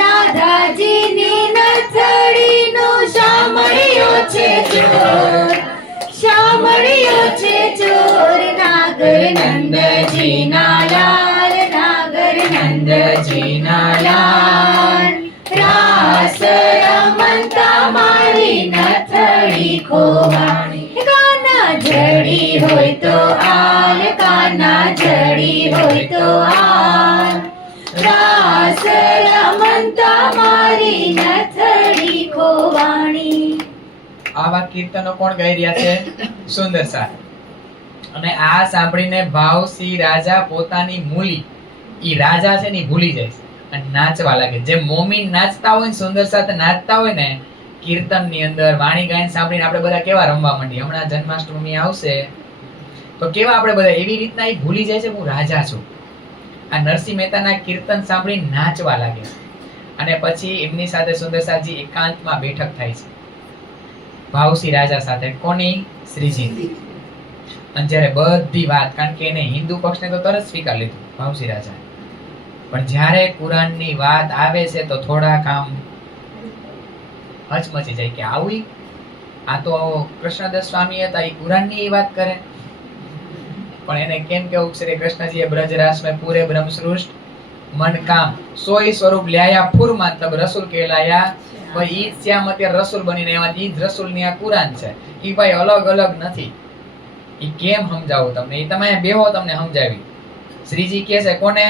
રાધાજીની નથડીનો શામળિયો છે ચોર, શામળિયો છે ચોર, નાગર નંદજી ના લાલ, નાગર નંદજી ના લાલ, રાસ રમતા મારી નથડી ખોવાણી, કાના જડી હોય તો આલ, કાના જડી હોય તો આલ, રાસ રમતા મારી નથડી ખોવાણી. આવા કીર્તનો કોણ ગાઈ રહ્યા છે? સુંદર સાર. અને આ સાંભળીને ભાવસિંહ રાજા પોતાની મૂલી, ઈ રાજા છે ને ભૂલી જાય છે અને નાચવા લાગે. જે મોમીન નાચતા હોય ને, સુંદર સાથે નાચતા હોય ને કીર્તન ની અંદર, વાણી ગાયન સાંભળીને આપણે બધા કેવા રમવા માંડીએ. હમણાં જન્માષ્ટમી આવશે તો કેવા આપણે બધા એવી રીતના એ ભૂલી જાય છે હું રાજા છું. આ નરસિંહ મહેતાના કીર્તન સાંભળીને નાચવા લાગે. અને પછી એમની સાથે સુંદરસાજી એકાંતમાં બેઠક થાય છે ભાવસિંહ રાજા સાથે. કોની? શ્રીજી. અને જ્યારે બધી વાત, કારણ કે એને હિન્દુ પક્ષને તો તરત સ્વીકાર લીધું ભાવસિંહ રાજા, પણ જ્યારે કુરાનની વાત આવે છે તો થોડાક આમ હચમચી જાય કે આવી આ તો કૃષ્ણદાસ સ્વામી હતા, એ કુરાનની વાત કરે. પણ એને કેમ કેવું? શ્રી કૃષ્ણજીએ બ્રજરાસ મેં પૂરે બ્રહ્મ સૃષ્ટ મન કામ સોય સ્વરૂપ લ્યાયા ફુરમાં તબ રસૂલ કહેલાયા. ભાઈ ઈ જ શ્યામ અત્યારે રસૂલ બનીને એમાં ઈ જ રસૂલની આ કુરાન છે. ઈ ભાઈ અલગ અલગ નથી. ઈ કેમ સમજાવું તમને? ઈ તમે બેહો તમને સમજાવી. શ્રીજી કહે છે કોને?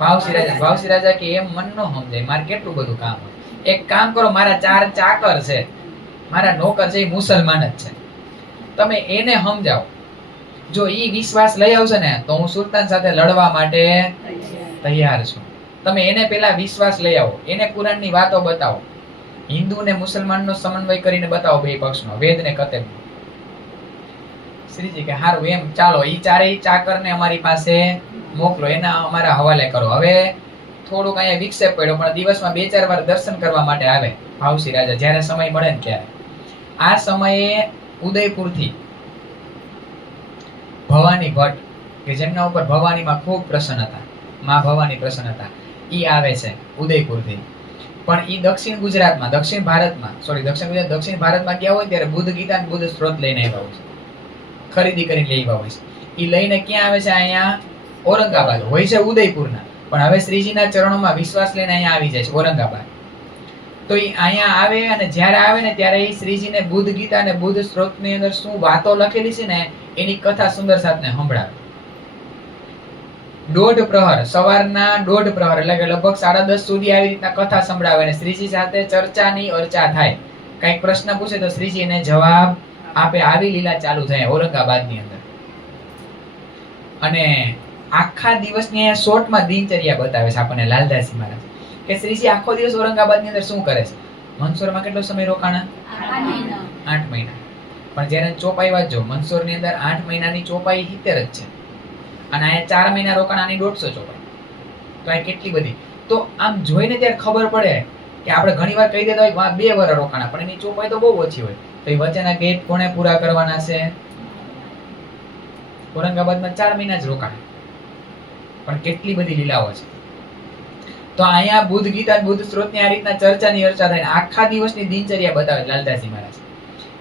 ભાવસિંહ રાજા. ભાવસિંહ રાજા કે એમ મન નો સમજાય, મારે કેટલું બધું કામ હોય. એક કામ કરો, મારા 4 ચાકર છે, મારા નોકર છે, એ મુસલમાન જ છે, તમે એને સમજાવો. જો ઈ વિશ્વાસ લઈ આવશે ને તો હું સુલતાન સાથે લડવા માટે તૈયાર છું. તમે એને પેલા વિશ્વાસ લઈ આવો, એને કુરાનની વાતો બતાવો, હિન્દુ ને મુસલમાનનો સમન્વય કરીને બતાવો બે પક્ષનો, વેદ ને કતેબ. શ્રીજી કે હારું એમ ચાલો ઈ ચારેય ચાકરને અમારી પાસે મોકલો, એના અમારા હવાલે કરો. હવે થોડુંક અહીંયા વિક્ષેપ પડ્યો, પણ દિવસમાં 2-4 વાર દર્શન કરવા માટે આવે ભાવસી રાજા, જ્યારે સમય મળે ને ત્યારે. આ સમયે ઉદયપુરથી ભવાની ભટ્ટ, કે જેમના ઉપર ભવાનીમાં ખૂબ પ્રસન્ન હતા, માં ભવાની પ્રસન્ન હતા, ઈ આવે છે ઉદયપુરથી. પણ ઈ દક્ષિણ ભારતમાં દક્ષિણ ભારતમાં ગયા હોય ત્યારે બુદ્ધ ગીતા અને બુદ્ધ સ્ત્રોત લઈને આવ્યા હોય છે, ખરીદી કરીને લઈ આવ્યા હોય છે. ઈ લઈને ક્યાં આવે છે? અહીંયા ઔરંગાબાદ હોય છે ઉદયપુરના, પણ હવે શ્રીજીના ચરણોમાં વિશ્વાસ લઈને અહીંયા આવી જાય છે ઔરંગાબાદ. તો ઈ અહીંયા આવે, અને જ્યારે આવે ને ત્યારે ઈ શ્રીજીને બુદ્ધ ગીતા અને બુદ્ધ સ્ત્રોતની અંદર શું વાતો લખેલી છે ને એની કથા સુંદર સાથને સંભળાવે. 1.5 પ્રહર, સવારના 1.5 પ્રહર એટલે કે લગભગ 10:30 સુધી આવી રીતના કથા સંભળાવે, અને શ્રીજી સાથે ચર્ચાની અર્ચા થાય. કઈક પ્રશ્ન પૂછે તો શ્રીજી એને જવાબ આપે. આવી લીલા ચાલુ થાય ઔરંગાબાદની અંદર. અને આખા દિવસની અહીંયા શોર્ટમાં દિનચર્યા બતાવે છે આપણને લાલદાસજી મહારાજ, કે શ્રીજી આખો દિવસ ઔરંગાબાદની અંદર શું કરે છે. મંદસોરમાં કેટલો સમય રોકાણા? 8 મહિના. પણ જ્યારે ચોપાઈ વાંચજો, મંદસોરની અંદર 8 મહિનાની ચોપાઈ 70 જ છે, અને અહીંયા 4 મહિના રોકાણ, આની 150 ચોપાઈ. તો આ કેટલી બધી. તો આમ જોઈને ત્યારે ખબર પડે કે આપણે ઘણીવાર કહી દેતા હોય 2 વર્ષ રોકાણા, પણ એની ચોપાઈ તો બહુ ઓછી હોય. તો એ વચ્ચેના ગેપ કોણે પૂરા કરવાના છે? ઔરંગાબાદમાં 4 મહિના જ રોકાણ, પણ કેટલી બધી લીલાઓ છે. તો અહીંયા બુદ્ધ ગીતા બુદ્ધ સ્ત્રોતની આ રીતના ચર્ચાની અર્ચા થાય, આખા દિવસની દિનચર્યા બતાવે લાલદાસજી મહારાજ.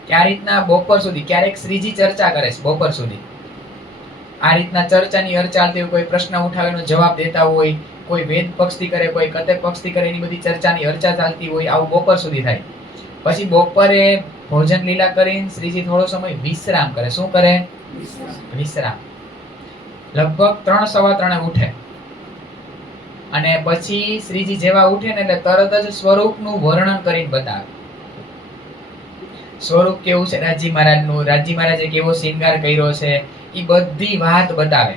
કે આ રીતના બપોર સુધી, ક્યારેક શ્રીજી ચર્ચા કરે છે બપોર સુધી, આ રીતના ચર્ચાની અર્ચા ચાલતી હોય, કોઈ પ્રશ્ન ઉઠાવેનો જવાબ દેતા હોય, કોઈ વેદ પક્ષથી કરે, કોઈ કતે પક્ષથી કરે, એની બધી ચર્ચાની અર્ચા ચાલતી હોય. આવું બપોર સુધી થાય. પછી બપોરે ભોજન લીલા કરીને શ્રીજી થોડો સમય વિશ્રામ કરે. શું કરે? વિશ્રામ. લગભગ 3-3:15 ઉઠે, અને પછી શ્રીજી જેવા ઉઠે ને એટલે તરત જ સ્વરૂપનું વર્ણન કરીને બતાવે. સ્વરૂપ કેવું છે રાજી મહારાજનું, રાજી મહારાજે કેવો શૃંગાર કર્યો છે, એ બધી વાત બતાવે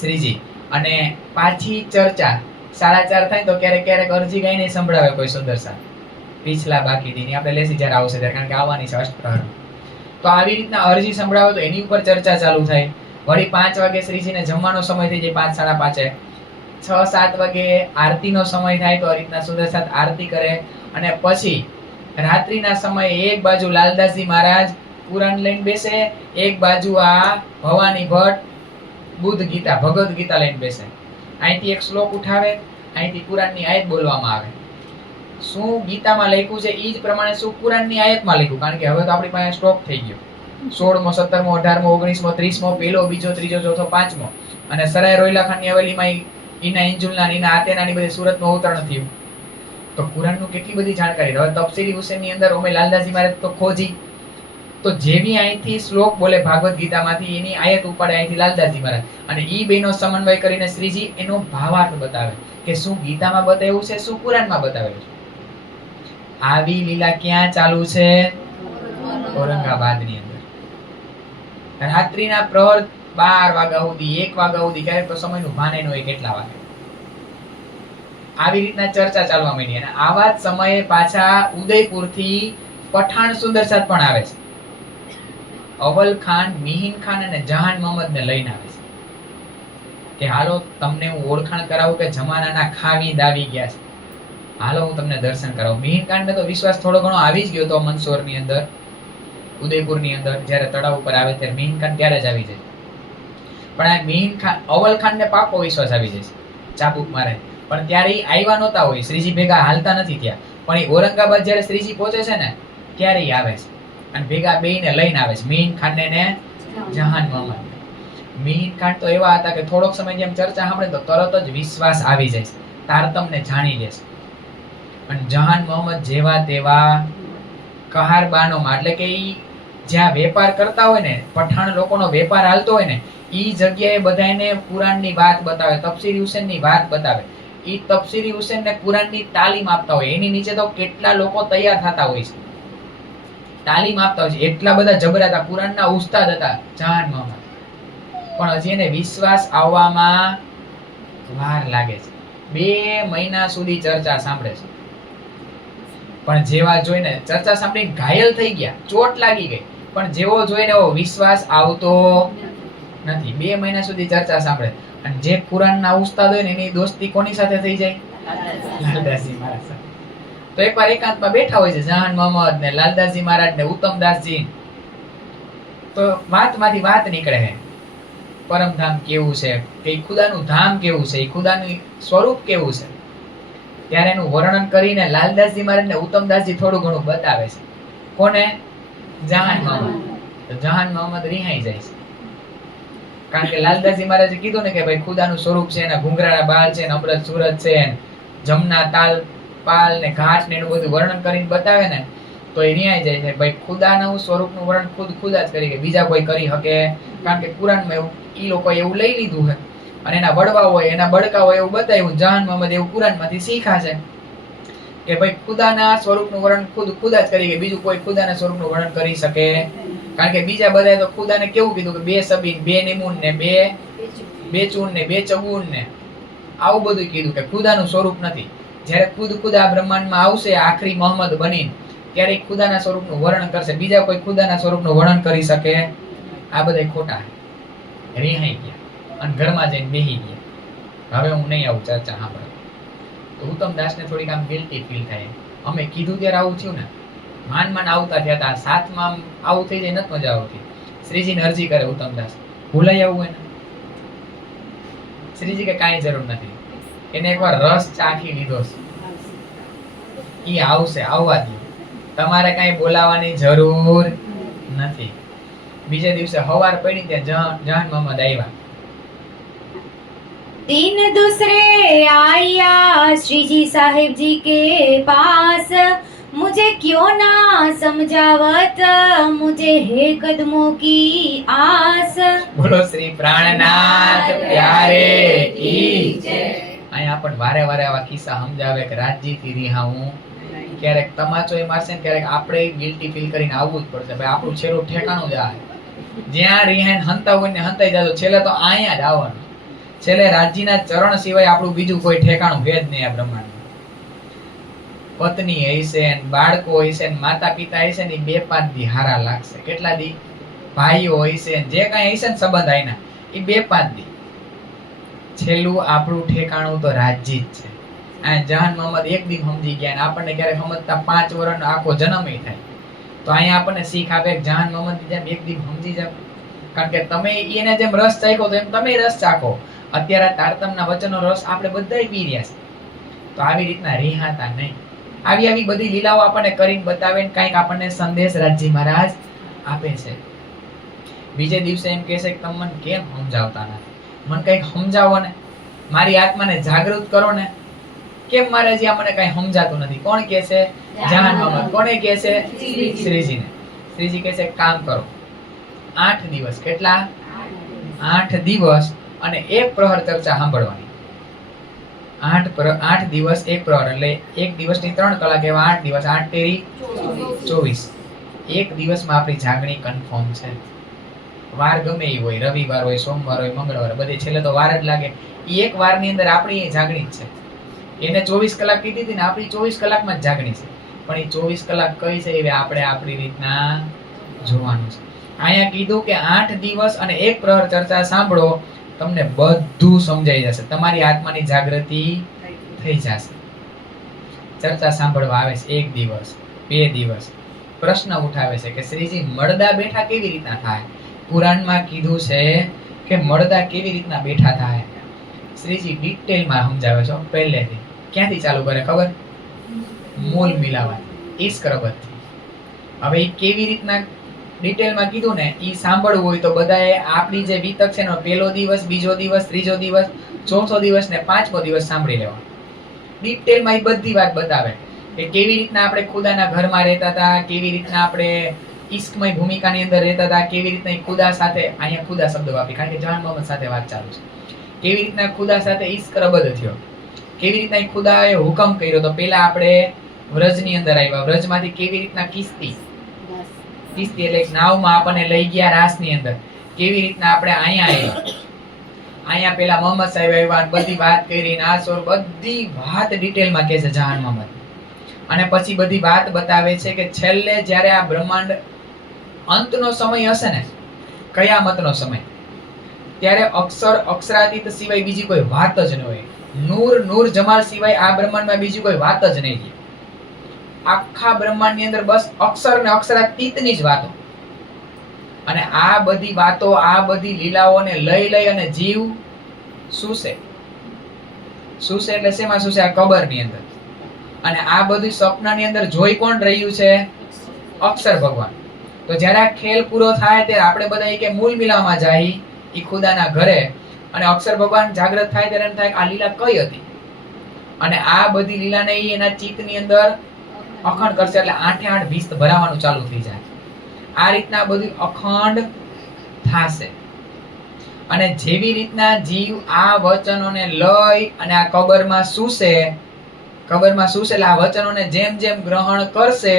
શ્રીજી. અને પાછી ચર્ચા 4:30 થાય તો ક્યારેક અરજી ગાઈને સંભળાવે કોઈ સુંદર સા પીછલા બાકી દીની, આપણે લેસી જ્યારે આવશે ત્યારે, કારણ કે આવવાની છે અષ્ટપ્રહર. તો આવી રીતના અરજી સંભળાવે તો એની ઉપર ચર્ચા ચાલુ થાય. વળી 5 વાગે શ્રીજીને જમવાનો સમય થઈ જાય, 5-5:30. 6-7 વાગે આરતીનો સમય થાય, તો આ રીતના સુંદર સાથ આરતી કરે. અને પછી રાત્રિના સમયે એક બાજુ લાલદાસજી મહારાજ પુરાણ લઈને બેસે, એક બાજુ આ ભવાની ભટ્ટ બુદ્ધ ગીતા ભગવદ ગીતા લઈને બેસે. અહીંથી એક શ્લોક ઉઠાવે, અહીંથી કુરાનની આયત બોલવામાં આવે. શું ગીતામાં લખ્યું છે એ જ પ્રમાણે શું કુરાનની આયતમાં લખ્યું, કારણ કે હવે તો આપણી પાસે સ્ટોક થઈ ગયો. 16મો 17મો 18મો 19મો 30મો, પહેલો બીજો ત્રીજો ચોથો પાંચમો, અને સરાય રોયલા ખાનની હવેલીમાં ઈના ઇંજુલના ઈના આતેનાની બધી સુરતનું અવતરણ થયું. તો કુરાનનું કેટલી બધી જાણકારી. હવે તફસીરી હુસેનની અંદર અમે લાલદાસજી મહારાજ તો ખોજી, તો જેવી અહીંથી શ્લોક બોલે ભાગવત ગીતામાંથી એની આયત ઉપાડે અહીંથી લાલદાસજી મહારાજ, અને ઈ બેનો સમન્વય કરીને શ્રીજી એનો ભાવાર્થ બતાવે કે શું ગીતામાં બતાવ્યું છે, શું કુરાનમાં બતાવેલું છે. આવી લીલા ક્યાં ચાલુ છે? ઔરંગાબાદની અંદર. રાત્રિના પ્રહર 12 વાગ્યા સુધી, 1 વાગ્યા સુધી, ક્યારેક તો સમયનું ભાન ન હોય કેટલા વાગે. આવી રીતના ચર્ચા ચાલવા માંડી. અને આવા જ સમયે પાછા ઉદયપુરથી પઠાણ સુંદરસાદ પણ આવે છે. અવલ ખાન, મિહિન ખાન અને જહાન મોહમ્મદને લઈને આવે છે કે હાલો તમને હું ઓળખાણ કરાવું કે જમાનાના ખાવી દાવી ગયા છે, હાલો હું તમને દર્શન કરાવું. મિહિન ખાનને તો વિશ્વાસ થોડો ઘણો આવી જ ગયો તો મંદસોરની અંદર, ઉદયપુરની અંદર જ્યારે તળાવ ઉપર આવે ત્યારે મિહિન ખાન ત્યારે જ આવી જાય. પણ આ મિહિન ખાન, અવલ ખાનને પાકો વિશ્વાસ આવી જાય છે, ચાબુક મારે. પણ ત્યારે એ આવ્યા નહોતા હોય, શ્રીજી ભેગા હાલતા નથી ત્યાં. પણ એ ઔરંગાબાદ જ્યારે શ્રીજી પહોંચે છે ને ત્યારે એ આવે છે, અને ભેગા બેયને લઈને આવે છે, મિહિન ખાનને ને જહાન મોહમ્મદ. મિહિન ખાન તો એવા હતા કે થોડોક સમય જેમ ચર્ચા સાંભળે તો તરત જ વિશ્વાસ આવી જાય છે, તારતમને જાણી લે છે. અને જહાન મોહમ્મદ જેવા તેવા કહારબાનોમાં, એટલે કે ઈ જ્યાં વેપાર કરતા હોય ને, પઠાણ લોકોનો વેપાર હાલતો હોય ને, ઈ જગ્યાએ બધાને કુરાનની વાત બતાવે, તફસીરી હુસેનની વાત બતાવે. ઈ તફસીરી હુસેનને કુરાનની તાલીમ આપતા હોય, એની નીચે તો કેટલા લોકો તૈયાર થતા હોય છે, તાલીમ આપતા હોય છે. એટલા બધા જબરા હતા, કુરાનના ઉસ્તાદ હતા જહાન મોહમ્મદ. પણ હજી એને વિશ્વાસ આવવામાં વાર લાગે છે. 2 મહિના સુધી ચર્ચા સાંભળે છે, પણ જેવા જોઈને ચર્ચા સાંભળીને ઘાયલ થઈ ગયા, ચોટ લાગી ગઈ. પણ જેવો જોઈને એવો વિશ્વાસ આવતો નથી. 2 મહિના સુધી ચર્ચા સાંભળે અને જે કુરાનના ઉસ્તાદ હોય ને એની દોસ્તી કોની સાથે થઈ જાય? લાલદાસજી મહારાજ સાથે. તો એકવાર એકાંતમાં બેઠા હોય છે જહાન મોહમ્મદ ને લાલદાસજી મહારાજ ને ઉત્તમદાસજી. તો વાતમાંથી વાત નીકળે છે પરમધામ કેવું છે, કે ખુદાનું ધામ કેવું છે, ખુદાનું સ્વરૂપ કેવું છે. ત્યારે એનું વર્ણન કરીને લાલદાસજી મહારાજ ને ઉત્તમદાસજી થોડું ઘણું બતાવે છે. કોને? જહાન મોહમ્મદ. તો જહાન મોહમ્મદ રિહાઈ જાય છે. કારણ કે લાલદાસજી મહારાજે કીધું ને કે ભાઈ ખુદાનું સ્વરૂપ છે, એના ઘૂંઘરાળા બાલ છે, અમૃત સુરત છે, જમના તાલ પાલ ને ઘાટ ને એનું બધું વર્ણન કરીને બતાવે ને તો એ રિહાઈ જાય છે. ભાઈ ખુદાનું સ્વરૂપનું વર્ણન ખુદા જ કરી કે બીજા કોઈ કરી શકે? કારણ કે કુરાનમાં એવું ઈ લોકો એવું લઈ લીધું છે અને એના વડવા હોય એના બડકા હોય એવું બતાવ્યું. જહાન મોહમ્મદ એવું કુરાનમાંથી શીખા છે કે ભાઈ ખુદાના સ્વરૂપનું વર્ણન ખુદા જ કરી કે બીજું કોઈ ખુદાના સ્વરૂપનું વર્ણન કરી શકે? કારણ કે બીજા બધાએ તો ખુદાને કેવું કીધું કે 2 સબીન 2 નિમૂન ને 2 ચૂન ને 2 ચગુન ને આવું બધું કીધું કે ખુદાનું સ્વરૂપ નથી. જ્યારે ખુદ આ બ્રહ્માંડમાં આવશે આખરી મોહમ્મદ બની ત્યારે ખુદાના સ્વરૂપનું વર્ણન કરશે. બીજા કોઈ ખુદાના સ્વરૂપનું વર્ણન કરી શકે? આ બધા ખોટા રિહાઈ ગયા અને ઘરમાં જઈને બેહી ગયા. હવે હું નહીં આવું ચર્ચા સાંભળે. તો ઉત્તમદાસને થોડીક આમ ગિલ્ટી ફીલ થાય. અમે કીધું ત્યારે આવું થયું ને, માન આવતા થયા હતા. 7માં આવું થઈ જાય નથી મજા આવતી. શ્રીજીને અરજી કરે ઉત્તમદાસ, ભૂલાઈ આવવું એને? શ્રીજી કે કાંઈ જરૂર નથી, એને એકવાર રસ ચાખી લીધો છે, ઈ આવશે, આવવા દો, તમારે કાંઈ બોલાવાની જરૂર નથી. બીજે દિવસે હવાર પડી ત્યાં જહાન મોહમ્મદ આવ્યા. 3 दूसरे आया श्री जी साहिब जी के पास, मुझे क्यों ना समझावत मुझे है कदमों की आस. બોલો શ્રી પ્રાણનાથ પ્યારે કી જય. અહીંયા પણ વારે વારે આવા કિસ્સા સમજાવે કે રાજજી થી રિહાવું. ક્યારેક તમાચો એ મારશે ને ક્યારેક આપણે ગિલ્ટી ફીલ કરીને આવવું જ પડશે. ભાઈ આપણું છેલ્લું ઠેકાણું જ આ. જ્યાં રિહાઈને હંતા હોય ને હંતાઈ જાય છેલ્લે તો અહીંયા જ આવવાનું. છેલ્લે રાજજીના ચરણ સિવાય આપણું બીજું કોઈ ઠેકાણું છે જ નહીં આ બ્રહ્માંડમાં. પત્ની હશે ને બાળકો હશે ને માતા પિતા હશે ને 2-5 દી હારા લાગશે. કેટલા દી? ભાઈઓ હશે ને જે કાંઈ હશે ને સંબંધ આઈના એ 2-5 દી. છેલ્લું આપણું ઠેકાણું તો રાજજી જ છે. આ જહાન મોહમ્મદ એક દી સમજી ગયા ને આપણને ક્યારેક સમજતા 5 વર્ષનો આખો જન્મ થાય. તો અહીંયા આપણને શીખ આપે કે જહાન મોહમ્મદ જેમ એક દી સમજી જાવ. કારણ કે તમે એને જેમ રસ ચાખ્યો તો એમ તમે રસ ચાખો. અત્યારે તારતમના વચનો રસ આપણે બધાય પી રહ્યા છે. તો આવી રીતના રિહાતા નહીં. આવી બધી લીલાઓ આપણને કરીને બતાવે ને કંઈક આપણને સંદેશ રાજજી મહારાજ આપે છે. બીજે દિવસે એમ કહે છે કે તમે મને કેમ સમજાવતા નથી? મને કંઈક સમજાવો ને, મારી આત્માને જાગૃત કરો ને. કેમ મહારાજ આ મને કંઈ સમજાતું નથી? કોણ કહે છે? જહાન મોહમ્મદ. કોને કહે છે? શ્રીજીને. શ્રીજી કહે છે કામ કરો, 8 દિવસ. કેટલા? 8 દિવસ અને 1 પ્રહર ચર્ચા સાંભળવાની. 8 દિવસ 1 પ્રહર એટલે 1 દિવસની 3 કલાક, એવા 8 દિવસ. 8 તેરી 24. 1 દિવસમાં આપણી જાગણી કન્ફર્મ છે. વાર ગમે એ હોય, રવિવાર હોય, સોમવાર હોય, મંગળવાર, બધી છેલ્લે તો વાર જ લાગે. એ એક વારની અંદર આપણી જાગણી જ છે. એને 24 કલાક કીધી હતી ને, આપણી 24 કલાકમાં જ જાગણી છે. પણ એ 24 કલાક કઈ છે એ આપણે આપણી રીતના જોવાનું છે. અહીંયા કીધું કે 8 દિવસ અને 1 પ્રહર ચર્ચા સાંભળો, તમને બધું સમજાઈ જશે. તમારી આત્માની જાગૃતિ થઈ જશે. ચર્ચા સાંભળવા આવે છે 1 દિવસ 2 દિવસ. પ્રશ્ન ઉઠાવે છે કે શ્રીજી મળદા બેઠા કેવી રીતના થાય? કુરાનમાં કીધું છે કે મળદા કેવી રીતના બેઠા થાય. શ્રીજી ડિટેલમાં સમજાવે છે પહેલેથી. ક્યાંથી ચાલુ કરે ખબર? મૂલ મિલાવટ, ઈસ્કરબતથી. હવે એ કેવી રીતના ડિટેલમાં કીધું ને, ઈ સાંભળવું હોય તો બધાએ આપણી જે વિતક છે ને, પહેલો દિવસ, બીજો દિવસ, ત્રીજો દિવસ, ચોથો દિવસ ને 5મો દિવસ સાંભળી લેવા. ડિટેલમાં એ બધી વાત બતાવે કે કેવી રીતના આપણે ખુદાના ઘરમાં રહેતા હતા, કેવી રીતના આપણે ઈશ્કમય ભૂમિકાની અંદર રહેતા હતા, કેવી રીતના ખુદા સાથે, અહીંયા ખુદા શબ્દ વાપરી કારણ કે જહાન મોહમ્મદ સાથે વાત ચાલુ છે. કેવી રીતના ખુદા સાથે ઈસ્કરબદ થયો, કેવી રીતના ખુદાએ હુકમ કર્યો. તો પહેલા આપણે વ્રજની અંદર આવ્યા, વ્રજમાંથી કેવી રીતના કિસ્તી એટલે નાવમાં આપણને લઈ ગયા રાસની અંદર. કેવી રીતના આપણે અહીંયા આવ્યા, અહીંયા પેલા મોહમ્મદ સાહેબ આવ્યા, બધી વાત કરી, આ સોર બધી વાત ડિટેલમાં કહે છે જહાન મોહમ્મદ. અને પછી બધી વાત બતાવે છે કે છેલ્લે જ્યારે આ બ્રહ્માંડ અંતનો સમય હશે ને, કયામતનો સમય, ત્યારે અક્ષરાતીત સિવાય બીજી કોઈ વાત જ ન હોય. નૂર જમાલ સિવાય આ બ્રહ્માંડમાં બીજી કોઈ વાત જ નહીં રહે. આખા બ્રહ્માંડની અંદર બસ અક્ષર ને અક્ષરાતીતની જ વાતો. અને આ બધી વાતો, આ બધી લીલાઓને લઈ અને જીવ સૂસે. સૂસે એટલે શેમાં સૂસે? આ કબરની અંદર. અને આ બધું સપનાની અંદર જોઈ કોણ રહ્યું છે? અક્ષર ભગવાન. તો જ્યારે આ ખેલ પૂરો થાય ત્યારે આપણે બધા કે મૂળ મિલામાં જાય ઈ ખુદાના ઘરે, અને અક્ષર ભગવાન જાગૃત થાય ત્યારે એમ થાય આ લીલા કઈ હતી. અને આ બધી લીલાને ઈ એના ચિત્તની અંદર અખંડ કરશે, એટલે 8 20 ભરાવાનું ચાલુ થઈ જાય. આ રીતના બધું અખંડ થાશે. અને જેવી રીતના જીવ આ વચનોને લઈ અને આ કબરમાં સૂસે એટલે આ વચનોને જેમ જેમ ગ્રહણ કરશે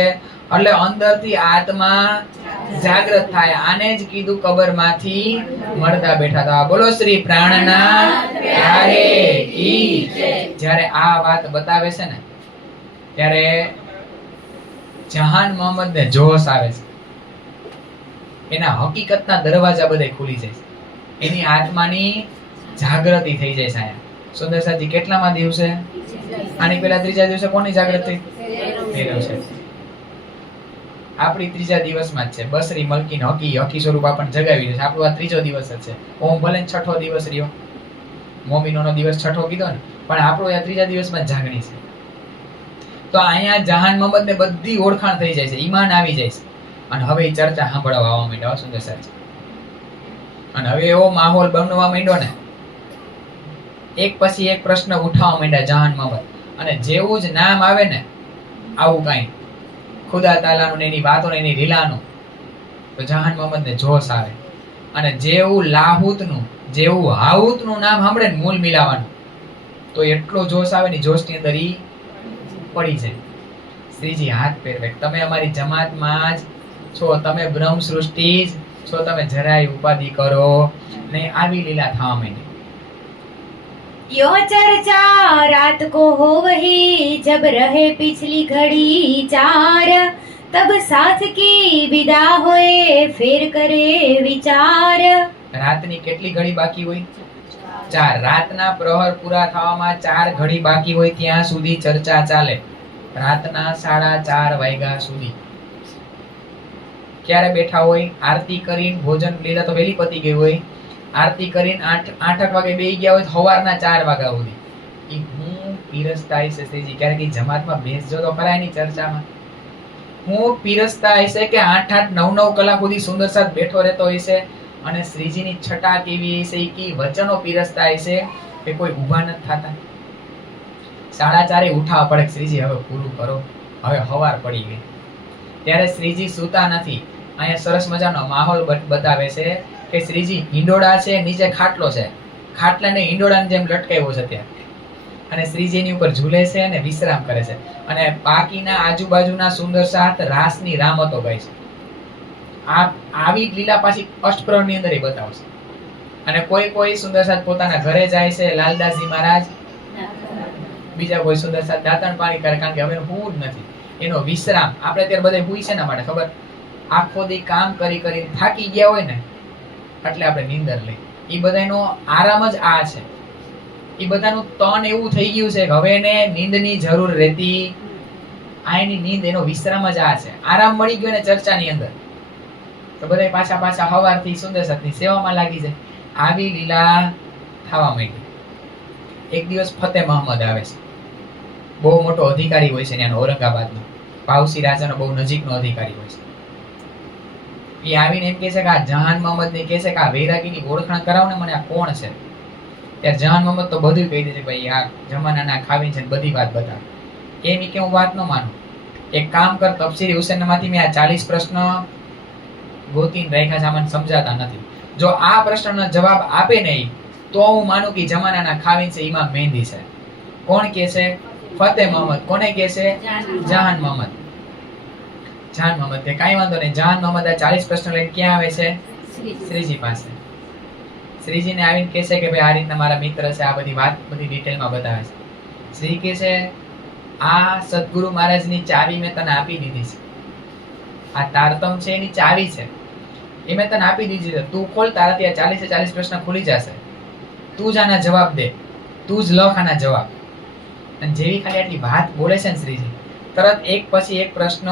એટલે અંદરથી આત્મા જાગૃત થાય. આને જ કીધું કબરમાંથી મળતા બેઠા હતા. બોલો શ્રી પ્રાણનાથ પ્યારે કી જય. જ્યારે આ વાત બતાવે છે ને ત્યારે જહાન મોહમ્મદ ને જોશ આવે છે. એના હકીકતના દરવાજા બધે ખુલી જાય છે. એની આત્માની જાગૃતિ થઈ જાય છે. સુંદર સાજી કેટલામાં દિવસે? આની પહેલા ત્રીજા દિવસે કોની જાગૃતિ થઈ રહ્યું છે? આપણી ત્રીજા દિવસમાં જ છે. બસરી મલકીન હકી સ્વરૂપ આપણને જગાવી દે છે. આપણો આ ત્રીજો દિવસ જ છે. ઓમ ભલે છઠ્ઠો દિવસ રહ્યો, મોમિનોનો દિવસ છઠ્ઠો કીધો ને, પણ આપણો આ ત્રીજા દિવસમાં જાગણી છે. તો અહીંયા જહાન મોહમ્મદ ને બધી ઓળખાણ થઈ જાય છે, ઈમાન આવી જાય છે. અને હવે એ ચર્ચા સાંભળવા આવવા માંડ્યા. સુંદર સાહેબ, અને હવે એવો માહોલ બનવા માંડ્યો ને, એક પછી એક પ્રશ્ન ઉઠાવવા માંડ્યા જહાન મોહમ્મદ. અને જેવું જ નામ આવે ને આવું કઈ ખુદા તાલાનું ને એની વાતો ને એની લીલાનું, તો જહાન મોહમ્મદ ને જોશ આવે. અને જેવું લાહુતનું, જેવું હાઉતનું નામ સાંભળે ને મૂલ મિલાવાનું, તો એટલો જોશ આવે ને, જોશની અંદર ઈ પડી જાય. શ્રીજી હાથ ફેરવે, તમે અમારી જમાતમાં જ છો, તમે બ્રહ્મ સૃષ્ટિ જ છો, તમે જરાય ઉપાધિ કરો ને. આવી લીલા થવા માંડી. यो चर्चा रात को हो वही जब रहे पिछली घड़ी 4 तब साथ की विदा होए फिर करे विचार. રાતની કેટલી ઘડી બાકી હોય? 4. રાતના પ્રહર પૂરા થવામાં 4 ઘડી બાકી હોય ત્યાં સુધી ચર્ચા ચાલે. રાતના 4:30 વાગ્યા સુધી ક્યારે બેઠા હોય? આરતી કરીને ભોજન લીધા તો વેલી પતી ગઈ હોય. આરતી કરીને 8 વાગે બેહી ગયા હોય સવારના 4 વાગ્યા સુધી. ઈ હું પીરસતા હશે શ્રીજી? ક્યારેક ઈ જમાતમાં બેસજો તો ખરા એની ચર્ચામાં. હું પીરસતા હશે કે 8 9 કલાક સુધી સુંદર સાથ બેઠો રહેતો હશે. અને શ્રીજીની છટા કેવી હશે, ઈ વચનો પીરસતા હશે કે કોઈ ઊભા નથી થતા. 4:30 ઉઠાવવા પડે, શ્રીજી હવે પૂરું કરો, હવે હવાર પડી ગઈ. ત્યારે શ્રીજી સૂતા નથી. અહીંયા સરસ મજાનો માહોલ બતાવે છે કે શ્રીજી હિંડોળા છે, નીચે ખાટલો છે, ખાટલાને હિંડોળાની જેમ લટકાવ્યો છે ત્યાં. અને શ્રીજી એની ઉપર ઝૂલે છે અને વિશ્રામ કરે છે. અને બાકીના આજુબાજુના સુંદર સાથ રાસની રામતો ગાય છે. આવી લીલા પાછી અષ્ટપ્રહરની અંદર બતાવશે. અને કોઈ સુંદર સાથ પોતાના ઘરે જાય છે, લાલદાસજી મહારાજ, બીજા કોઈ સુંદર સાથ દાંતણ પાણી કરે, કારણ કે હવે હું જ નથી, એનો વિશ્રામ. આપણે અત્યારે બધા હુઈ છે ને માટે ખબર, આખો દી કામ કરી થાકી ગયા હોય ને એટલે આપણે નીંદર લઈ. એ બધાનો આરામ જ આ છે. એ બધાનું તન એવું થઈ ગયું છે કે હવે એને નીંદની જરૂર રહેતી. આ એની નીંદ, એનો વિશ્રામ જ આ છે. આરામ મળી ગયો ને ચર્ચાની અંદર, તો બધા પાછા હવારથી સુંદર સાથની સેવામાં લાગી જાય. આવી લીલા થવા માંડી. એક દિવસ ફતેહ મહમ્મદ આવે છે, બહુ મોટો અધિકારી હોય છે ત્યાંનો, ઔરંગાબાદનો પાવસી રાજાનો બહુ નજીકનો અધિકારી હોય છે. એ આવીને એમ કહે છે કે આ જહાન મોહમ્મદ ને કહે છે કે આ વૈરાગીની ઓળખાણ કરાવો ને મને, આ કોણ છે? ત્યારે જહાન મોહમ્મદ તો બધું કહી દે છે, ભાઈ આ જમાનાના ખાવી છે, બધી વાત બતાવે. એમ કે હું વાત ન માનું, એક કામ કર, તફસીરી હુસૈનમાંથી મેં આ 40 પ્રશ્ન ગોતીને રાખ્યા છે, મને સમજાતા નથી. જો આ પ્રશ્નનો જવાબ આપે નહીં તો હું માનું કે જમાનાના ખાવી છે, એમાં મહેંદી છે. કોણ કે છે? ફતેહ મહમ્મદ. કોને કે છે? જહાન મોહમ્મદ. જહાન મોહમ્મદ કે કાંઈ વાંધો નહીં. જહાન મોહમ્મદ આ 40 પ્રશ્ન લઈને ક્યાં આવે છે? શ્રીજી પાસે. શ્રીજીને આવીને કહે છે કે ભાઈ આ રીતના મારા મિત્ર છે, આ બધી વાત બધી ડિટેલમાં બતાવે છે. શ્રી કહે છે આ સદગુરુ મહારાજની ચાવી મેં તને આપી દીધી છે, આ તારતમ છે એની ચાવી છે, એ મેં તને આપી દીધી છે. તું ખોલ, તારા ત્યાં 40 પ્રશ્ન ખુલી જશે. તું જ આના જવાબ દે, તું જ લખ આના જવાબ. અને જેવી ખાલી આટલી વાત બોલે છે ને શ્રીજી, તરત એક પછી એક પ્રશ્ન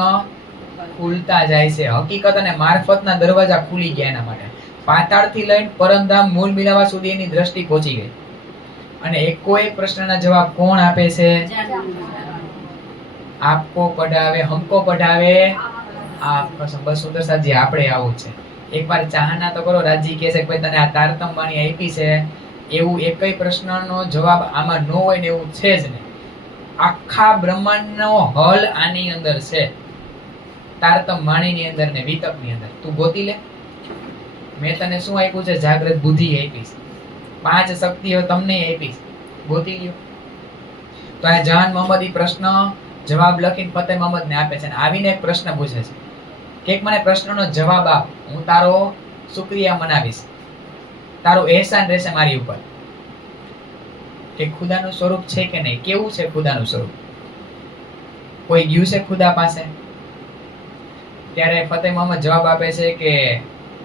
ખુલતા જાય છે. હકીકત અને મારફતના દરવાજા ખુલી ગયા એના માટે. પાતાળથી લઈને પરમધામ મૂળ મિલાવા સુધી એની દ્રષ્ટિ પહોંચી ગઈ. અને એકો એક પ્રશ્નના જવાબ કોણ આપે છે? આપકો પઢાવે હમકો પઢાવે આપ. બસ સુંદર સાજી, આપણે આવું છે. એકવાર ચાહના તો કરો. રાજી કહે છે કે ભાઈ તને આ તારતમ વાણી આપી છે, એવું એકય પ્રશ્નનો જવાબ આમાં ન હોય ને એવું છે જ નહીં. આખા બ્રહ્માંડનો હલ આની અંદર છે, તારતમ વાણીની અંદર ને વિતકની અંદર. તું ગોતી લે. મેં તને શું આપ્યું છે? જાગ્રત બુદ્ધિ આપી છે, 5 શક્તિઓ તમને આપી છે, ગોતી લ્યો. તો આ જહાન મોહમ્મદ ઈ પ્રશ્ન જવાબ લખીને ફતેહ મોહમ્મદ ને આપે છે. અને આવીને એક પ્રશ્ન પૂછે છે કે મને પ્રશ્નનો જવાબ આપ, હું તારો શુક્રિયા મનાવીશ, તારો એહસાન રહેશે મારી ઉપર. કે ખુદાનું સ્વરૂપ છે કે નહીં? કેવું છે ખુદાનું સ્વરૂપ? કોઈ ગયું છે ખુદા પાસે? ત્યારે ફતેહ મોહમ્મદ જવાબ આપે છે કે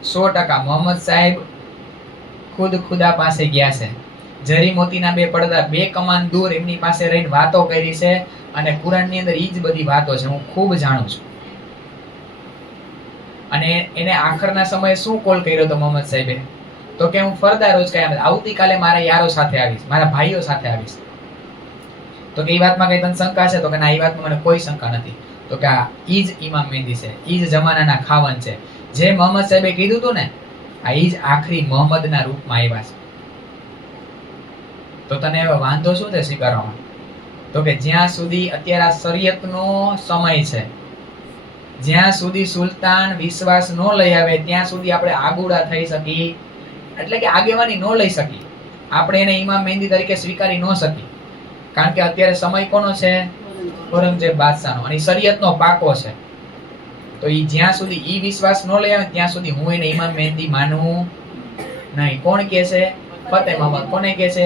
100% મોહમ્મદ સાહેબ ખુદ ખુદા પાસે ગયા છે. જરી મોતીના 2 પડદા 2 કમાન દૂર એમની પાસે રહીને વાતો કરી છે, અને કુરાનની અંદર ઈ જ બધી વાતો છે, હું ખૂબ જાણું છું. અને એને આખરના સમયે શું કોલ કર્યો તો મોહમ્મદ સાહેબે? તો કે હું ફરદા રોજ કાયમ આવતીકાલે મારા યારો સાથે આવીશ, મારા ભાઈઓ સાથે આવીશ. તો કે એ વાતમાં કઈ તને શંકા છે? તો કે ના, એ વાતમાં મને કોઈ શંકા નથી. તો કે આ ઈ જ ઇમામ મહેદી છે, ઈ જ જમાનાના ખાવન છે. જે મોહમ્મદ સાહેબે કીધું હતું ને, આ ઈ જ આખરી મોહમ્મદના રૂપમાં આવ્યા છે. તો તને હવે વાંધો શું છે સ્વીકારવામાં? તો કે જ્યાં સુધી અત્યારે આ શરીયતનો સમય છે, જ્યાં સુધી સુલતાન વિશ્વાસ ન લઈ આવે ત્યાં સુધી આપણે આગુડા થઈ શકી, એટલે કે આગેવાની ન લઈ શકી. આપણે એને ઇમામ મહેંદી તરીકે સ્વીકારી ન શકી, કારણ કે અત્યારે સમય કોનો છે? ઔરંગઝેબ બાદશાહનો. અને શરીયતનો પાકો છે. તો ઈ જ્યાં સુધી ઈ વિશ્વાસ ન લઈ આવે ત્યાં સુધી હું એને ઇમામ મહેંદી માનવું નહીં. કોણ કહે છે? ફતેહ મોહમ્મદ. કોને કહે છે?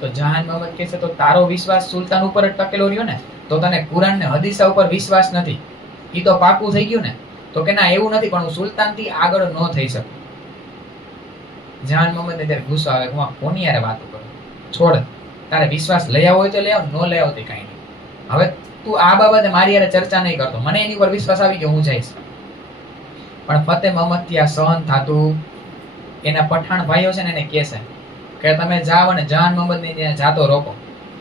તો જહાન મોહમ્મદ કહે છે તો તારો વિશ્વાસ સુલતાન ઉપર જ ટકેલો રહ્યો ને, તો તને કુરાન ને હદીસા ઉપર વિશ્વાસ નથી, ઈ તો પાકું થઈ ગયું ને? તો કે ના, એવું નથી, પણ હું સુલતાન થી આગળ ન થઈ શકું. જહાન મોહમ્મદ ને ત્યારે ગુસ્સો આવે, હું આ કોની યાર વાતો કરું? છોડ, તારે વિશ્વાસ લઈ આવો હોય તો લઈ આવ, ન લઈ આવો તો કઈ નહીં. હવે તું આ બાબતે મારી યાર ચર્ચા નહીં કરતો, મને એની પર વિશ્વાસ આવી ગયો, હું જઈશ. પણ ફતેહ મોહમ્મદ થી આ સહન થાતું. એના પઠાણ ભાઈઓ છે ને એને કહે છે કે તમે જાઓ અને જહાન મોહમ્મદ ને ત્યાં જાતો રોકો,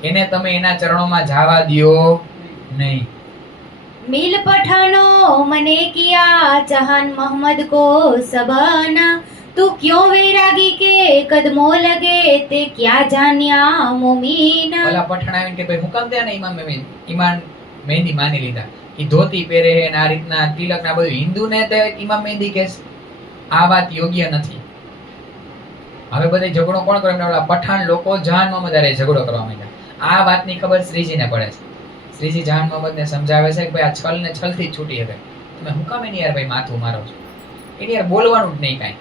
એને તમે એના ચરણોમાં જવા દ્યો નહીં. मिल पठानो मने किया जहान मोहम्मद को सबना, तू क्यों वैरागी के कदमों लगे ते क्या जानिया मोमीन. ઓલા પઠાણ આવીને કે ભાઈ હું કામ ત્યાં ઇમામ મહેંદી માની લીધા, ઈ ધોતી પહેરે હે ને આ રીતના તિલક ના બધું હિન્દુ ને તે ઇમામ મહેંદી કે આ વાત યોગ્ય નથી. હવે બધા ઝઘડો કોણ કરે? ઓલા પઠાણ લોકો જહાન મોહમ્મદ હારે ઝઘડો કરવા માંડ્યા. આ વાતની ખબર શ્રીજીને પડે છે. શ્રીજી જહાન મોહમ્મદને સમજાવે છે કે ભાઈ આ છલ ને છલથી જ છૂટી શકે, તમે હું કામ એની યાર ભાઈ માથું મારો છો? એની યાર બોલવાનું જ નહીં કાંઈ.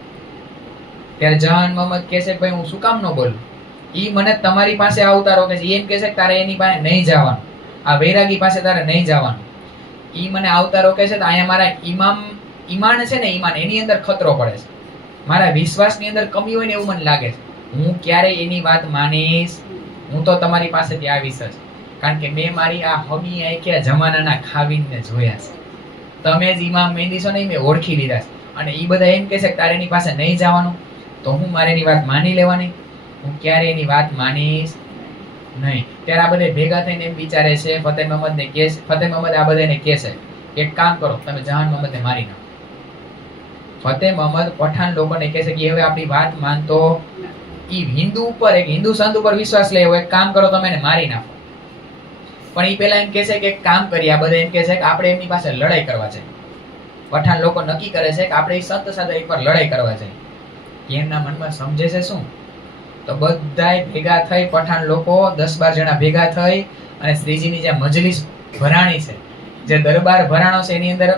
ત્યારે જહાન મોહમ્મદ કહે છે કે ભાઈ હું શું કામ ન બોલું? ઈ મને તમારી પાસે આવતા રોકે છે, એમ કહે છે કે તારે એની પાસે નહીં જવાનું, આ વૈરાગી પાસે તારે નહીં જવાનું. ઈ મને આવતા રોકે છે તો અહીંયા મારા ઈમાન છે ને, ઈમાન એની અંદર ખતરો પડે છે, મારા વિશ્વાસની અંદર કમી હોય ને એવું મને લાગે છે. હું ક્યારેય એની વાત માનીશ? હું તો તમારી પાસેથી આવીશ જ, કારણ કે મેં મારી આ હમી આંખ્યા જમાનાના ખાવીને જોયા છે. તમે જ ઇમામ મહેંદી છો ને, મેં ઓળખી લીધા છે. અને ઈ બધા એમ કહે છે કે તારે એની પાસે નહીં જવાનું, તો હું મારે એની વાત માની લેવાની? હું ક્યારે એની વાત માનીશ નહીં. ત્યારે આ બધા ભેગા થઈને એમ વિચારે છે, ફતેહ મોહમ્મદ ને કહે છે, ફતેહ મોહમ્મદ આ બધાને કહે છે કે એક કામ કરો, તમે જહાન મોહમ્મદને મારી નાખો. ફતેહ મોહમ્મદ પઠાણ લોકોને કહે છે કે હવે આપણી વાત માનતો, ઈ હિન્દુ ઉપર, એક હિન્દુ સંત ઉપર વિશ્વાસ લે, એક કામ કરો, તમે એને મારી નાખો. પણ ઈ પેલા એમ કહે છે કે એક કામ કરીએ, આ બધા એમ કહે છે કે આપણે એમની પાસે લડાઈ કરવા છે. પઠાણ લોકો નક્કી કરે છે કે આપણે ઈ સંત સાથે એકવાર લડાઈ કરવા છે. એમના મનમાં સમજે છે શું? તો બધાય ભેગા થઈ, પઠાણ લોકો 10-12 જણા ભેગા થઈ અને શ્રીજીની જે મજલિસ ભરાણી છે, જે દરબાર ભરાણો છે, એની અંદર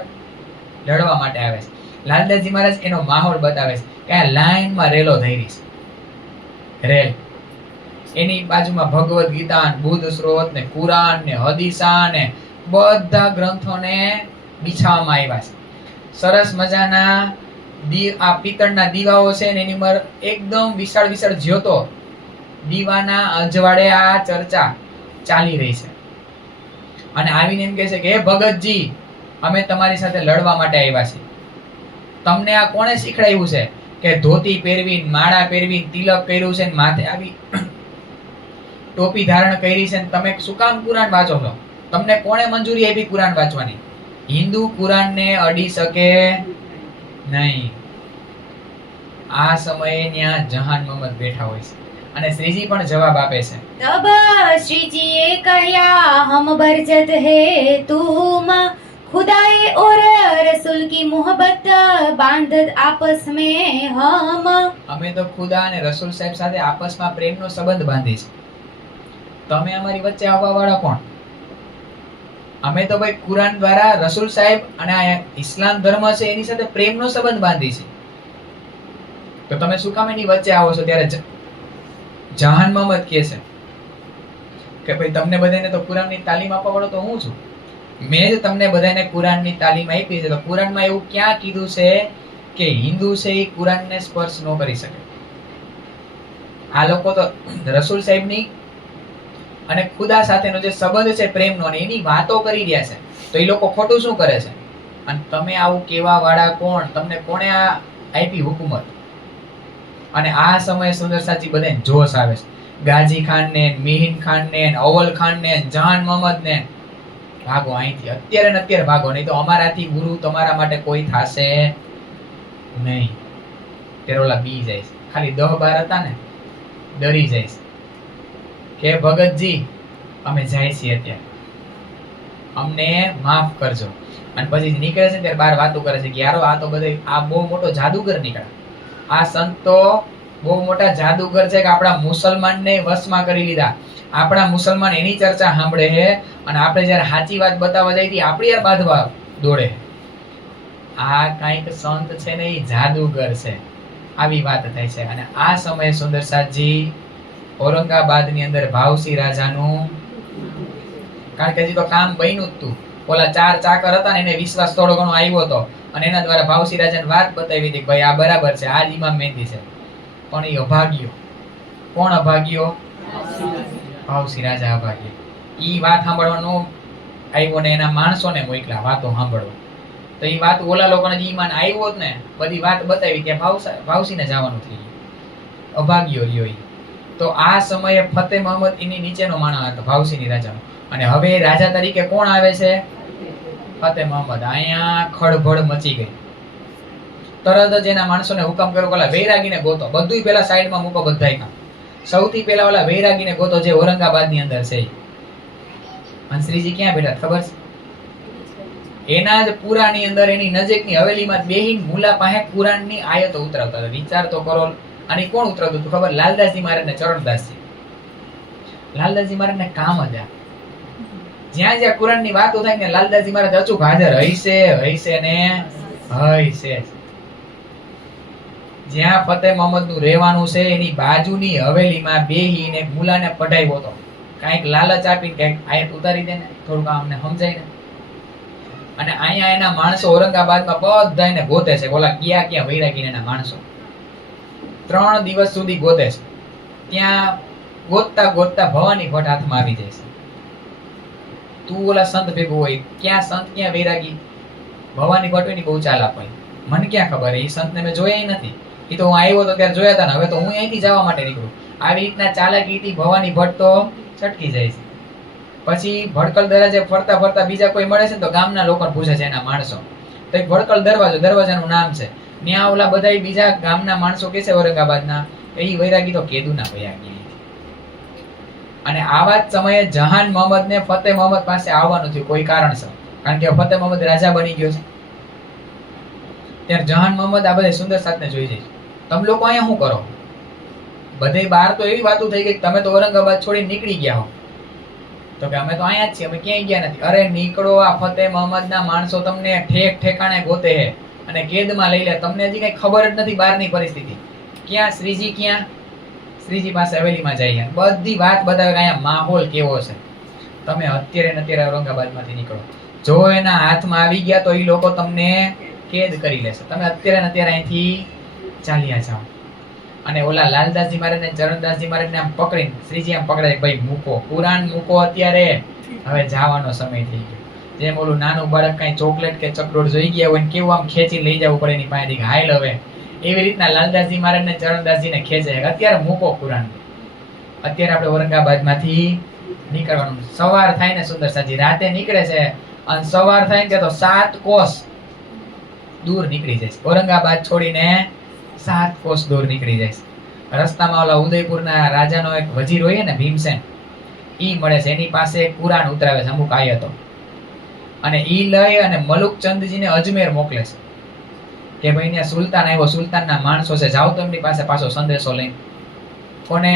લડવા માટે આવે છે. લાલદાસજી મહારાજ એનો માહોલ બતાવે છે કે આ લાઈનમાં રેલો ધૈરી છે, રેલ. એની બાજુમાં ભગવદ ગીતા, બુદ્ધ સ્ત્રોત ને કુરાન ને હદીસા ને બધા ગ્રંથોને બિછાવવામાં આવ્યા છે. સરસ મજાના આ પિત્તળના દીવાઓ છે ને એની ઉપર એકદમ વિશાળ વિશાળ જ્યોતો, દીવાના અજવાળે આ ચર્ચા ચાલી રહી છે. અને આવીને એમ કહે છે કે હે ભગતજી, અમે તમારી સાથે લડવા માટે આવ્યા છીએ. તમને આ કોણે શીખડાવ્યું છે કે ધોતી પહેરવી, માળા પહેરવી, તિલક કર્યું છે, માથે આવી ટોપી ધારણ કરી છે, તમે શું કામ કુરાન વાંચો છો? તમને કોણે મંજૂરી આપી કુરાન વાંચવાની? હિન્દુ કુરાનને અડી શકે નહીં. આ સમયે ત્યાં જહાન મોહમ્મદ બેઠા હોય છે અને શ્રીજી પણ જવાબ આપે છે. तब श्री जी ये कहया हम बरजत है तुम खुदाए और रसूल की मोहब्बत बांध आपस में हम. અમે તો ખુદા અને રસૂલ સાહેબ સાથે આપસમાં પ્રેમનો સંબંધ બાંધી છે. તમે અમારી વચ્ચે આવવા વાળા કોણ? અમે તો ભાઈ કુરાન દ્વારા રસૂલ સાહેબ અને આ ઇસ્લામ ધર્મ છે એની સાથે પ્રેમનો સંબંધ બાંધી છે. તો તમે શું કામ એની વચ્ચે આવો છો? ત્યારે જહાન મોહમ્મદ કહે છે કે ભાઈ તમને બધાને તો કુરાનની તાલીમ આપવા વાળો તો હું છું. મેં જ તમને બધાને કુરાનની તાલીમ આપી છે. તો કુરાનમાં એવું ક્યાં કીધું છે કે હિન્દુ છે એ કુરાનને સ્પર્શ ન કરી શકે? આ લોકો તો રસૂલ સાહેબની અને ખુદા સાથેનો જે સંબંધ છે પ્રેમનો અને એની વાતો કરી રહ્યા છે. તો એ લોકો ખોટું શું કરે છે? અને તમે આવું કેવા વાળા કોણ? તમને કોણે આ આપી હુકુમત? અને આ સમયે સુંદર સાચી બધાને જોશ આવે છે. ગાજી ખાન ને, મિહિન ખાન ને, અવલ ખાન ને, જહાન મોહમ્મદ ને, ભાગો અહીંથી, અત્યારે ને અત્યારે ભાગો, નહીં તો અમારાથી ગુરુ તમારા માટે કોઈ થાશે નહીં. ત્યારે ઓલા બી જાય છે, ખાલી 10-12 હતા ને, ડરી જાય છે કે ભગતજી અમે જાય છીએ અત્યારે, અમને માફ કરજો. અને પછી નીકળે છે ત્યારે બહાર વાતો કરે છે કે યારો આ તો બધે આ બહુ મોટો જાદુગર નીકળ્યા. આ સંત તો બહુ મોટા જાદુગર છે કે આપણા મુસલમાનને વશમાં કરી લીધા. આપણા મુસલમાન એની ચર્ચા સાંભળે છે અને આપણે જ્યારે સાચી વાત બતાવવા જઈએ આપણી યાર બાંધવા દોડે. આ કાંઈક સંત છે ને એ જાદુગર છે, આવી વાત થાય છે. અને આ સમયે સુંદર સાજી ઔરંગાબાદની અંદર ભાવસિંહ રાજાનું, કારણ કે હજી તો કામ બન્યું જ તું, ઓલા 4 ચાકર હતા ને એને વિશ્વાસ થોડો ઘણો આવ્યો હતો અને એના દ્વારા ભાવસિંહ રાજાને વાત બતાવી હતી કે ભાઈ આ બરાબર છે, આ જ ઇમામ મહેંદી છે. પણ એ અભાગ્યો. કોણ અભાગ્યો? ભાવસિંહ રાજા અભાગ્યો. ઈ વાત સાંભળવાનો આવ્યો ને એના માણસોને મોકલા વાતો સાંભળવા. તો ઈ વાત ઓલા લોકોને જે ઈમાન આવ્યો જ ને, બધી વાત બતાવી કે ભાવસિંહને જવાનું થઈ ગયું. અભાગ્યો લ્યો ઈ. તો આ સમયે ફતેહ મોહમ્મદ એની નીચેનો માણસ હતો ભાવસિંહની રાજાનો. અને હવે રાજા તરીકે કોણ આવે છે? ફતેહ મોહમ્મદ. અહીંયા ખળભળ મચી ગઈ. તરત જ એના માણસોને હુકમ કર્યો કે ઓલા વૈરાગીને ગોતો, બધુંય પેલા સાઈડમાં મૂકો બધાય કામ. સૌથી પહેલા ઓલા વૈરાગીને ગોતો જે ઔરંગાબાદની અંદર છે. અને શ્રીજી ક્યાં બેઠા ખબર છે? એના જ પુરાની અંદર એની નજીકની હવેલીમાં બેહીન મુલા પાસે કુરાનની આયતો ઉતરાવતા હતા. વિચાર તો કરો. અને કોણ ઉતરાવતું હતું ખબર? લાલદાસજી મહારાજને ચરણદાસજી. લાલદાસજી મહારાજને કામ જ આ, જ્યાં જ્યાં કુરાનની વાતો થાય ને લાલદાસજી મહારાજ અચૂક હાજર હૈસે હૈસે ને હૈસે. જ્યાં ફતેહ મોહમ્મદ નું રહેવાનું છે એની બાજુની હવેલીમાં બેહીને મુલાને પઢાવ્યો હતો. કાંઈક લાલચ આપીને કંઈક આયત ઉતારી દે ને, થોડુંક અમને સમજાય ને. અને અહીંયા એના માણસો ઔરંગાબાદમાં બધાને ગોતે છે. બોલા ક્યાં વૈરાગીને એના માણસો 3 દિવસ સુધી ગોતે છે. ત્યાં ગોતતા ગોતતા ભવાની ભટ્ટ હાથમાં આવી જાય છે. તું ઓલા સંત ભેગું હોય, ક્યાં સંત ક્યાં વૈરાગી? ભવાની ભટ્ટ ની બહુ ચાલ આપે. મને ક્યાં ખબર? એ સંતને મેં જોયા નથી. એ તો હું આવ્યો તો ત્યારે જોયા હતા ને, હવે તો હું અહીંથી જવા માટે નીકળું. આવી રીતના ચાલાકીથી ભવાની ભટ્ટ તો છટકી જાય છે. પછી ભડકલ દરવાજે ફરતા ફરતા બીજા કોઈ મળે છે ને તો ગામના લોકોને પૂછે છે એના માણસો. તો એક ભડકલ દરવાજાનું નામ છે. ત્યાં ઓલા બધા બીજા ગામના માણસો કે છે ઔરંગાબાદના, એ વૈરાગી તો કેદુના વૈરાગી. અને આવા જ સમયે જહાન મોહમ્મદ ને ફતેહ મોહમ્મદ પાસે આવવાનું થયું કોઈ કારણસર, કારણ કે ફતેહ મોહમ્મદ રાજા બની ગયો છે. ત્યારે જહાન મોહમ્મદ આ બધા સુંદર સાથને જોઈ જાય, તમે લોકો અહીંયા શું કરો? બધે બહાર તો એવી વાતો થઈ ગઈ કે તમે તો ઔરંગાબાદ છોડી નીકળી ગયા હો. તો કે અમે તો અહીંયા જ છીએ, અમે ક્યાંય ગયા નથી. અરે નીકળો, આ ફતેહ મોહમ્મદ ના માણસો તમને ઠેક ઠેકાણે ગોતે છે અને કેદમાં લઈ લે. તમને હજી કઈ ખબર જ નથી બહારની પરિસ્થિતિ. ક્યાં શ્રીજી? ક્યાં શ્રીજી પાસે હવેલીમાં જઈએ, બધી વાત બતાવે કે અહીંયા માહોલ કેવો છે. તમે અત્યારે ને અત્યારે ઔરંગાબાદમાંથી નીકળો. જો એના હાથમાં આવી ગયા તો એ લોકો તમને કેદ કરી લેશે. તમે અત્યારે ને અત્યારે અહીંથી ચાલ્યા જાઓ. અને ઓલા લાલદાસજી મહારાજ ને ચરણદાસજી મહારાજ ને આમ પકડીને શ્રીજી આમ પકડે, ભાઈ મૂકો, કુરાન મૂકો, અત્યારે હવે જવાનો સમય થઈ ગયો. જેમ ઓલું નાનું બાળક કઈ ચોકલેટ કે ચકડોળ જોઈ ગયા હોય ને કેવું આમ ખેંચી લઈ જવું પડે એની પાસેથી, હાલ હવે, એવી રીતના લાલદાસજી મહારાજ ને ચરણદાસજી ને ખેંચે, અત્યારે મૂકો કુરાન. અત્યારે આપણે ઔરંગાબાદ માંથી નીકળવાનું. સવાર થાય ને સુંદર સાજી રાતે નીકળે છે અને સવાર થાય ને તો 7 કોસ દૂર નીકળી જાય. ઔરંગાબાદ છોડીને 7 કોસ દૂર નીકળી જાય. રસ્તામાં ઓલા ઉદયપુરના રાજાનો એક વજીર હોય ને ભીમસેન, ઈ મળે છે. એની પાસે કુરાન ઉતરાવે છે અમુક આયતો, અને ઈ લઈ અને મલુકચંદજીને અજમેર મોકલે છે કે ભાઈ ત્યાં સુલતાન આવ્યો, સુલતાનના માણસો છે, જાઓ તો એમની પાસે પાછો સંદેશો લઈને. કોને?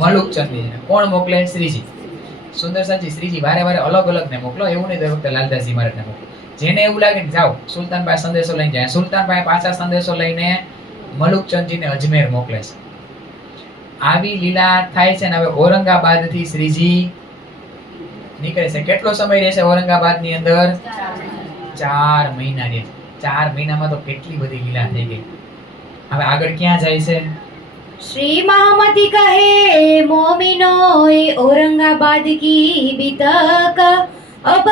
મલુકચંદજીને. કોણ મોકલે? શ્રીજી. સુંદર સાજી શ્રીજી વારે વારે અલગ અલગ ને મોકલો, એવું નહીં દર વખતે લાલદાસજી મહારાજને મોકલો. જેને એવું લાગે ને જાઓ સુલતાન પાસે સંદેશો લઈને જાય, સુલતાન પાસે પાછા સંદેશો લઈને મલુકચંદજીને અજમેર મોકલે છે. આવી લીલા થાય છે. ને હવે ઔરંગાબાદ થી શ્રીજી નીકળે છે. કેટલો સમય રહેશે ઔરંગાબાદ ની અંદર? 4 મહિના રહે. 4 મહિનામાં તો કેટલી બધી લીલા થઈ ગઈ. હવે આગળ ક્યાં જાય છે? श्री महामती कहे मोमिनो ये औरंगाबाद की बीतक, अब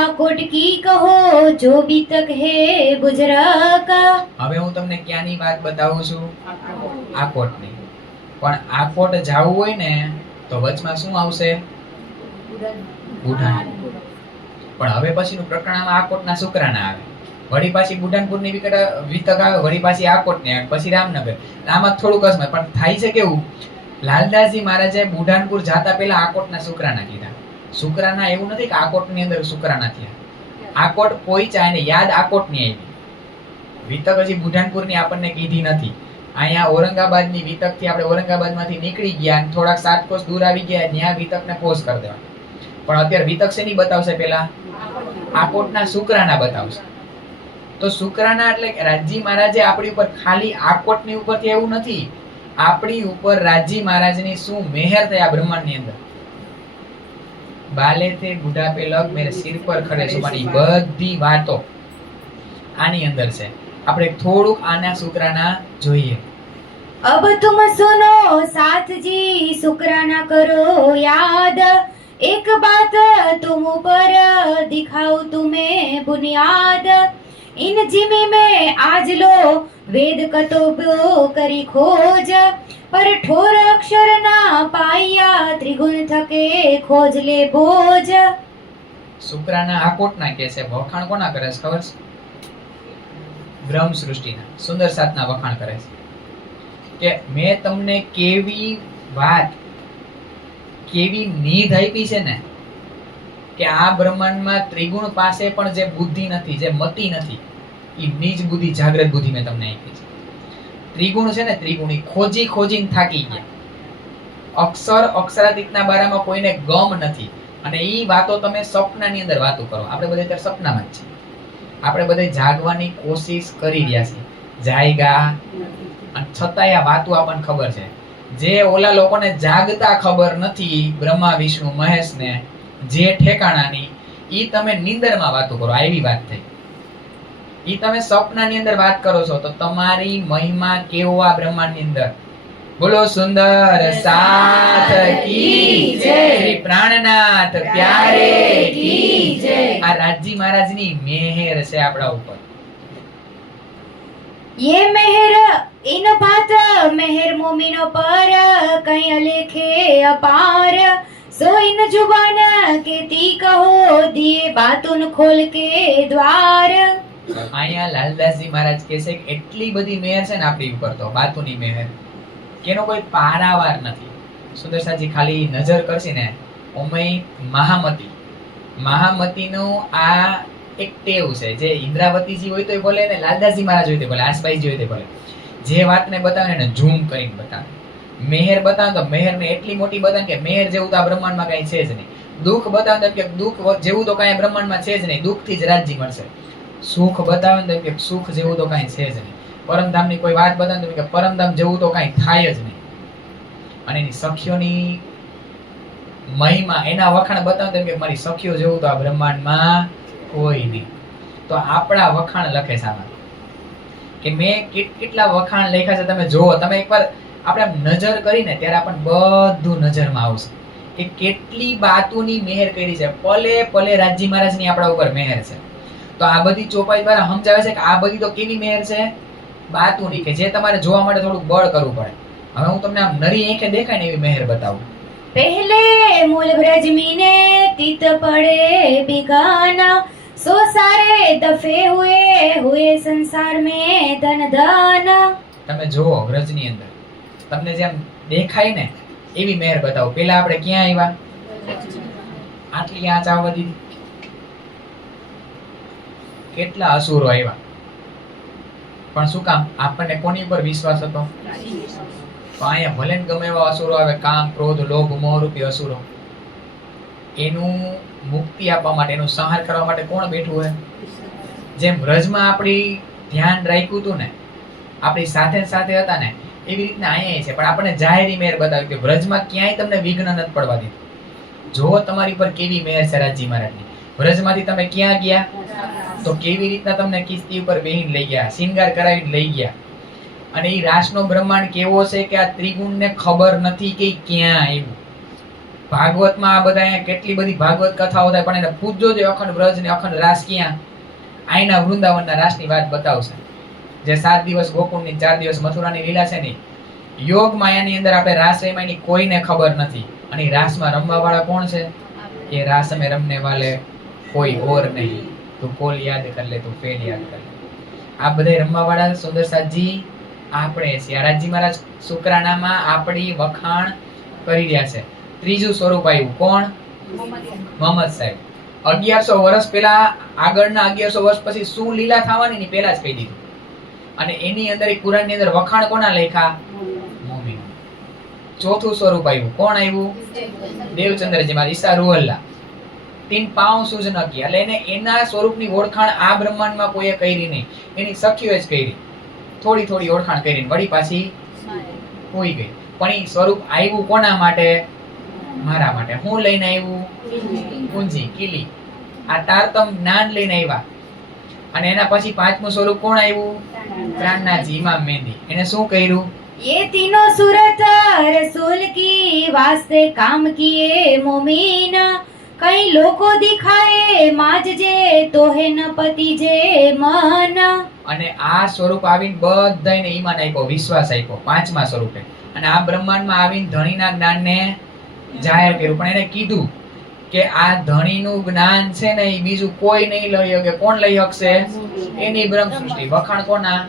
आकोट की कहो जो बीतक है गुजरक. હવે હું તમને ક્યાંની વાત બતાવું છું? આકોટની. પણ આકોટ જાવું હોય ને તો વચમાં શું આવશે? બુઢાન. પણ હવે પછીનું પ્રકરણમાં આકોટના શુક્રાના આવે, વળી પાછી બુઢાનપુરની વિતક આવે, વળી પાછી આકોટની આવે, પછી રામનગર. આમાં થોડુંક અસમય પણ થાય છે. કેવું? લાલદાસજી મહારાજે બુઢાનપુર જાતા પહેલા આકોટના શુક્રાના કીધા. શુક્રાના એવું નથી કે આકોટની અંદર શુક્રાના થયા. આકોટ પહોંચ્યા એને યાદ આકોટની આવી. વિતક હજી બુઢાનપુરની આપણને કીધી નથી. અહીંયા ઔરંગાબાદની વિતકથી આપણે ઔરંગાબાદમાંથી નીકળી ગયા અને થોડાક 7 કોસ દૂર આવી ગયા, ત્યાં વિતકને પોઝ કરી દેવા. પણ અત્યારે વિતક શેની બતાવશે? પહેલા આકોટના શુક્રાના બતાવશે. તો શુક્રાના એટલે રાજજી મહારાજે આપણી ઉપર ખાલી આકોટની ઉપરથી એવું નથી, આપણી ઉપર રાજજી મહારાજની શું મહેર થયા બ્રહ્માંડની અંદર. બાલે તે બુઢાપે લગ મેરે સિર પર ખડે સુમાની બધી વાતો આની અંદર છે. આપણે થોડુંક આના શુક્રાના જોઈએ. अब तुम सुनो साथ जी शुक्राना करो याद, एक बात तुम पर दिखाऊं तुम्हें बुनियाद. इन जिमी में आज लो वेद कतोबो करी खोज, पर ठोर अक्षर ना पाया त्रिगुण थके खोज ले बोझ. શુક્રાના આકોટના કે છે. વખાણ કોના કરે છે ખબર છે? બ્રહ્મ સૃષ્ટિના સુંદર સાતના વખાણ કરે છે કે મેં તમને કેવી વાત, કેવી નીધ આપી છે ને, કે આ બ્રહ્માંડમાં ત્રિગુણ પાસે પણ જે બુદ્ધિ નથી, જે મતિ નથી, એ નીચ બુદ્ધિ, જાગ્રત બુદ્ધિ મેં તમને આપી છે. ત્રિગુણ છે ને, ત્રિગુણી ખોજી ખોજીને થાકી ગયા. અક્ષર અક્ષરાતીતના બારામાં કોઈને ગમ નથી. અને ઈ વાતો તમે સપનાની અંદર વાતો કરો. આપણે બધા અત્યારે સપનામાં જ છીએ. આપણે બધા જાગવાની કોશિશ કરી રહ્યા છીએ, જાયગા, અને છતાંય આ વાતો આપણને ખબર છે. જે ઓલા લોકોને જાગતા ખબર નથી, બ્રહ્મા વિષ્ણુ મહેશને, જે ઠેકાણાની, ઈ તમે નિંદરમાં વાતો કરો. આવી વાત થઈ. ઈ તમે સપનાની અંદર વાત કરો છો, તો તમારી મહિમા કેવો આ બ્રહ્માંડની અંદર. બોલો સુંદર સાથ કી જય, શ્રી પ્રાણનાથ પ્યારે કી જય. આ રાજજી મહારાજની મહેર છે આપણા ઉપર. ये मेहर इन बात मेहर मोमिनो पर कहीं अलेखे अपार, सो इन जुबान केती कहो दिए बातुन खोल के द्वार. અહીંયા લાલદાસજી મહારાજ કહે છે કે એટલી બધી મહેર છે ને આપણી ઉપર, તો બાતુની મહેર કેનો કોઈ પારાવાર નથી. સુંદરસાજી ખાલી નજર કરશે ને, ઓમય મહામતી, મહામતીનું આ એક ટેવ છે. જે ઇન્દ્રાવતીજી હોય તો બોલે ને, લાલદાસજી મહારાજ હોય તો બોલે, આસપાઈજી હોય તો બોલે. જે વાતને બતાવે ને ઝૂમ કરીને બતાવે. મહેર બતાવે તો મહેરને એટલી મોટી બતાવે કે મહેર જેવું તો આ બ્રહ્માંડમાં કઈ છે જ નહીં. દુઃખ બતાવે કે દુઃખ જેવું તો કઈ બ્રહ્માંડમાં છે જ નહીં, દુઃખથી જ રાજ્ય મળશે. સુખ બતાવે ને કે સુખ જેવું તો કઈ છે જ નહીં. પરમધામની કોઈ વાત બતાવે કે પરમધામ જેવું તો કઈ થાય જ નહીં. અને એની સખીઓની મહિમા, એના વખાણ બતાવો તેમ કે મારી સખીઓ જેવું તો આ બ્રહ્માંડમાં કોઈ નહીં. તો આપણા વખાણ લખે છે આમાં કે મેં કેટલા વખાણ લખ્યા છે તમે જુઓ. તમે એકવાર આપણે આમ નજર કરીને ત્યારે આપણને બધું નજરમાં આવશે કે કેટલી બાતુની મહેર કરી છે. પલે પલે રાજી મહારાજની આપણા ઉપર મહેર છે. તો આ બધી ચોપાઈ દ્વારા સમજાવે છે કે આ બધી તો કેવી મહેર છે? બાતુની, કે જે તમારે જોવા માટે થોડુંક બળ કરવું પડે. હવે હું તમને આમ નરી આંખે દેખાય ને એવી મહેર બતાવું. पहले मूल ब्रज मीने तीत पड़े बिगाना, सो सारे दफे हुए संसार में धन धन. તમે જુઓ વ્રજની અંદર તમને જેમ દેખાય ને એવી મહેર બતાવો. પેલા આપણે ક્યાં આવ્યા? આટલી આંચ આવવા દીધી. કેટલા અસુરો આવ્યા, પણ શું કામ? આપણને કોની ઉપર વિશ્વાસ હતો? તો અહીંયા ભલે ગમે એવા અસુરો આવે, કામ, ક્રોધ, લોભ, મોહ રૂપી અસુરો, એનું મુક્તિ આપવા માટે, એનું સંહાર કરવા માટે કોણ બેઠું હોય? જેમ વ્રજમાં આપણી ધ્યાન રાખ્યું હતું ને, આપણી સાથે સાથે હતા ને, એવી રીતના અહીંયા છે. પણ આપણે જાહેરી મહેર બતાવી કે વ્રજમાં ક્યાંય તમને વિઘ્ન નથી પડવા દીધું. જો તમારી પર કેવી મહેર છે રાજી મહારાજની. વ્રજમાંથી તમે ક્યાં ગયા? તો કેવી રીતના તમને કિસ્તી ઉપર બેહીને લઈ ગયા, શિંગાર કરાવીને લઈ ગયા. અને એ રાસનો બ્રહ્માંડ કેવો છે કે આ ત્રિગુણને ખબર નથી કે ક્યાં આવ્યું. ભાગવતમાં આ બધા અહીંયા કેટલી બધી ભાગવત કથાઓ થાય, પણ એને પૂછજો જે અખંડ વ્રજ ને અખંડ રાસ ક્યાં? આઈના વૃંદાવનના રાસની વાત બતાવશે. જે 7 દિવસ ગોકુળની 4 દિવસ મથુરાની લીલા છે ને, યોગ માયાની અંદર આપણે રાસ રમાયની કોઈને ખબર નથી. અને રાસમાં રમવા વાળા કોણ છે? એ રાસ में रमने वाले कोई और नहीं, તું કોલ યાદ કર લે, તું ફેલ યાદ કર લે. આ બધા રમવા વાળા સુંદર સાજી આપણે છીએ. રાજી મહારાજ શુક્રાણામાં આપણી વખાણ કરી રહ્યા છે. ત્રીજું સ્વરૂપ આવ્યું કોણ? મોહમ્મદ સાહેબ. 1100 વર્ષ પહેલા, આગળના 1100 વર્ષ પછી શું લીલા થવાની ની પહેલા જ કહી દીધું. અને એની અંદર કુરાનની અંદર વખાણ કોના લખ્યા? મોમીન. ચોથું સ્વરૂપ આવ્યું કોણ આવ્યું? દેવચંદ્રજી મહારાજ, ઈસા રૂહલ્લા. 3 પાઉં સૂઝ ન કી. એટલે એને એના સ્વરૂપની ઓળખાણ આ બ્રહ્માંડમાં કોઈએ કરી નહીં, એની સખીઓએ જ કરી. થોડી થોડી ઓળખાણ કરીને વળી પાછી હોઈ ગઈ. પણ એ સ્વરૂપ આવ્યું કોના માટે? મારા માટે. હું લઈને આવ્યું? કુંજી, કિલી. આ તારતમ જ્ઞાન લઈને આવ્યા. અને એના પછી 5મું સ્વરૂપ કોણ આવ્યું? પ્રાણનાથજી, ઇમામ મહેંદી. એને શું કર્યું? ये तीनों सूरत रसूल की वास्ते काम किए मोमीन, कई लोको दिखाए माज जे तोहे न पति जे मन. અને આ સ્વરૂપ આવીને બધાને ઈમાન આપ્યો, વિશ્વાસ આપ્યો 5મા સ્વરૂપે. અને આ બ્રહ્માંડમાં આવીને ધણીના જ્ઞાનને જાહેર કર્યું. પણ એને કીધું કે આ ધણીનું જ્ઞાન છે ને એ બીજું કોઈ નહીં લઈ શકે. કોણ લઈ શકશે? એની બ્રહ્મ સૃષ્ટિ. વખાણ કોના?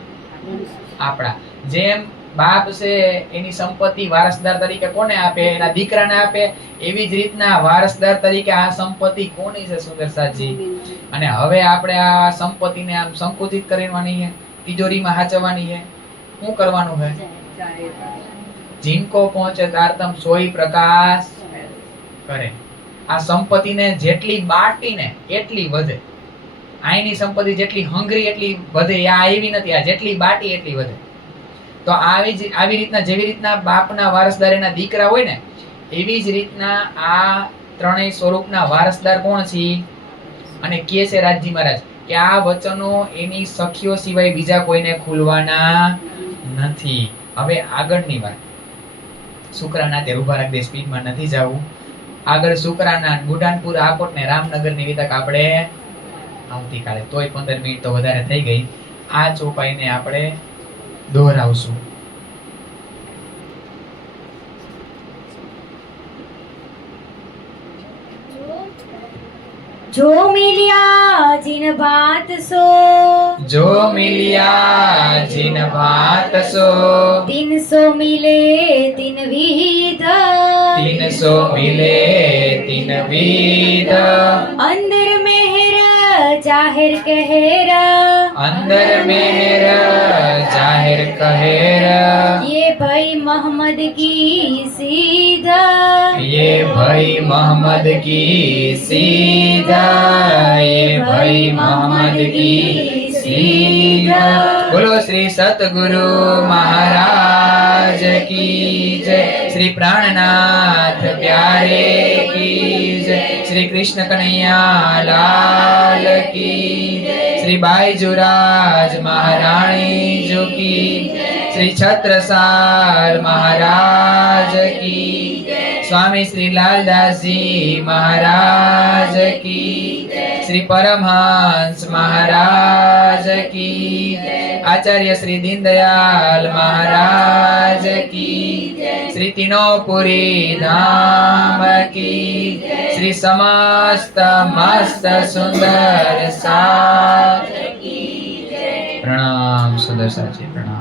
આપણા. જેમ બાપ છે એની સંપત્તિ વારસદાર તરીકે કોને આપે? એના દીકરાને આપે. એવી જ રીતના વારસદાર તરીકે આ સંપત્તિ કોની છે? સુંદરસાજી. અને હવે આપણે આ સંપત્તિને આમ સંકુચિત કરવાની છે, તિજોરીમાં સાચવવાની છે. શું કરવાનું છે? જીનકો પહોંચે તારતમ સોઈ પ્રકાશ કરે. આ સંપત્તિને જેટલી બાટીને એટલી વધે. આઈની સંપત્તિ જેટલી હંગરી એટલી વધે. આ એવી નથી, આ જેટલી બાટી એટલી વધે. તો આવી રીતના, જેવી રીતના બાપના વારસદાર એના દીકરા હોય ને, એવી જ રીતના આ ત્રણેય સ્વરૂપના વારસદાર કોણ છે? અને કહે છે રાજી મહારાજ કે આ વચનો એની સખીઓ સિવાય બીજા કોઈને ખુલવાના નથી. હવે આગળની વાત, શુક્રાના તે ઉભા રાખ દે, સ્પીડમાં નથી જવું. આગળ શુક્રાના, બુઢાનપુર, આકોટ ને રામનગરની વિતક આપણે આવતીકાલે. તોય 15 મિનિટ તો વધારે થઈ ગઈ. આ ચોપાઈને આપણે દોહરાવશું. जो मिलिया जिन भात सो, जो मिलिया जिन भात सो, 300 मिले 3 विध, 300 मिले 3 विध. अंदर मेहर जाहिर कहर, अंदर मेहर जाहिर कहर. ये भाई मोहम्मद की सीधा, ये भाई मोहम्मद की सीधा, ये भाई मोहम्मद की सीधा. बोलो श्री सतगुरु महाराज की जय. श्री प्राणनाथ प्यारे की શ્રી કૃષ્ણ કનૈયા લાલ કી, શ્રી બાઈજુરાજ મહારાણી જો કી, શ્રી છત્રસાલ મહારાજ કી, સ્વામી શ્રી લાલદાસજી મહારાજ કી, શ્રી પરમહંસ મહારાજ કી, આચાર્ય શ્રી દીનદયાલ મહારાજ કી, શ્રી તીનોપુરી ધામ કી, શ્રી સમસ્ત મસ્ત સુંદર સાથ કી. પ્રણામ સુંદર સાચી પ્રણામ.